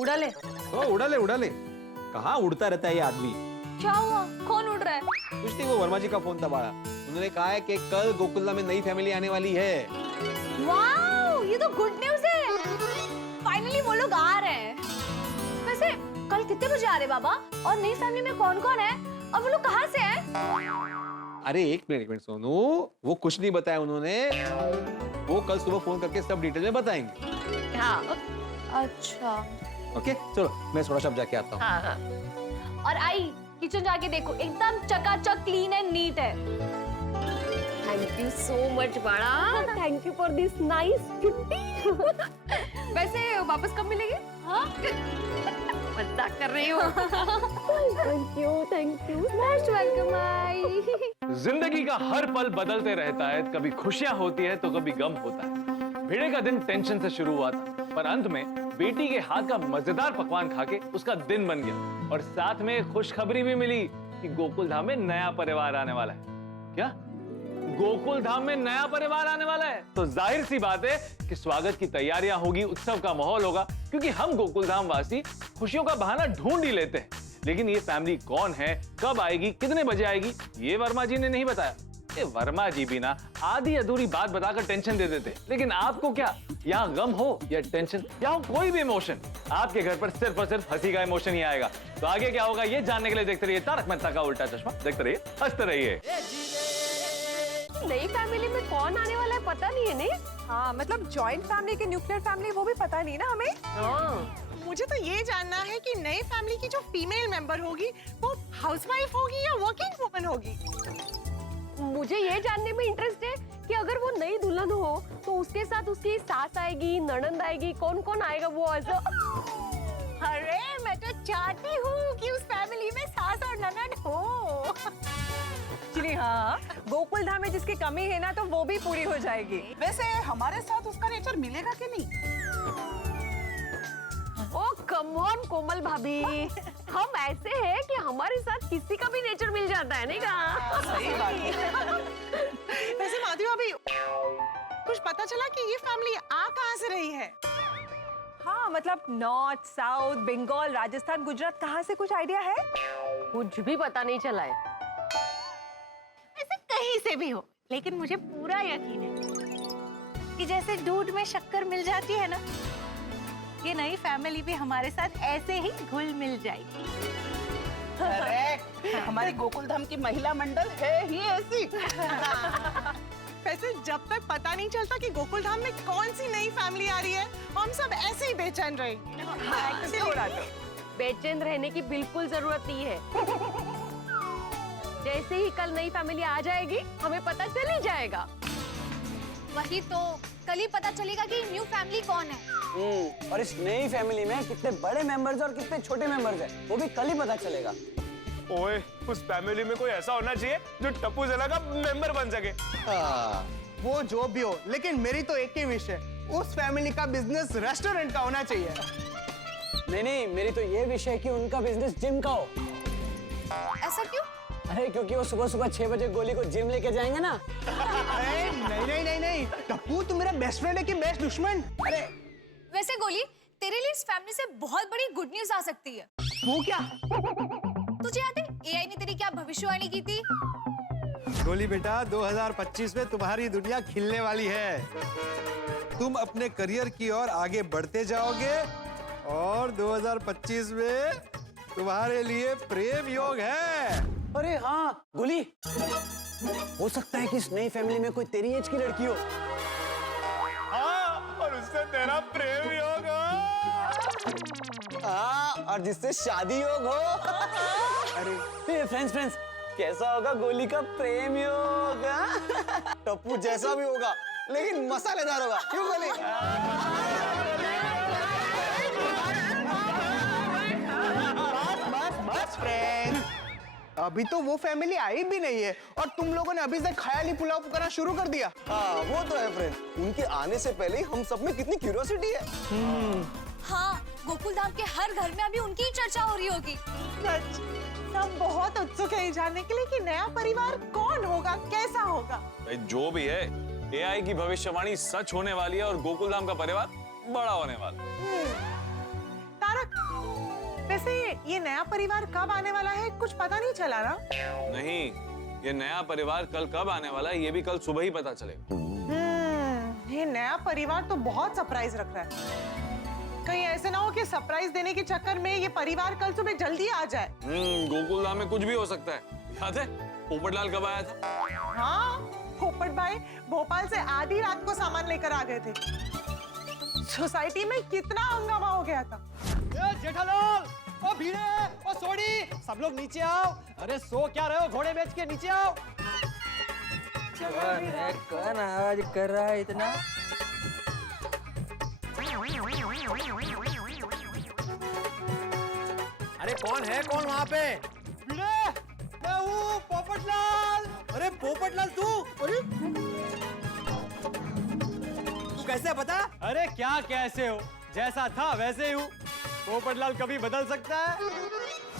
उड़ा ले। कहाँ उड़ता रहता है ये आदमी? क्या हुआ? कौन उड़ रहा है? कुछ नहीं, वो वर्मा जी का फोन था बाड़ा। उन्होंने कहा है कि कल गोकुलना में नई फैमिली आने वाली है। वाओ, ये तो गुड न्यूज़ है। फाइनली वो लोग आ रहे हैं। वैसे कल कितने बजे आ रहे बाबा? और नई फैमिली में कौन-कौन है? और वो लोग कहाँ से हैं? अरे एक मिनट सोनू, वो कुछ नहीं बताया उन्होंने। वो कल सुबह फोन करके सब डिटेल में बताएंगे। हाँ। अच्छा। ओके, चलो मैं थोड़ा सा जाके आता हूँ। हाँ। और आई, किचन जाके देखो, एकदम चकाचक क्लीन एंड नीट है। थैंक यू सो मच बड़ा, thank you for this nice छुट्टी। वैसे वापस कब मिलेंगे? हाँ मजाक कर रही हूँ। Thank you most welcome. आई जिंदगी का हर पल बदलते रहता है, कभी खुशियां होती है तो कभी गम होता है। भिड़े का दिन टेंशन से शुरू हुआ था, पर अंत में बेटी के हाथ का मजेदार पकवान खाके उसका दिन बन गया। और साथ में एक खुशखबरी भी मिली कि गोकुल धाम में नया परिवार आने वाला है। क्या गोकुल धाम में नया परिवार आने वाला है? तो जाहिर सी बात है कि स्वागत की तैयारियां होगी, उत्सव का माहौल होगा, क्योंकि हम गोकुल धाम वासी खुशियों का बहाना ढूंढ ही लेते हैं। लेकिन ये फैमिली कौन है, कब आएगी, कितने बजे आएगी, ये वर्मा जी ने नहीं बताया। ये वर्मा जी भी ना आधी अधूरी बात बताकर टेंशन दे देते। लेकिन आपको क्या, यहाँ गम हो या टेंशन या हो कोई भी इमोशन, आपके घर पर सिर्फ और सिर्फ हंसी का इमोशन ही आएगा। तो आगे क्या होगा ये जानने के लिए देखते रहिए तारक मेहता का उल्टा चश्मा। देखते रहिए, हंसते रहिए। नई फैमिली में कौन आने वाला है पता नहीं है। नहीं हाँ मतलब जॉइंट फैमिली के न्यूक्लियर फैमिली वो भी पता नहीं ना हमें। हाँ मुझे तो ये जानना है कि नई फैमिली की जो फीमेल मेंबर होगी वो हाउसवाइफ होगी या वर्किंग वुमन होगी। मुझे ये जानने में इंटरेस्ट है कि अगर वो नई दुल्हन हो तो उसके साथ उसकी सास आएगी, ननंद आएगी, कौन कौन आएगा वो ऐसा। अरे मैं तो चाहती हूँ कि उस फैमिली में सास और ननद हो। जी हाँ, गोकुल धाम में जिसकी कमी है ना तो वो भी पूरी हो जाएगी। वैसे हमारे साथ उसका नेचर मिलेगा कि नहीं? ओ कम ऑन कोमल भाभी, हम ऐसे हैं कि हमारे साथ किसी का भी नेचर मिल जाता है, नहीं का? सही बात है। वैसे माधवी भाभी कुछ पता चला कि ये फैमिली आ कहाँ से रही है? हाँ मतलब नॉर्थ, साउथ, बंगाल, राजस्थान, गुजरात, कहाँ से कुछ आइडिया है? कुछ भी पता नहीं चला है। ऐसे कहीं से भी हो, लेकिन मुझे पूरा यकीन है कि जैसे दूध में शक्कर मिल जाती है ना, ये नई फैमिली भी हमारे साथ ऐसे ही घुल मिल जाएगी। करेक्ट। हमारी गोकुल धाम की महिला मंडल है ही ऐसी। वैसे जब तक पता नहीं चलता कि गोकुल धाम में कौन सी नई फैमिली आ रही है, हम सब ऐसे ही बेचैन रहेंगे। थोड़ा तो बेचैन रहने की बिल्कुल जरूरत नहीं है। जैसे ही कल नई फैमिली आ जाएगी हमें पता चल ही जाएगा। वही तो, कल ही पता चलेगा कि न्यू फैमिली कौन है। और इस नई फैमिली में कितने बड़े मेंबर्स और कितने छोटे मेंबर्स हैं, वो भी कल ही पता चलेगा। ओए, उस फैमिली में कोई ऐसा होना चाहिए जो टप्पू ज़ला का मेंबर बन सके। वो जो भी हो, लेकिन मेरी तो एक ही विश है, उस फैमिली का बिजनेस रेस्टोरेंट का होना चाहिए। नहीं, मेरी तो ये विश है कि उनका बिजनेस जिम का हो। ऐसा क्यों? अरे क्योंकि वो सुबह सुबह 6 बजे गोली को जिम लेके जाएंगे ना। अरे नहीं, टप्पू तू मेरा बेस्ट फ्रेंड है कि बेस्ट दुश्मन? अरे वैसे गोली, तेरे लिए इस फैमिली से बहुत बड़ी गुड न्यूज आ सकती है। वो क्या? तुझे याद है एआई ने तेरी क्या भविष्यवाणी की थी? गोली बेटा, 2025 में तुम्हारी दुनिया खिलने वाली है। तुम अपने करियर की ओर आगे बढ़ते जाओगे और 2025 में तुम्हारे लिए प्रेम योग है। अरे हाँ गोली, हो सकता है कि इस नई फैमिली में कोई तेरी एज की लड़की हो। हाँ, और उससे तेरा प्रेम योग हो। हाँ, और जिससे शादी योग हो। अरे फ्रेंड्स, कैसा होगा गोली का प्रेम योग? टप्पू जैसा भी होगा लेकिन मसालेदार होगा, क्यों गोली? बस फ्रेंड, अभी तो वो फैमिली आई भी नहीं है और तुम लोगों ने अभी से ख्याली पुलाव पकाना शुरू कर दिया। हाँ वो तो है फ्रेंड, उनके आने से पहले ही हम सब में कितनी क्यूरियोसिटी है। हाँ, गोकुल धाम के हर घर में अभी उनकी ही चर्चा हो रही होगी। सच, सब बहुत उत्सुक है ये जानने के लिए कि नया परिवार कौन होगा, कैसा होगा। जो भी है, एआई की भविष्यवाणी सच होने वाली है और गोकुल धाम का परिवार बड़ा होने वाला है। तारक, वैसे ये नया परिवार कब आने वाला है कुछ पता नहीं चला ना? नहीं, ये नया परिवार कल कब आने वाला है ये भी कल सुबह ही पता चलेगा। ये नया परिवार तो बहुत सरप्राइज रख रहा है। कहीं ऐसे ना हो कि सरप्राइज देने के चक्कर में ये परिवार कल सुबह जल्दी आ जाए। गोकुल धाम में कुछ भी हो सकता है। याद है पोपटलाल कब आया था? हाँ, पोपट भाई भोपाल से आधी रात को सामान लेकर आ गए थे। सोसाइटी में कितना हंगामा हो गया था। जेठालाल, ओ भीड़े, ओ सोडी, सब लोग नीचे आओ। अरे सो क्या रहे हो घोड़े बेच के, नीचे आओ। कौन आवाज कर रहा है इतना? अरे कौन है, कौन वहाँ पे? भीड़े, मैं हूँ पोपटलाल। अरे पोपटलाल तू? अरे तू कैसे पता? अरे क्या कैसे हो, जैसा था वैसे ही हूँ। पोपटलाल कभी बदल सकता है?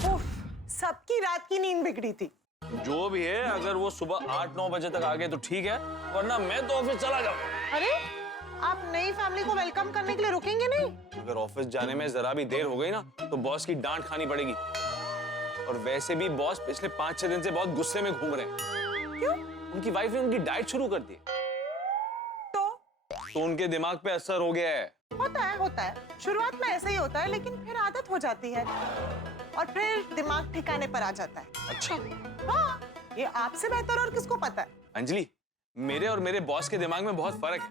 उफ, सबकी रात की नींद बिगड़ी थी। जो भी है, अगर वो सुबह 8-9 बजे तक आ गए तो ठीक है, वरना मैं तो ऑफिस चला जाऊँ। अरे आप नई फैमिली को वेलकम करने के लिए रुकेंगे नहीं? अगर ऑफिस जाने में जरा भी देर हो गई ना तो बॉस की डांट खानी पड़ेगी। और वैसे भी बॉस पिछले 5-6 दिन से बहुत गुस्से में घूम रहे हैं। क्यों? उनकी वाइफ ने उनकी डाइट शुरू कर दी तो उनके दिमाग पे असर हो गया है। होता है। शुरुआत में ऐसा ही होता है, लेकिन फिर आदत हो जाती है और फिर दिमाग ठिकाने पर आ जाता है। अच्छा। हाँ, ये आपसे बेहतर और किसको पता है? अंजलि, मेरे और मेरे बॉस के दिमाग में बहुत फर्क है।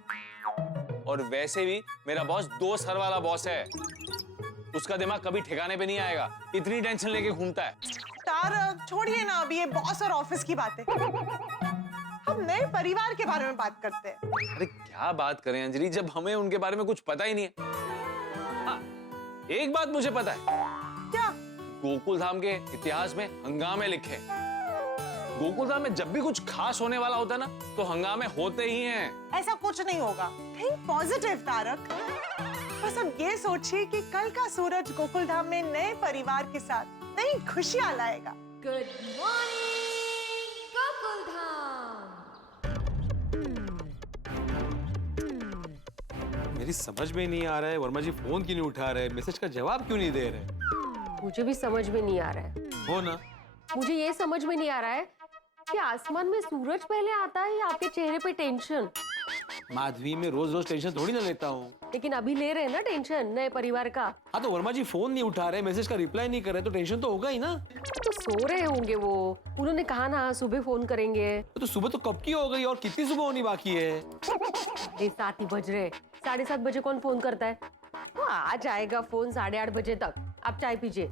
और वैसे भी मेरा बॉस 2 सर वाला बॉस है। उसका दिमाग कभी ठिकाने पे नहीं आएगा, इतनी टेंशन लेके घूमता है। तारक, छोड़िए ना अभी ये बॉस और ऑफिस की बातें। हम नए परिवार के बारे में बात करते हैं। अरे क्या बात करें अंजलि, जब हमें उनके बारे में कुछ पता ही नहीं है। हाँ, एक बात मुझे पता है। क्या? गोकुल धाम के इतिहास में हंगामे लिखे हैं। गोकुल धाम में जब भी कुछ खास होने वाला होता है ना, तो हंगामे होते ही हैं। ऐसा कुछ नहीं होगा। Think positive Tarak. बस अब ये सोचिए कि कल का सूरज गोकुल धाम में नए परिवार के साथ नई खुशियां लाएगा। Good morning Gokul Dham. मेरी समझ में नहीं आ रहा है, वर्मा जी फोन क्यों नहीं उठा रहे, मैसेज का जवाब क्यों नहीं दे रहे? मुझे भी समझ में नहीं आ रहा है। हो ना? मुझे ये समझ में नहीं आ रहा है कि आसमान में सूरज पहले आता है या आपके चेहरे पे टेंशन। माधवी, में रोज रोज टेंशन थोड़ी ना लेता हूँ। लेकिन अभी ले रहे हैं ना टेंशन नए परिवार का। हाँ तो वर्मा जी फोन नहीं उठा रहे, मैसेज का रिप्लाई नहीं कर रहे, तो टेंशन तो होगा ही ना। तो सो रहे होंगे वो। उन्होंने कहा ना सुबह फोन करेंगे। तो सुबह तो कब की हो गई और कितनी सुबह होनी बाकी है? 7 ही बज रहे। 7:30 बजे कौन फोन करता है? वो आ जाएगा फोन 8:30 बजे तक। आप चाय पीजिए।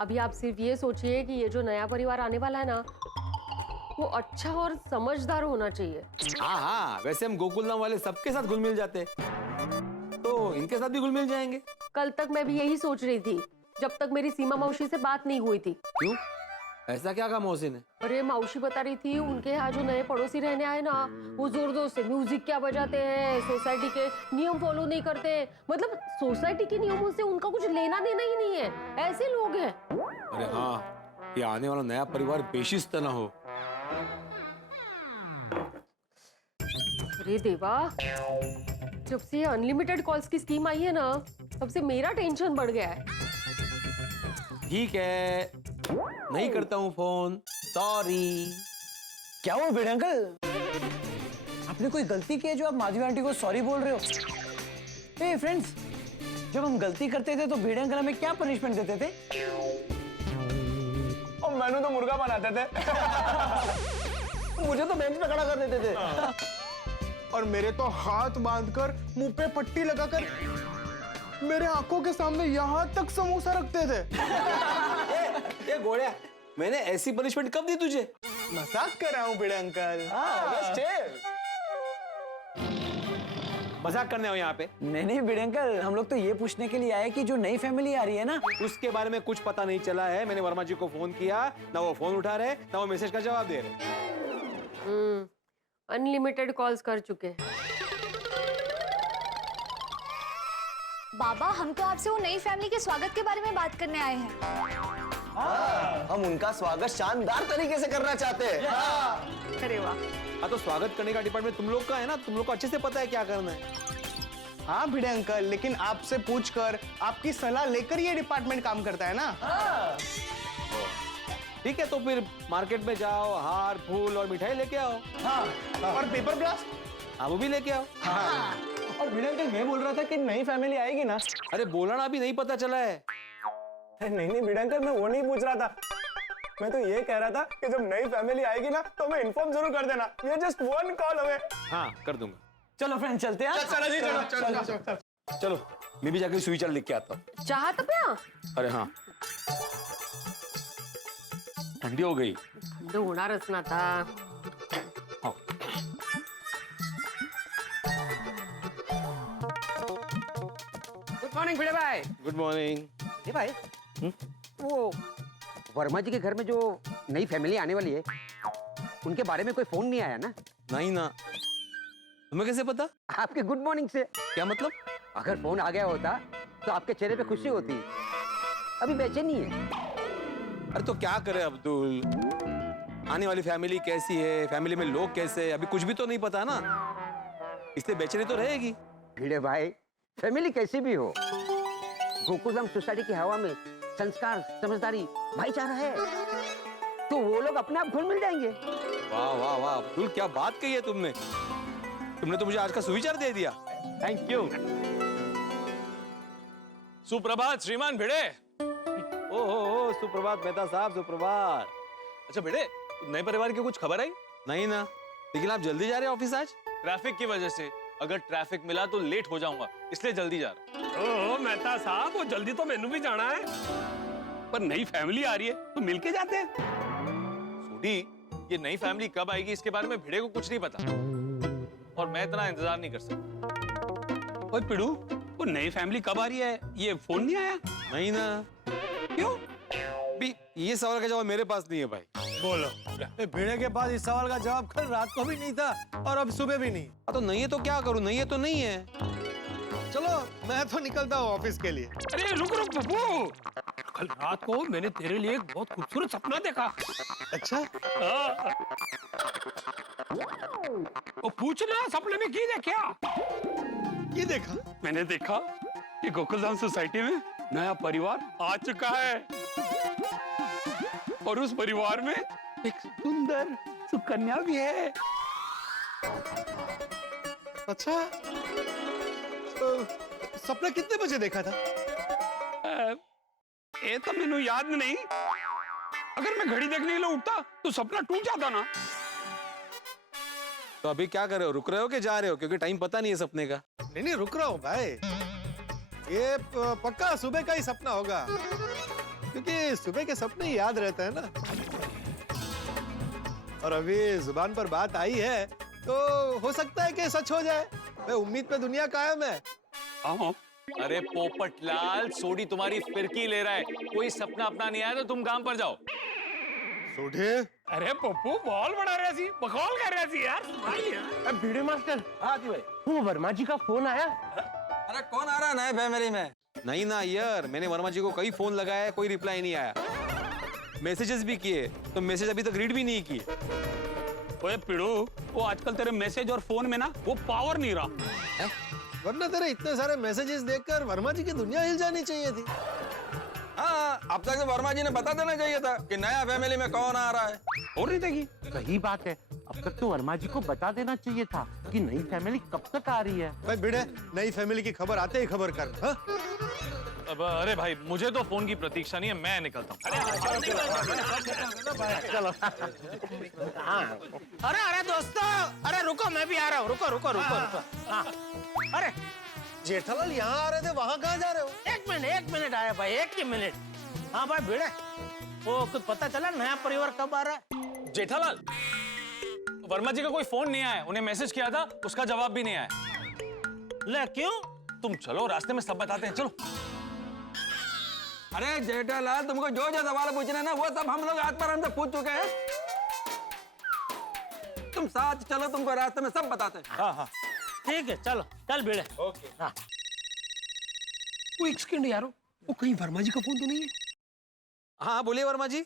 अभी आप सिर्फ ये सोचिए कि ये जो नया परिवार आने वाला है ना, वो अच्छा और समझदार होना चाहिए। हाँ, वैसे हम गोकुलधाम वाले सबके साथ घुल मिल जाते, तो इनके साथ भी घुल मिल जाएंगे। कल तक मैं भी यही सोच रही थी, जब तक मेरी सीमा मौसी से बात नहीं हुई थी। क्यों? ऐसा क्या कहा मौसी ने? अरे मौसी बता रही थी उनके यहाँ जो नए पड़ोसी रहने आए ना, वो जोर जोर से म्यूजिक क्या बजाते हैं, सोसाइटी के नियम फॉलो नहीं करते। मतलब सोसाइटी के नियमों से उनका कुछ लेना देना ही नहीं है। ऐसे लोग हैं। अरे हाँ, ये आने वाला नया परिवार बेशिस्त ना हो। अरे देवा, जब से ये अनलिमिटेड कॉल्स की स्कीम आई है ना, तब से मेरा टेंशन बढ़ गया है। ठीक है, नहीं करता हूँ फोन, सॉरी। क्या हुआ भिड़े अंकल? आपने कोई गलती की है जो आप माधवी आंटी को सॉरी बोल रहे हो? ए फ्रेंड्स, जब हम गलती करते थे तो भिड़े अंकल हमें क्या पनिशमेंट देते थे? और मैंने तो मुर्गा बनाते थे। मुझे तो बेंच पे खड़ा कर देते थे। और मेरे तो हाथ बांधकर मुंह पे पट्टी लगाकर मेरे आंखों के सामने यहाँ तक समोसा रखते थे। ये घोड़िया, मैंने ऐसी पनिशमेंट कब दी तुझे? मजाक कर रहा हूँ भिड़े अंकल। मजाक करने हो यहाँ पे? नहीं भिड़े अंकल, हम लोग तो ये पूछने के लिए आए कि जो नई फैमिली आ रही है ना, उसके बारे में कुछ पता नहीं चला है। मैंने वर्मा जी को फोन किया, ना वो फोन उठा रहे, ना वो मैसेज का जवाब दे रहे। अनलिमिटेड कॉल्स कर चुके हैं। बाबा, हम तो आपसे वो नई फैमिली के स्वागत के बारे में बात करने आए हैं। हम उनका स्वागत शानदार तरीके से करना चाहते हैं। अरे वाह। हाँ तो स्वागत करने का डिपार्टमेंट तुम लोग का है ना, तुम लोग को अच्छे से पता है क्या करना है। हाँ भिड़े अंकल, लेकिन आपसे पूछकर, आपकी सलाह लेकर ये डिपार्टमेंट काम करता है ना। ठीक है, तो फिर मार्केट में जाओ, हार फूल और मिठाई लेके आओ। हाँ, और पेपर ब्लास्ट? हाँ, वो भी लेके आओ। हाँ। और भिड़े अंकल, मैं बोल रहा था कि नई फैमिली आएगी ना। अरे बोलना अभी नहीं पता चला है। नहीं भिड़े अंकल, मैं वो नहीं पूछ रहा था। मैं तो ये कह रहा था कि जब नई फैमिली आएगी ना, तो हमें इन्फॉर्म जरूर कर देना। ये जस्ट 1 कॉल हमें। हाँ, कर दूंगा। चलो फ्रेंड, चलते हैं। चलो, मैं भी जाके स्विच लिख के आता हूँ। चाहत पे? अरे हाँ, ठंडी हो गई। थंड होणारच ना आता. गुड मॉर्निंग भिड़े भाई. Good morning. ये भाई वो वर्मा जी के घर में जो नई फैमिली आने वाली है उनके बारे में कोई फोन नहीं आया ना? नहीं ना. तुम्हें कैसे पता? आपके गुड मॉर्निंग से. क्या मतलब? अगर फोन आ गया होता तो आपके चेहरे पे खुशी होती. अभी बेचैनी है. अरे तो क्या करे अब्दुल, आने वाली फैमिली कैसी है, फैमिली में लोग कैसे हैं, अभी कुछ भी तो नहीं पता ना, इसलिए बेचैनी तो रहेगी. भिड़े भाई, फैमिली कैसी भी हो, गोकुलधाम सोसाइटी की हवा में संस्कार, समझदारी, भाईचारा है, तो वो लोग अपने आप घुल मिल जाएंगे. वाह वाह वाह अब्दुल, क्या बात कही है तुमने. तुमने तो मुझे आज का सुविचार दे दिया. Thank you. सुप्रभात श्रीमान भिड़े. ओहो सुप्रभात मेहता साहब, सुप्रभात. अच्छा भिड़े, नए परिवार की कुछ खबर आई? नहीं ना, लेकिन आप जल्दी जा रहे हैं ऑफिस आज? ट्रैफिक की वजह से. अगर ट्रैफिक मिला तो लेट हो जाऊंगा, इसलिए जल्दी जा रहा हूं. ओह मेहता साहब, वो जल्दी तो मैनू भी जाना है, पर नई फैमिली आ रही है तो मिलके जाते हैं. सूडी, ये नई फैमिली कब आएगी इसके बारे में भिड़े को कुछ नहीं पता, और मैं इतना इंतजार नहीं कर सकता. ओए पिड़ू, वो नई फैमिली कब आ रही है, ये फोन नहीं आया? नहीं ना. क्यों? भी ये सवाल का जवाब मेरे पास नहीं है भाई. बोलो. भिड़े के पास इस सवाल का जवाब कल रात को भी नहीं था और अब सुबह भी नहीं. तो नहीं है तो क्या करूं, नहीं है तो नहीं है. चलो मैं तो निकलता हूँ ऑफिस के लिए. अरे रुक रुक पप्पू, कल रात को मैंने तेरे लिए एक बहुत खूबसूरत सपना देखा. अच्छा? हाँ. वो पूछना सपने में की देखा? ये देखा? मैंने देखा कि गोकुलधाम सोसाइटी में नया परिवार आ चुका है, और उस परिवार में एक सुंदर सुकन्या भी है. अच्छा, तो सपना कितने बजे देखा था? ये तो मैंने याद नहीं. अगर मैं घड़ी देखने के लिए उठता तो सपना टूट जाता ना. तो अभी क्या कर रहे हो, रुक रहे हो कि जा रहे हो, क्योंकि टाइम पता नहीं है सपने का. नहीं रुक रहा हूँ भाई, ये पक्का सुबह का ही सपना होगा, क्योंकि सुबह के सपने ही याद रहते हैं ना. और अभी जुबान पर बात आई है तो हो सकता है कि सच हो जाए. मैं उम्मीद पे दुनिया कायम है. अरे पोपटलाल, सोडी तुम्हारी फिरकी ले रहा है. कोई सपना अपना नहीं आया तो तुम काम पर जाओ. सोडे? अरे पप्पू, बॉल बढ़ा रहे सी, बकौल कर रहे सी यार. भिड़े मास्टर. हाँ जी भाई. वो वर्मा जी का फोन आया? अरे कौन आ रहा है नए फैमिली में? नहीं ना यार, मैंने वर्मा जी को कई फोन लगाया है, कोई रिप्लाई नहीं आया. मैसेजेस भी किए तो मैसेज अभी तक रीड भी नहीं किए. ओए पिड़ू, वो आजकल तेरे मैसेज और फोन में ना वो पावर नहीं रहा. वरना तेरे इतने सारे मैसेजेस देखकर वर्मा जी की दुनिया हिल जानी चाहिए थी. हाँ, अब तक तो वर्मा जी ने बता देना चाहिए था कि नया फैमिली में कौन आ रहा है. और नहीं देखी? सही बात है, अब तक तो वर्मा जी को बता देना चाहिए था कि नई फैमिली कब तक आ रही है. भाई भिड़े, नई फैमिली की खबर आते ही खबर कर. हाँ? अब अरे भाई, मुझे तो फोन की प्रतीक्षा नहीं है, मैं निकलता हूँ. चलो. अरे दोस्तों, अरे रुको, मैं भी आ रहा हूँ. रुको रुको रुको रुको. हाँ. अरे जेठालाल यहाँ आ रहे थे, वहाँ कहाँ जा रहे हो? एक मिनट आया भाई, एक ही मिनट. हाँ भाई भिड़े, वो कुछ पता चला नया परिवार कब आ रहा है? जेठालाल, वर्मा जी का कोई फोन नहीं आया. उन्हें मैसेज किया था, उसका जवाब भी नहीं आया. ले क्यों? तुम चलो, रास्ते में सब बताते हैं. चलो. अरे जेठालाल, तुमको जो जो सवाल पूछना है ना वो सब हम लोग आज पर हमसे पूछ चुके हैं. तुम साथ चलो, तुमको रास्ते में सब बताते हैं. हाँ हाँ ठीक है, चलो चल भिड़े. ओके. हाँ. वो एक सेकंड यारो, वो कहीं वर्मा जी का फोन तो नहीं है? हाँ बोलिए वर्मा जी.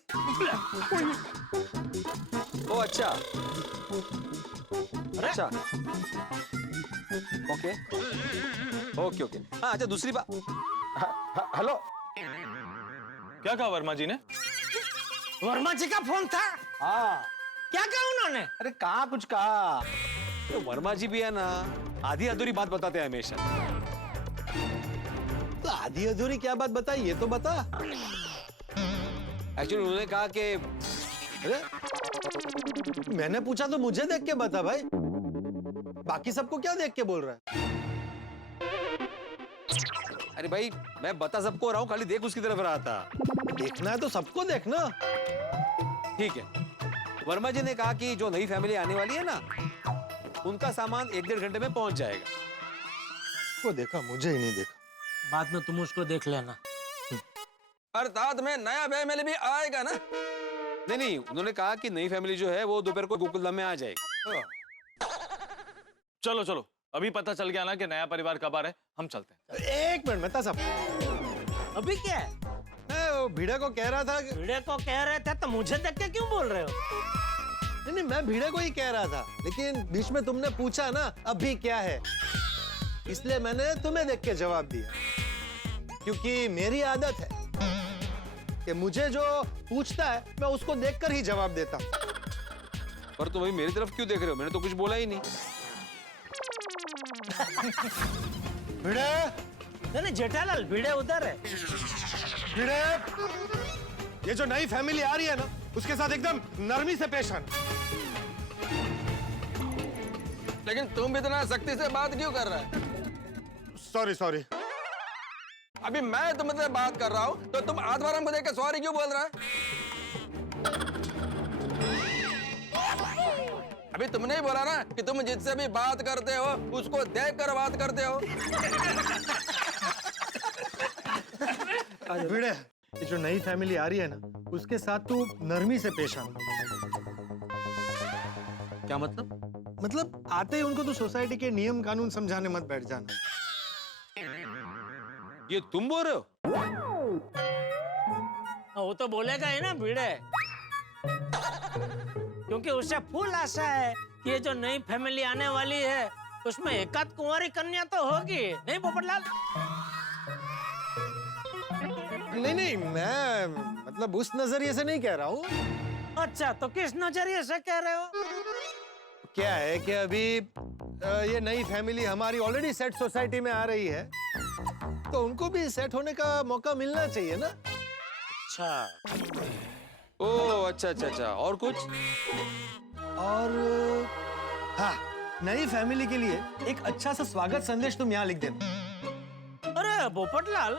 ओ अच्छा. अच्छा. Okay okay okay. हाँ अच्छा, दूसरी बात. हेलो. क्या कहा वर्मा जी ने? वर्मा जी का फोन था? हाँ. क्या कहा उन्होंने? अरे कहा कुछ कहा. तो वर्मा जी भी है ना, आधी अधूरी बात बताते हैं हमेशा. तो आधी अधूरी क्या बात बताई, ये तो बता. एक्चुअली उन्होंने कहा कि अरे मैंने पूछा तो मुझे देख के बता भाई, बाकी सबको क्या देख के बोल रहा है? अरे भाई मैं बता सबको रहा हूँ, खाली देख उसकी तरफ रहा था. देखना है तो सबको देखना। ठीक है, वर्मा जी ने कहा कि जो नई फैमिली आने वाली है ना, उनका सामान 1-1.5 घंटे में पहुंच जाएगा। वो देखा, मुझे ही नहीं देखा। बाद में तुम उसको देख लेना। अर्थात में नया फैमिली भी आएगा ना? नहीं, उन्होंने कहा कि नई फैमिली जो है वो दोपहर को गोकुलधाम में आ जाएगी। चलो चलो, अभी पता चल गया ना कि नया परिवार कब आ रहा है, हम चलते हैं। एक मिनट मेहता साहब, अभी क्या है? वो भिड़े को कह रहा था कि... भिड़े को कह रहे थे तो मुझे देख के क्यों बोल रहे हो? नहीं, मैं भिड़े को ही कह रहा था, लेकिन बीच में तुमने पूछा ना अभी क्या है, इसलिए मैंने तुम्हें देख के जवाब दिया। क्योंकि मेरी आदत है कि मुझे जो पूछता है मैं उसको देखकर ही जवाब देता हूं। पर तुम अभी मेरी तरफ क्यों देख रहे हो? मैंने तो कुछ बोला ही नहीं। भिड़े, नहीं जेठालाल, भिड़े उधर है। भिड़े, ये जो नई फैमिली आ रही है ना, उसके साथ एकदम नरमी से पेश आना। लेकिन तुम भी इतना सख्ती से बात क्यों कर रहा है? सॉरी। अभी मैं तुमसे बात कर रहा हूँ तो तुम हाथ बार हमको देख के सॉरी क्यों बोल रहा है? अभी तुमने ही बोला ना कि तुम जिससे भी बात करते हो उसको देख कर बात करते हो। भिड़े, ये जो नई फैमिली आ रही है ना, उसके साथ तू नरमी से पेश आना। क्या मतलब? मतलब आते ही उनको तो सोसाइटी के नियम कानून समझाने मत बैठ जाना। ये तुम बोल रहे हो? वो तो बोलेगा ही ना भिड़े, क्योंकि उसे फुल आशा है कि ये जो नई फैमिली आने वाली है उसमें एकाध कुंवारी कन्या तो होगी, नहीं पोपटलाल? नहीं, मैं मतलब उस नजरिए से नहीं कह रहा हूँ। अच्छा, तो किस नजरिए से कह रहे हो? क्या है कि अभी ये नई फैमिली हमारी ऑलरेडी सेट सोसाइटी में आ रही है, तो उनको भी सेट होने का मौका मिलना चाहिए ना। अच्छा, ओह अच्छा। और कुछ? और हाँ, नई फैमिली के लिए एक अच्छा सा स्वागत संदेश तुम यहाँ लिख देना। अरे पोपटलाल,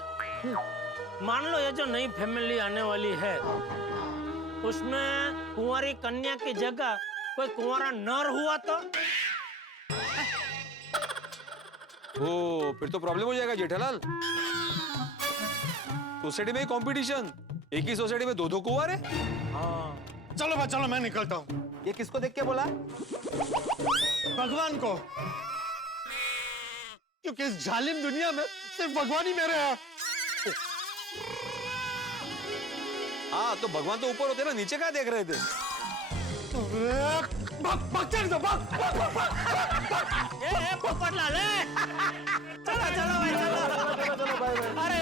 मान लो ये जो नई फैमिली आने वाली है उसमें कुंवारी कन्या की जगह कोई कुंवारा नर हुआ तो? ओ, फिर तो प्रॉब्लम हो जाएगा जेठालाल। सोसाइटी में कंपटीशन, एक ही सोसाइटी में 2-2 कुंवार है। चलो मैं निकलता हूँ। ये किसको देख के बोला? भगवान को, क्योंकि इस जालिम दुनिया में सिर्फ भगवान ही मेरे हैं। हाँ, तो भगवान तो ऊपर होते ना, नीचे क्या देख रहे थे? पोपटलाल, चलो भाई, चलो। अरे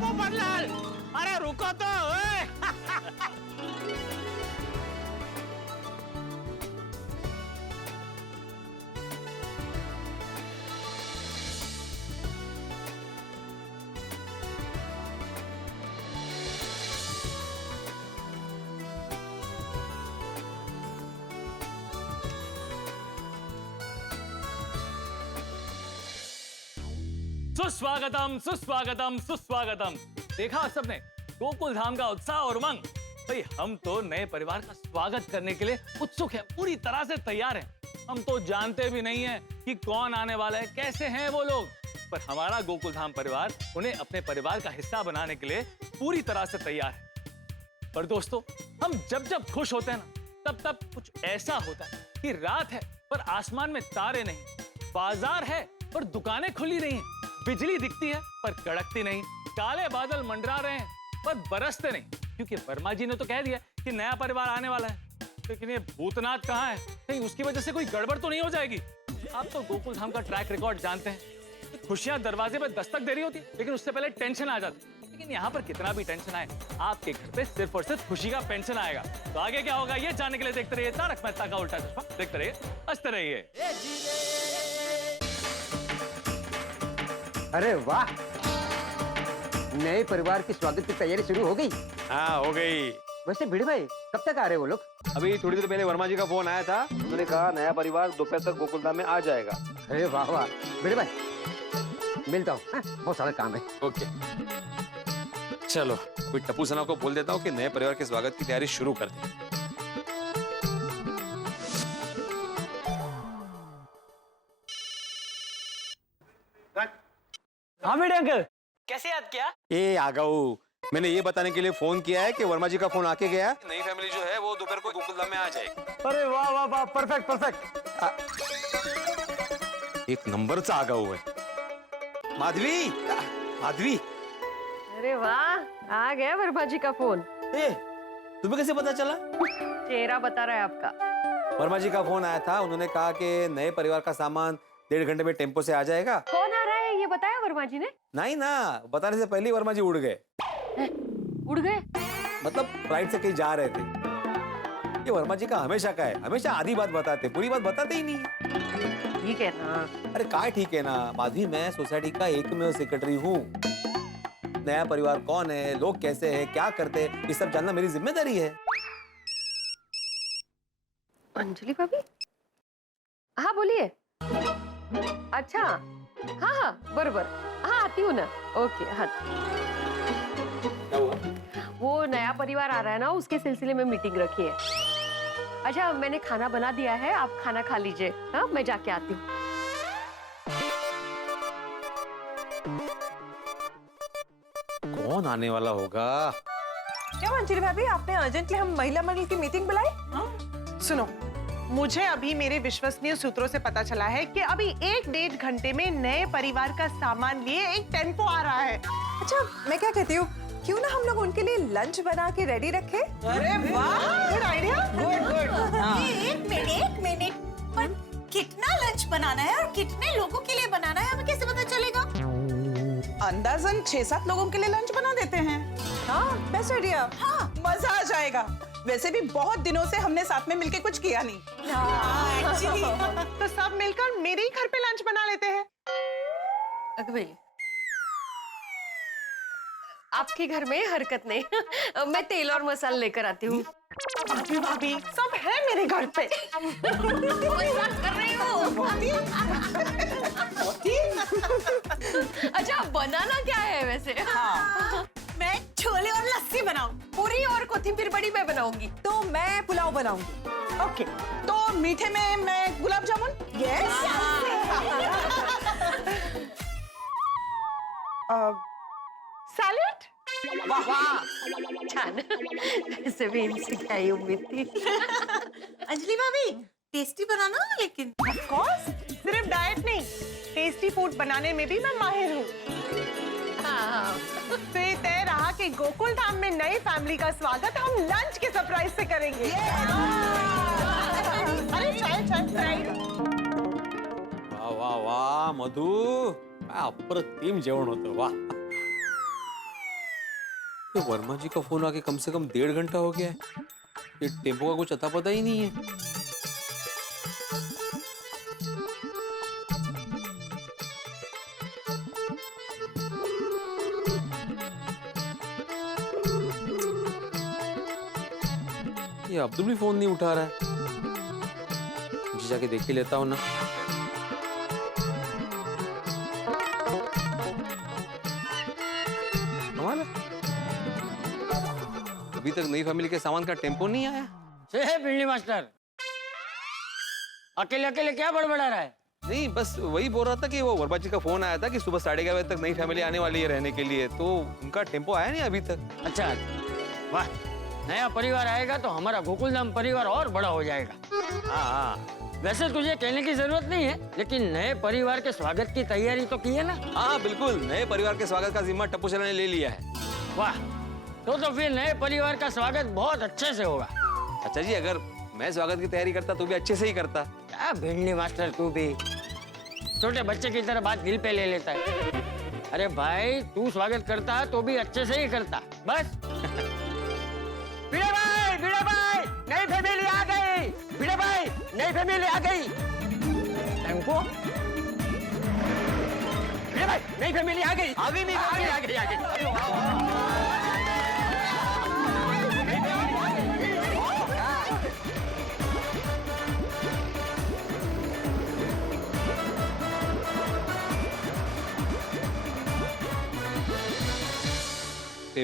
पोपटलाल, अरे रुको तो। सुस्वागतम। देखा सबने गोकुल धाम का उत्साह और उमंग। भाई हम तो नए परिवार का स्वागत करने के लिए उत्सुक हैं, पूरी तरह से तैयार हैं। हम तो जानते भी नहीं है कि कौन आने वाला है, कैसे हैं वो लोग, पर हमारा गोकुल धाम परिवार उन्हें अपने परिवार का हिस्सा बनाने के लिए पूरी तरह से तैयार है। पर दोस्तों, हम जब खुश होते हैं ना, तब कुछ ऐसा होता है कि रात है पर आसमान में तारे नहीं, बाजार है पर दुकानें खुली नहीं है, बिजली दिखती है पर कड़कती नहीं, काले बादल मंडरा रहे हैं पर बरसते नहीं, क्योंकि वर्मा जी ने तो कह दिया कि नया परिवार आने वाला है। लेकिन ये भूतनाथ कहाँ है? कहीं उसकी वजह से कोई गड़बड़ तो नहीं हो जाएगी? आप तो गोकुल धाम का ट्रैक रिकॉर्ड जानते हैं, खुशियां दरवाजे पर दस्तक दे रही होती है, लेकिन उससे पहले टेंशन आ जाती है। लेकिन यहाँ पर कितना भी टेंशन आए, आपके घर पे सिर्फ और सिर्फ खुशी का पेंशन आएगा। तो आगे क्या होगा ये जानने के लिए देखते रहिए तारक मेहता का उल्टा चश्मा। देखते रहिए, हंसते रहिए। अरे वाह, नए परिवार के स्वागत की तैयारी शुरू हो गई? हाँ, हो गई। वैसे भिड़े भाई, कब तक आ रहे वो लोग? अभी थोड़ी देर पहले वर्मा जी का फोन आया था, उन्होंने कहा नया परिवार दोपहर तक गोकुलधाम में आ जाएगा। अरे वाह वाह, भिड़े भाई मिलता हूँ, बहुत सारा काम है। ओके। चलो अभी टप्पू सना को बोल देता हूँ कि नए परिवार के स्वागत की तैयारी शुरू कर दे। हाँ बेटे अंकल, कैसे याद किया? ए आ गऊ, मैंने ये बताने के लिए फोन किया है कि वर्मा जी का फोन आके गया। नई फैमिली जो है वो दोपहर को गोकुलधाम में आ जाएगी। अरे वाह वाह वाह, परफेक्ट परफेक्ट। एक नंबर सा आ गऊ है। माधवी, माधवी, अरे वाह, आ गया वर्मा जी का फोन। तुम्हें कैसे पता चला? चेहरा बता रहा है आपका। वर्मा जी का फोन आया था, उन्होंने कहा कि नए परिवार का सामान 1.5 घंटे में टेम्पो से आ जाएगा। कौन आ रहा है ये बताया वर्मा जी ने? नहीं ना, बताने से पहले ही वर्मा जी उड़ गए। उड़ गए? मतलब फ्लाइट से कहीं जा रहे थे। ये वर्मा जी का हमेशा का है, हमेशा आधी बात बताते, पूरी बात बताते ही नहीं। ठीक है ना? अरे काय ठीक है ना माधवी, मैं सोसाइटी का एकमेव सेक्रेटरी हूँ। नया परिवार कौन है, लोग कैसे हैं, क्या करते हैं, ये सब जानना मेरी जिम्मेदारी है। अंजलि भाभी? हाँ बोलिए। अच्छा, हाँ हाँ बरोबर, हाँ आती हूँ ना। ओके हाँ। वो नया परिवार आ रहा है ना, उसके सिलसिले में मीटिंग रखी है। अच्छा मैंने खाना बना दिया है, आप खाना खा लीजिए। हाँ मैं जाके आती हूँ। कौन आने वाला होगा? क्या अंजलि भाभी, आपने अर्जेंटली हम महिला मंडल की मीटिंग बुलाई? सुनो, मुझे अभी मेरे विश्वसनीय सूत्रों से पता चला है कि अभी 1-1.5 घंटे में नए परिवार का सामान लिए एक टेम्पो आ रहा है। अच्छा मैं क्या कहती हूँ, क्यों ना हम लोग उनके लिए लंच बना के रेडी रखें? अरे वाह, गुड आइडिया। Good good. एक मिनट, पर कितना लंच बनाना है और कितने लोगों के लिए बनाना है हमें कैसे पता चलेगा? अंदाजन 6-7 लोगों के लिए लंच बना देते हैं। हाँ बेस्ट आइडिया। हाँ मजा आ जाएगा। वैसे भी बहुत दिनों से हमने साथ में मिलके कुछ किया नहीं। तो सब मिलकर मेरे ही घर पे लंच बना लेते हैं। भाई आपके घर में हरकत नहीं। मैं तेल और मसाला लेकर आती हूँ। भाभी भाभी सब है मेरे घर पे। कर रही हूँ। अच्छा बनाना क्या है वैसे? हाँ। मैं छोले और लस्सी बनाऊं। पूरी और कोथिंबीर बड़ी मैं बनाऊंगी। तो मैं पुलाव बनाऊंगी। ओके। तो मीठे में मैं गुलाब जामुन। यस। सैलेड। वाह छान। ऐसे भी इनसे क्या ही उम्मीद थी। अंजलि भाभी टेस्टी बनाना हो, लेकिन ऑफ कोर्स, सिर्फ डाइट नहीं, टेस्टी फूड बनाने में भी मैं माहिर हूँ। तो ये तय रहा कि गोकुल धाम में नई फैमिली का स्वागत हम लंच के सरप्राइज से करेंगे। अरे चाय चाय। वाह वाह वाह मधु, अप्रतिम जेवण होतं। वाह, तो वर्मा जी का फोन आके कम से कम 1.5 घंटा हो गया है। ये टेम्पो का कुछ अता पता ही नहीं है। ये अब्दुल भी फोन नहीं उठा रहा है। जी जाके देख ही लेता हूं ना। अभी तक नई फैमिली के सामान का टेम्पो नहीं आया। बिल्ली मास्टर अकेले अकेले क्या बड़बड़ा रहा है? नहीं बस वही बोल रहा था कि वो वर्मा जी का फोन आया था कि सुबह 11:30 बजे तक नई फैमिली आने वाली है रहने के लिए, तो उनका टेम्पो आया नहीं अभी तक। अच्छा वाह, नया परिवार आएगा तो हमारा गोकुलधाम परिवार और बड़ा हो जाएगा। हाँ वैसे तुझे कहने की जरूरत नहीं है, लेकिन नए परिवार के स्वागत की तैयारी तो की है ना? हाँ बिल्कुल, नए परिवार के स्वागत का जिम्मा टप्पू सना ने ले लिया है। वाह, तो फिर नए परिवार का स्वागत बहुत अच्छे से होगा। अच्छा जी, अगर मैं स्वागत की तैयारी करता तो भी अच्छे से ही करता। क्या भिंडी मास्टर, तू भी छोटे बच्चे की तरह बात दिल पे ले लेता है। अरे भाई तू स्वागत करता तो भी अच्छे से ही करता बस। भिड़े भाई नई फैमिली आ गई। भिड़े भाई नई फैमिली आ गई। टेम्पो भिड़े भाई नई फैमिली आ गई। आ गई आ गई।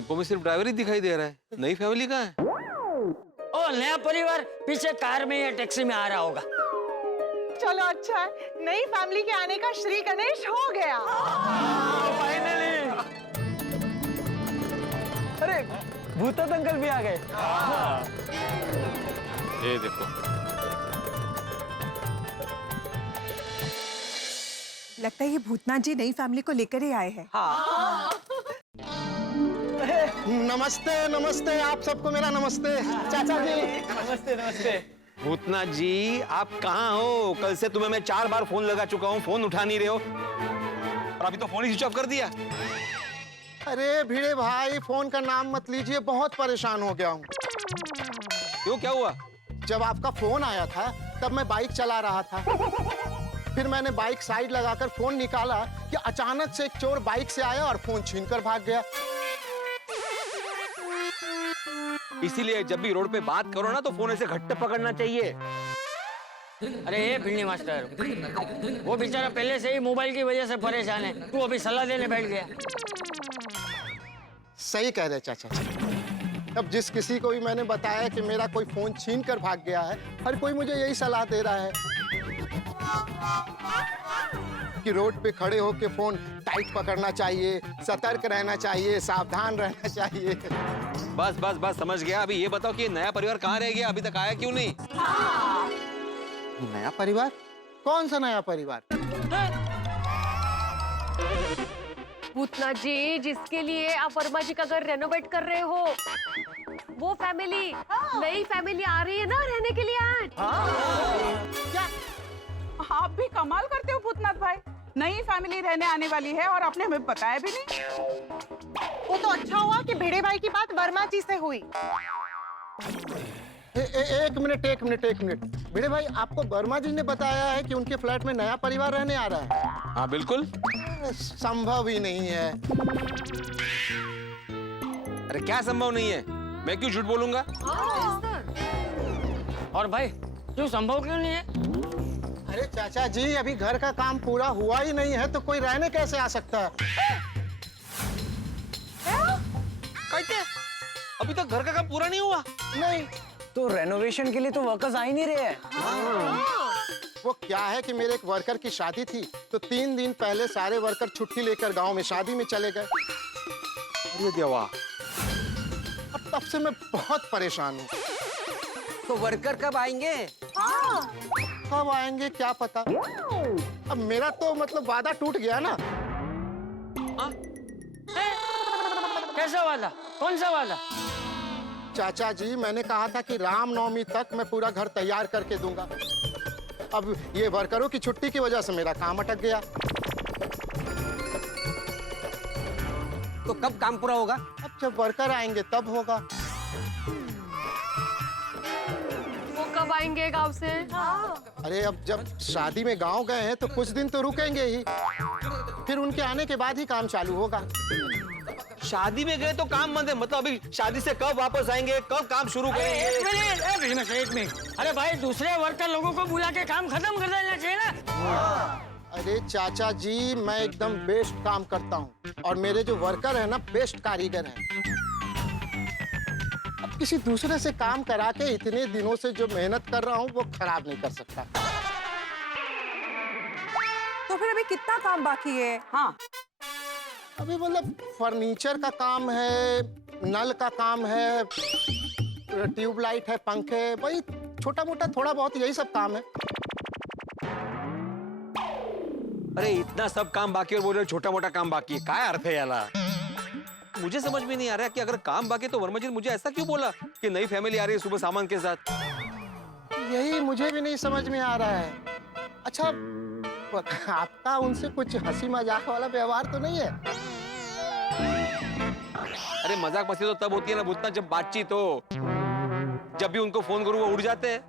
मेरे को में सिर्फ ड्राइवर ही दिखाई दे रहा है, नई फैमिली कहाँ है? ओ नया परिवार पीछे कार में या टैक्सी में आ रहा होगा। चलो अच्छा है, नई फैमिली के आने का श्री गणेश हो गया। फाइनली। अरे भूतत अंकल भी आ गए। ये देखो, लगता है ये भूतनाथ जी नई फैमिली को लेकर ही आए हैं। नमस्ते नमस्ते, आप सबको मेरा नमस्ते। चाचा जी नमस्ते नमस्ते। भूतनाथ जी आप कहाँ हो? कल से तुम्हें मैं 4 बार फोन लगा चुका हूँ, फोन उठा नहीं रहे हो और अभी तो फोन ही स्विच ऑफ कर दिया। अरे भिड़े भाई, फोन का नाम मत लीजिए, बहुत परेशान हो गया हूँ। क्यों, क्या हुआ? जब आपका फोन आया था तब मैं बाइक चला रहा था, फिर मैंने बाइक साइड लगाकर फोन निकाला कि अचानक से एक चोर बाइक से आया और फोन छीनकर भाग गया। इसीलिए जब भी रोड पे बात करो ना तो फोन ऐसे घट्ट पकड़ना चाहिए। अरे ये भिड़नी मास्टर, वो बेचारा पहले से ही मोबाइल की वजह से परेशान है, तू अभी सलाह देने बैठ गया। सही कह रहे चाचा जी। अब जिस किसी को भी मैंने बताया कि मेरा कोई फोन छीन कर भाग गया है, हर कोई मुझे यही सलाह दे रहा है कि रोड पे खड़े होके फोन टाइट पकड़ना चाहिए, सतर्क रहना चाहिए, सावधान रहना चाहिए। बस बस बस समझ गया। अभी ये बताओ कि नया परिवार कहाँ रह गया, अभी तक आया क्यों नहीं? नया परिवार? कौन सा नया परिवार? भूतनाथ जी, जिसके लिए आप वर्मा जी का घर रेनोवेट कर रहे हो, वो फैमिली, नई फैमिली आ रही है ना रहने के लिए आज। क्या आप भी कमाल करते हो भूतनाथ भाई, नई फैमिली रहने आने वाली है और आपने हमें बताया भी नहीं। वो तो अच्छा हुआ कि भिड़े भाई की बात वर्मा जी से हुई। एक मिनट। भिड़े भाई, आपको वर्मा जी ने बताया है कि उनके फ्लैट में नया परिवार रहने आ रहा है? हाँ बिल्कुल। संभव ही नहीं है। अरे क्या संभव नहीं है? मैं क्यों झूठ बोलूंगा? और भाई क्यों संभव क्यों नहीं है? अरे चाचा जी, अभी घर का काम पूरा हुआ ही नहीं है तो कोई रहने कैसे आ सकता है? कैसे? अभी तक घर का काम पूरा नहीं हुआ? नहीं। तो रेनोवेशन के लिए तो वर्कर्स आ ही नहीं रहे हैं। वो क्या है कि मेरे एक वर्कर की शादी थी तो 3 दिन पहले सारे वर्कर छुट्टी लेकर गांव में शादी में चले गए। अरे देवा, अब तब से मैं बहुत परेशान हूँ। तो वर्कर कब आएंगे? कब आएंगे क्या पता। अब मेरा तो मतलब वादा टूट गया ना। कैसा वादा? कौन सा वादा? चाचा जी, मैंने कहा था कि रामनवमी तक मैं पूरा घर तैयार करके दूंगा। अब ये वर्करों की छुट्टी की वजह से मेरा काम अटक गया। तो कब काम पूरा होगा? अब जब वर्कर आएंगे तब होगा। वो कब आएंगे गांव से? अरे अब जब शादी में गांव गए हैं तो कुछ दिन तो रुकेंगे ही, फिर उनके आने के बाद ही काम चालू होगा। शादी में गए तो काम बंद है, मतलब अभी शादी से कब वापस आएंगे, कब काम शुरू करेंगे? एक मिनट। अरे भाई, दूसरे वर्कर लोगों को बुला के काम खत्म कर देना चाहिए ना। अरे चाचा जी, मैं एकदम बेस्ट काम करता हूँ और मेरे जो वर्कर है ना, बेस्ट कारीगर हैं। अब किसी दूसरे से काम करा के इतने दिनों से जो मेहनत कर रहा हूँ वो खराब नहीं कर सकता। तो फिर अभी कितना काम बाकी है? हाँ, अभी मतलब फर्नीचर का काम है, नल का काम है, ट्यूबलाइट है, पंखे, वही छोटा मोटा थोड़ा बहुत यही सब काम है। अरे इतना सब काम बाकी और बोल रहे हो छोटा मोटा काम बाकी है, क्या अर्थ है याला? मुझे समझ में नहीं आ रहा है कि अगर काम बाकी तो वर्मा जी ने मुझे ऐसा क्यों बोला कि नई फैमिली आ रही है सुबह सामान के साथ? यही मुझे भी नहीं समझ में आ रहा है। अच्छा, आपका उनसे कुछ हंसी मजाक वाला व्यवहार तो नहीं है? अरे मजाक मस्ती तो तब होती है ना भूतना, जब बातचीत हो। जब भी उनको फोन करूँ वो उड़ जाते हैं।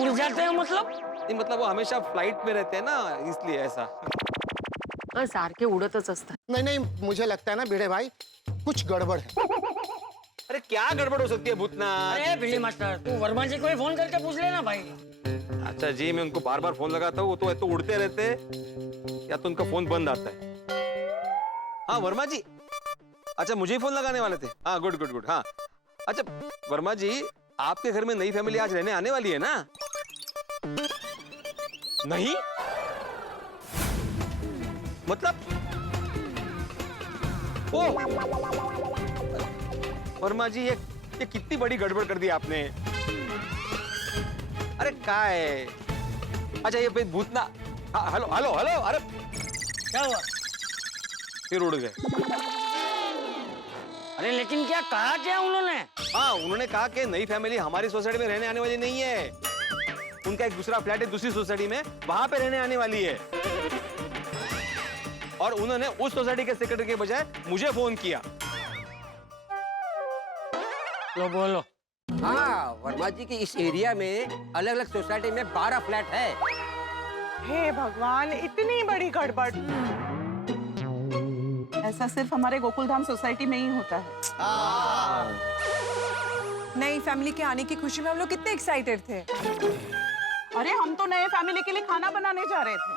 उड़ जाते हैं मतलब? नहीं, मतलब वो हमेशा फ्लाइट में रहते हैं ना, इसलिए ऐसा। सारखे उडतच असतात। नहीं, मुझे लगता है ना भिड़े भाई, कुछ गड़बड़ है। अरे क्या गड़बड़ हो सकती है भूतना? अरे भिड़ी मास्टर, तू वर्मा जी को ही फोन करके पूछ लेना भाई। अच्छा जी, मैं उनको बार बार फोन लगाता हूँ, वो तो उड़ते रहते हैं या तो उनका फोन बंद आता है। हाँ वर्मा जी, अच्छा मुझे ही फोन लगाने वाले थे। हाँ गुड गुड गुड। हाँ अच्छा वर्मा जी, आपके घर में नई फैमिली आज रहने आने वाली है ना? नहीं मतलब ओ वर्मा जी, ये कितनी बड़ी गड़बड़ कर दी आपने। अरे क्या है? अच्छा ये भूतना, हेलो हेलो हेलो, अरे क्या हुआ? फिर उड़ गए। अरे लेकिन क्या कहा क्या उन्होंने? हाँ उन्होंने कहा कि नई फैमिली हमारी सोसाइटी में रहने आने वाली नहीं है। उनका एक दूसरा फ्लैट है दूसरी सोसाइटी में, वहां पे रहने आने वाली है। और उन्होंने उस सोसाइटी के सेक्रेटरी के बजाय मुझे फोन किया। लो बोलो। हाँ वर्मा जी की इस एरिया में अलग अलग सोसाइटी में 12 फ्लैट है। हे भगवान, इतनी बड़ी गड़बड़। ऐसा सिर्फ हमारे गोकुलधाम सोसाइटी में ही होता है। नई फैमिली के आने की खुशी में हम लोग कितने एक्साइटेड थे। अरे हम तो नए फैमिली के लिए खाना बनाने जा रहे थे।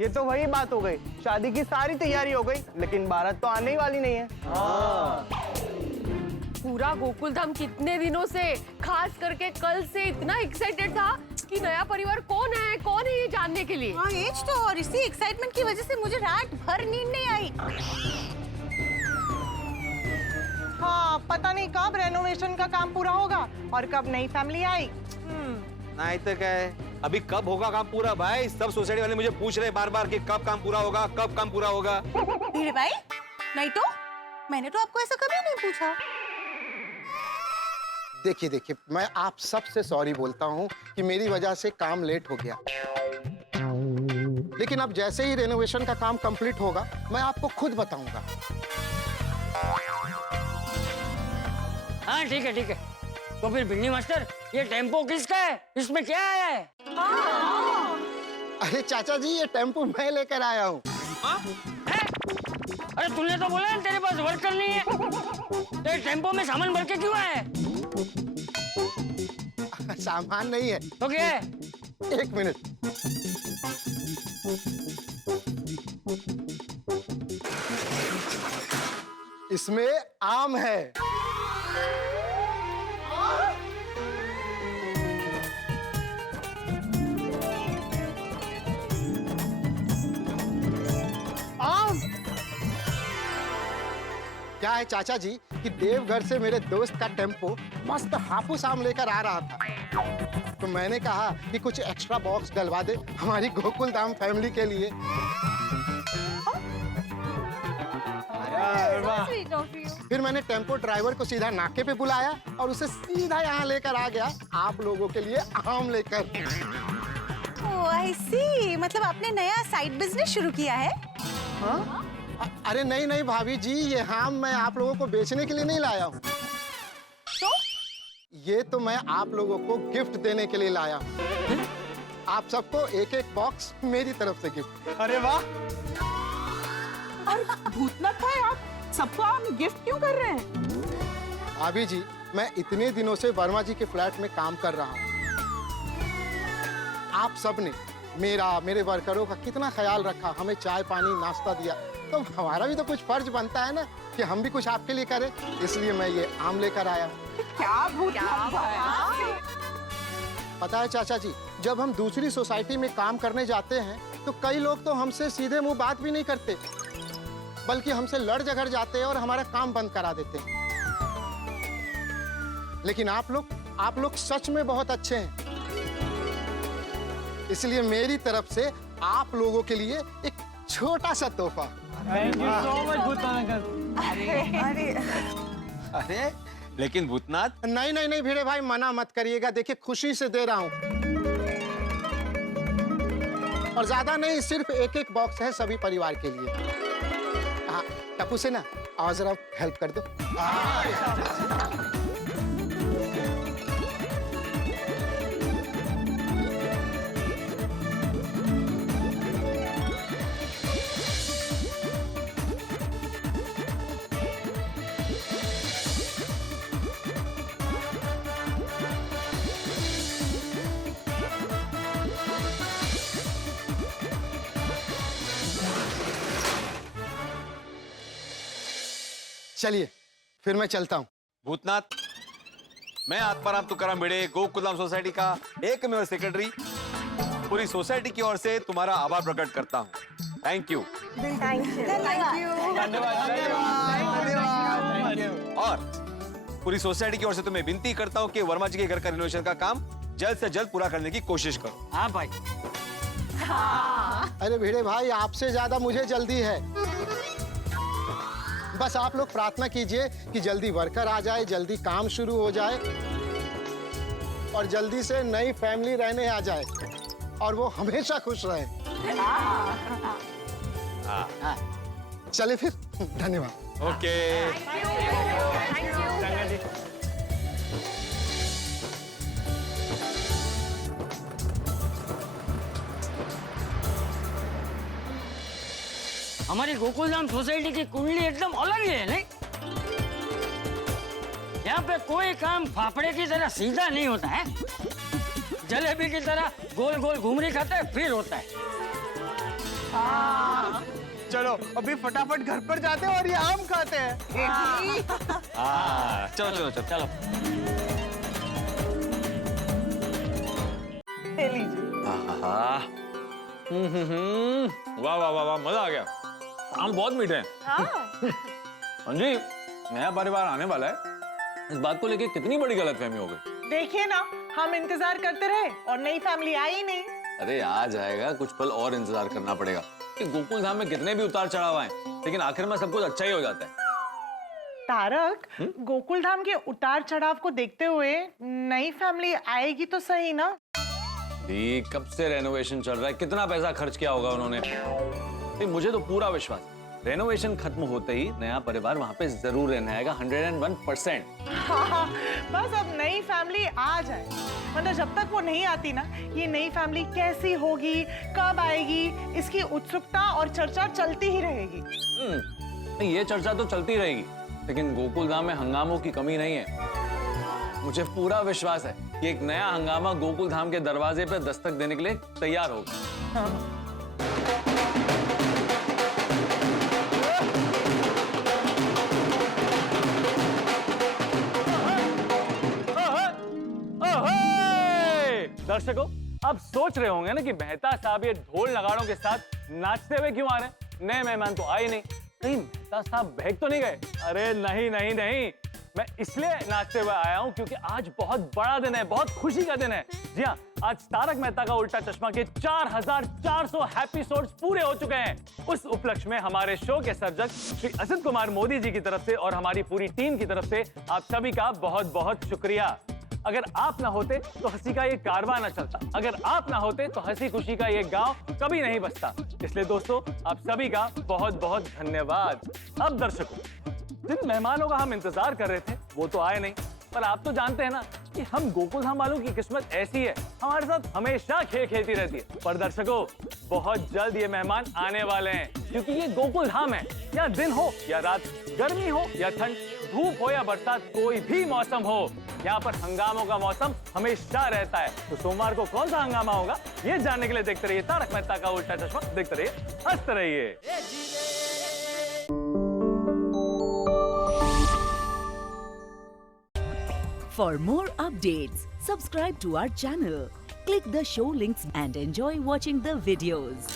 ये तो वही बात हो गई, शादी की सारी तैयारी हो गई लेकिन बारात तो आने ही वाली नहीं है। पूरा गोकुलधाम कितने दिनों से, खास करके कल से इतना एक्साइटेड था कि नया परिवार कौन है ये जानने के लिए। हाँ एज तो, और इसी एक्साइटमेंट की वजह से मुझे रात भर नींद नहीं आई। हाँ पता नहीं कब रेनोवेशन का काम पूरा होगा और कब नई फैमिली आई। नहीं तो क्या है, अभी कब होगा काम पूरा भाई? सब सोसाइटी वाले मुझे पूछ रहे बार बार कि कब काम पूरा होगा, कब काम पूरा होगा। भिड़े भाई, नहीं तो मैंने तो आपको ऐसा कभी नहीं पूछा। देखिए देखिए, मैं आप सबसे सॉरी बोलता हूँ कि मेरी वजह से काम लेट हो गया, लेकिन अब जैसे ही रेनोवेशन का काम कंप्लीट होगा मैं आपको खुद बताऊंगा। हाँ ठीक है ठीक है। तो फिर भिंडी मास्टर, ये टेम्पो किसका है? इसमें क्या आया है? अरे चाचा जी, ये टेम्पो मैं लेकर आया हूँ। अरे तूने तो बोला है तेरे पास वर्कर नहीं है, तो ये टेम्पो में सामान भर के क्यों आया है? सामान नहीं है तो क्या है? एक मिनट। इसमें आम है। क्या है चाचा जी कि देवघर से मेरे दोस्त का टेम्पो मस्त हापुस आम लेकर आ रहा था, तो मैंने कहा कि कुछ एक्स्ट्रा बॉक्स डलवा दे हमारी गोकुलधाम फैमिली के लिए। फिर मैंने टेम्पो ड्राइवर को सीधा नाके पे बुलाया और उसे सीधा यहाँ लेकर आ गया आप लोगों के लिए आम लेकर। ओह आई सी, मतलब आपने नया साइड बिजनेस शुरू किया है? हाँ? अरे नहीं नहीं भाभी जी, ये आम मैं आप लोगों को बेचने के लिए नहीं लाया हूँ। तो? ये तो मैं आप लोगों को गिफ्ट देने के लिए लाया हूँ। आप सबको एक एक बॉक्स मेरी तरफ से गिफ्ट। अरे वाह! और भूतनाथ भाई, आप सबको आप गिफ्ट क्यों कर रहे हैं? भाभी जी, मैं इतने दिनों से वर्मा जी के फ्लैट में काम कर रहा हूँ। आप सबने मेरे वर्करों का कितना ख्याल रखा, हमें चाय पानी नाश्ता दिया, तो हमारा भी तो कुछ फर्ज बनता है ना कि हम भी कुछ आपके लिए करें। इसलिए मैं ये आम लेकर आया हूँ। क्या भूतनाथ भाई? पता है चाचा जी, जब हम दूसरी सोसाइटी में काम करने जाते हैं तो कई लोग तो हमसे सीधे मुंह बात भी नहीं करते, बल्कि हमसे लड़ झगड़ जाते हैं और हमारा काम बंद करा देते हैं। लेकिन आप लोग सच में बहुत अच्छे हैं। इसलिए मेरी तरफ से आप लोगों के लिए एक छोटा सा तोहफा। Thank you so much Bhootnath uncle. अरे लेकिन भूतनाथ। नहीं नहीं नहीं भिड़े भाई, मना मत करिएगा, देखिए खुशी से दे रहा हूँ। और ज्यादा नहीं, सिर्फ एक एक बॉक्स है सभी परिवार के लिए। हाँ टप्पू से ना, आओ जरा हेल्प कर दो। चलिए फिर मैं चलता हूँ। भूतनाथ, मैं आत्माराम तुकाराम भिड़े गोकुलधाम सोसाइटी का एकमेव सेक्रेटरी पूरी सोसाइटी की ओर से तुम्हारा आभार प्रकट करता हूँ। Thank you. और पूरी सोसाइटी की ओर से तुम्हें विनती करता हूँ कि वर्मा जी के घर का रिनोवेशन का काम जल्द से जल्द पूरा करने की कोशिश करो। हाँ भाई। अरे भिड़े भाई, आपसे ज्यादा मुझे जल्दी है। बस आप लोग प्रार्थना कीजिए कि जल्दी वर्कर आ जाए, जल्दी काम शुरू हो जाए और जल्दी से नई फैमिली रहने आ जाए और वो हमेशा खुश रहे। चले फिर, धन्यवाद। ओके। हमारी गोकुलधाम सोसाइटी की कुंडली एकदम अलग ही है, नहीं? यहाँ पे कोई काम फाफड़े की तरह सीधा नहीं होता है। जलेबी की तरह गोल गोल घुमरी खाते हैं फिर होता है। चलो अभी फटाफट घर पर जाते हैं और ये आम खाते हैं। चलो चलो चलो चलो। वाह वाह वाह वाह, मजा आ गया। आम बहुत मीठे हैं। हाँ जी, नया परिवार आने वाला है, इस बात को लेके कितनी बड़ी गलतफहमी हो गई। देखिए ना, हम इंतजार करते रहे और नई फैमिली आई ही नहीं। अरे आ जाएगा, कुछ पल और इंतजार करना पड़ेगा। कि गोकुल धाम में कितने भी उतार चढ़ाव आए, लेकिन आखिर में सब कुछ अच्छा ही हो जाता है। तारक, गोकुल धाम के उतार चढ़ाव को देखते हुए नई फैमिली आएगी तो सही ना? दी, कब से रेनोवेशन चल रहा है, कितना पैसा खर्च किया होगा उन्होंने। मुझे तो पूरा विश्वास, रेनोवेशन खत्म होते ही नया परिवार वहां पे जरूर रहने आएगा। 101%। हाँ, बस अब नई फैमिली आ जाए, मतलब जब तक वो नहीं आती ना, ये नई फैमिली कैसी होगी, कब आएगी, इसकी उत्सुकता और चर्चा चलती ही रहेगी। ये चर्चा तो चलती रहेगी, लेकिन गोकुल धाम में हंगामों की कमी नहीं है। मुझे पूरा विश्वास है कि एक नया हंगामा गोकुल धाम के दरवाजे पे दस्तक देने के लिए तैयार होगा। दर्शकों, अब सोच रहे होंगे ना कि मेहता साहब ये ढोल नगाड़ों के साथ नाचते हुए क्यों आ रहे हैं? नए मेहमान तो आए नहीं, कहीं मेहता साहब बहक तो नहीं गए? अरे नहीं नहीं नहीं, मैं इसलिए नाचते हुए आया हूं क्योंकि आज बहुत बड़ा दिन है, बहुत खुशी का दिन है। जी हाँ, आज तारक मेहता का उल्टा चश्मा के 4400 एपिसोड्स पूरे हो चुके हैं। उस उपलक्ष्य में हमारे शो के सर्जक श्री असित कुमार मोदी जी की तरफ से और हमारी पूरी टीम की तरफ से आप सभी का बहुत बहुत शुक्रिया। अगर आप ना होते तो हंसी का ये कारवां ना चलता, अगर आप ना होते तो हंसी खुशी का ये गांव कभी नहीं बसता। इसलिए दोस्तों, आप सभी का बहुत बहुत धन्यवाद। अब दर्शकों, जिन मेहमानों का हम इंतजार कर रहे थे वो तो आए नहीं, पर आप तो जानते हैं ना कि हम गोकुल धाम वालों की किस्मत ऐसी है, हमारे साथ हमेशा खेल खेलती रहती है। पर दर्शकों, बहुत जल्द ये मेहमान आने वाले हैं, क्योंकि ये गोकुल धाम है। या दिन हो या रात, गर्मी हो या ठंड, धूप हो या बरसात, कोई भी मौसम हो, यहाँ पर हंगामों का मौसम हमेशा रहता है। तो सोमवार को कौन सा हंगामा होगा, ये जानने के लिए देखते रहिए तारक मेहता का उल्टा चश्मा। देखते रहिए, हंसते रहिए। For more updates, subscribe to our channel, click the show links and enjoy watching the videos.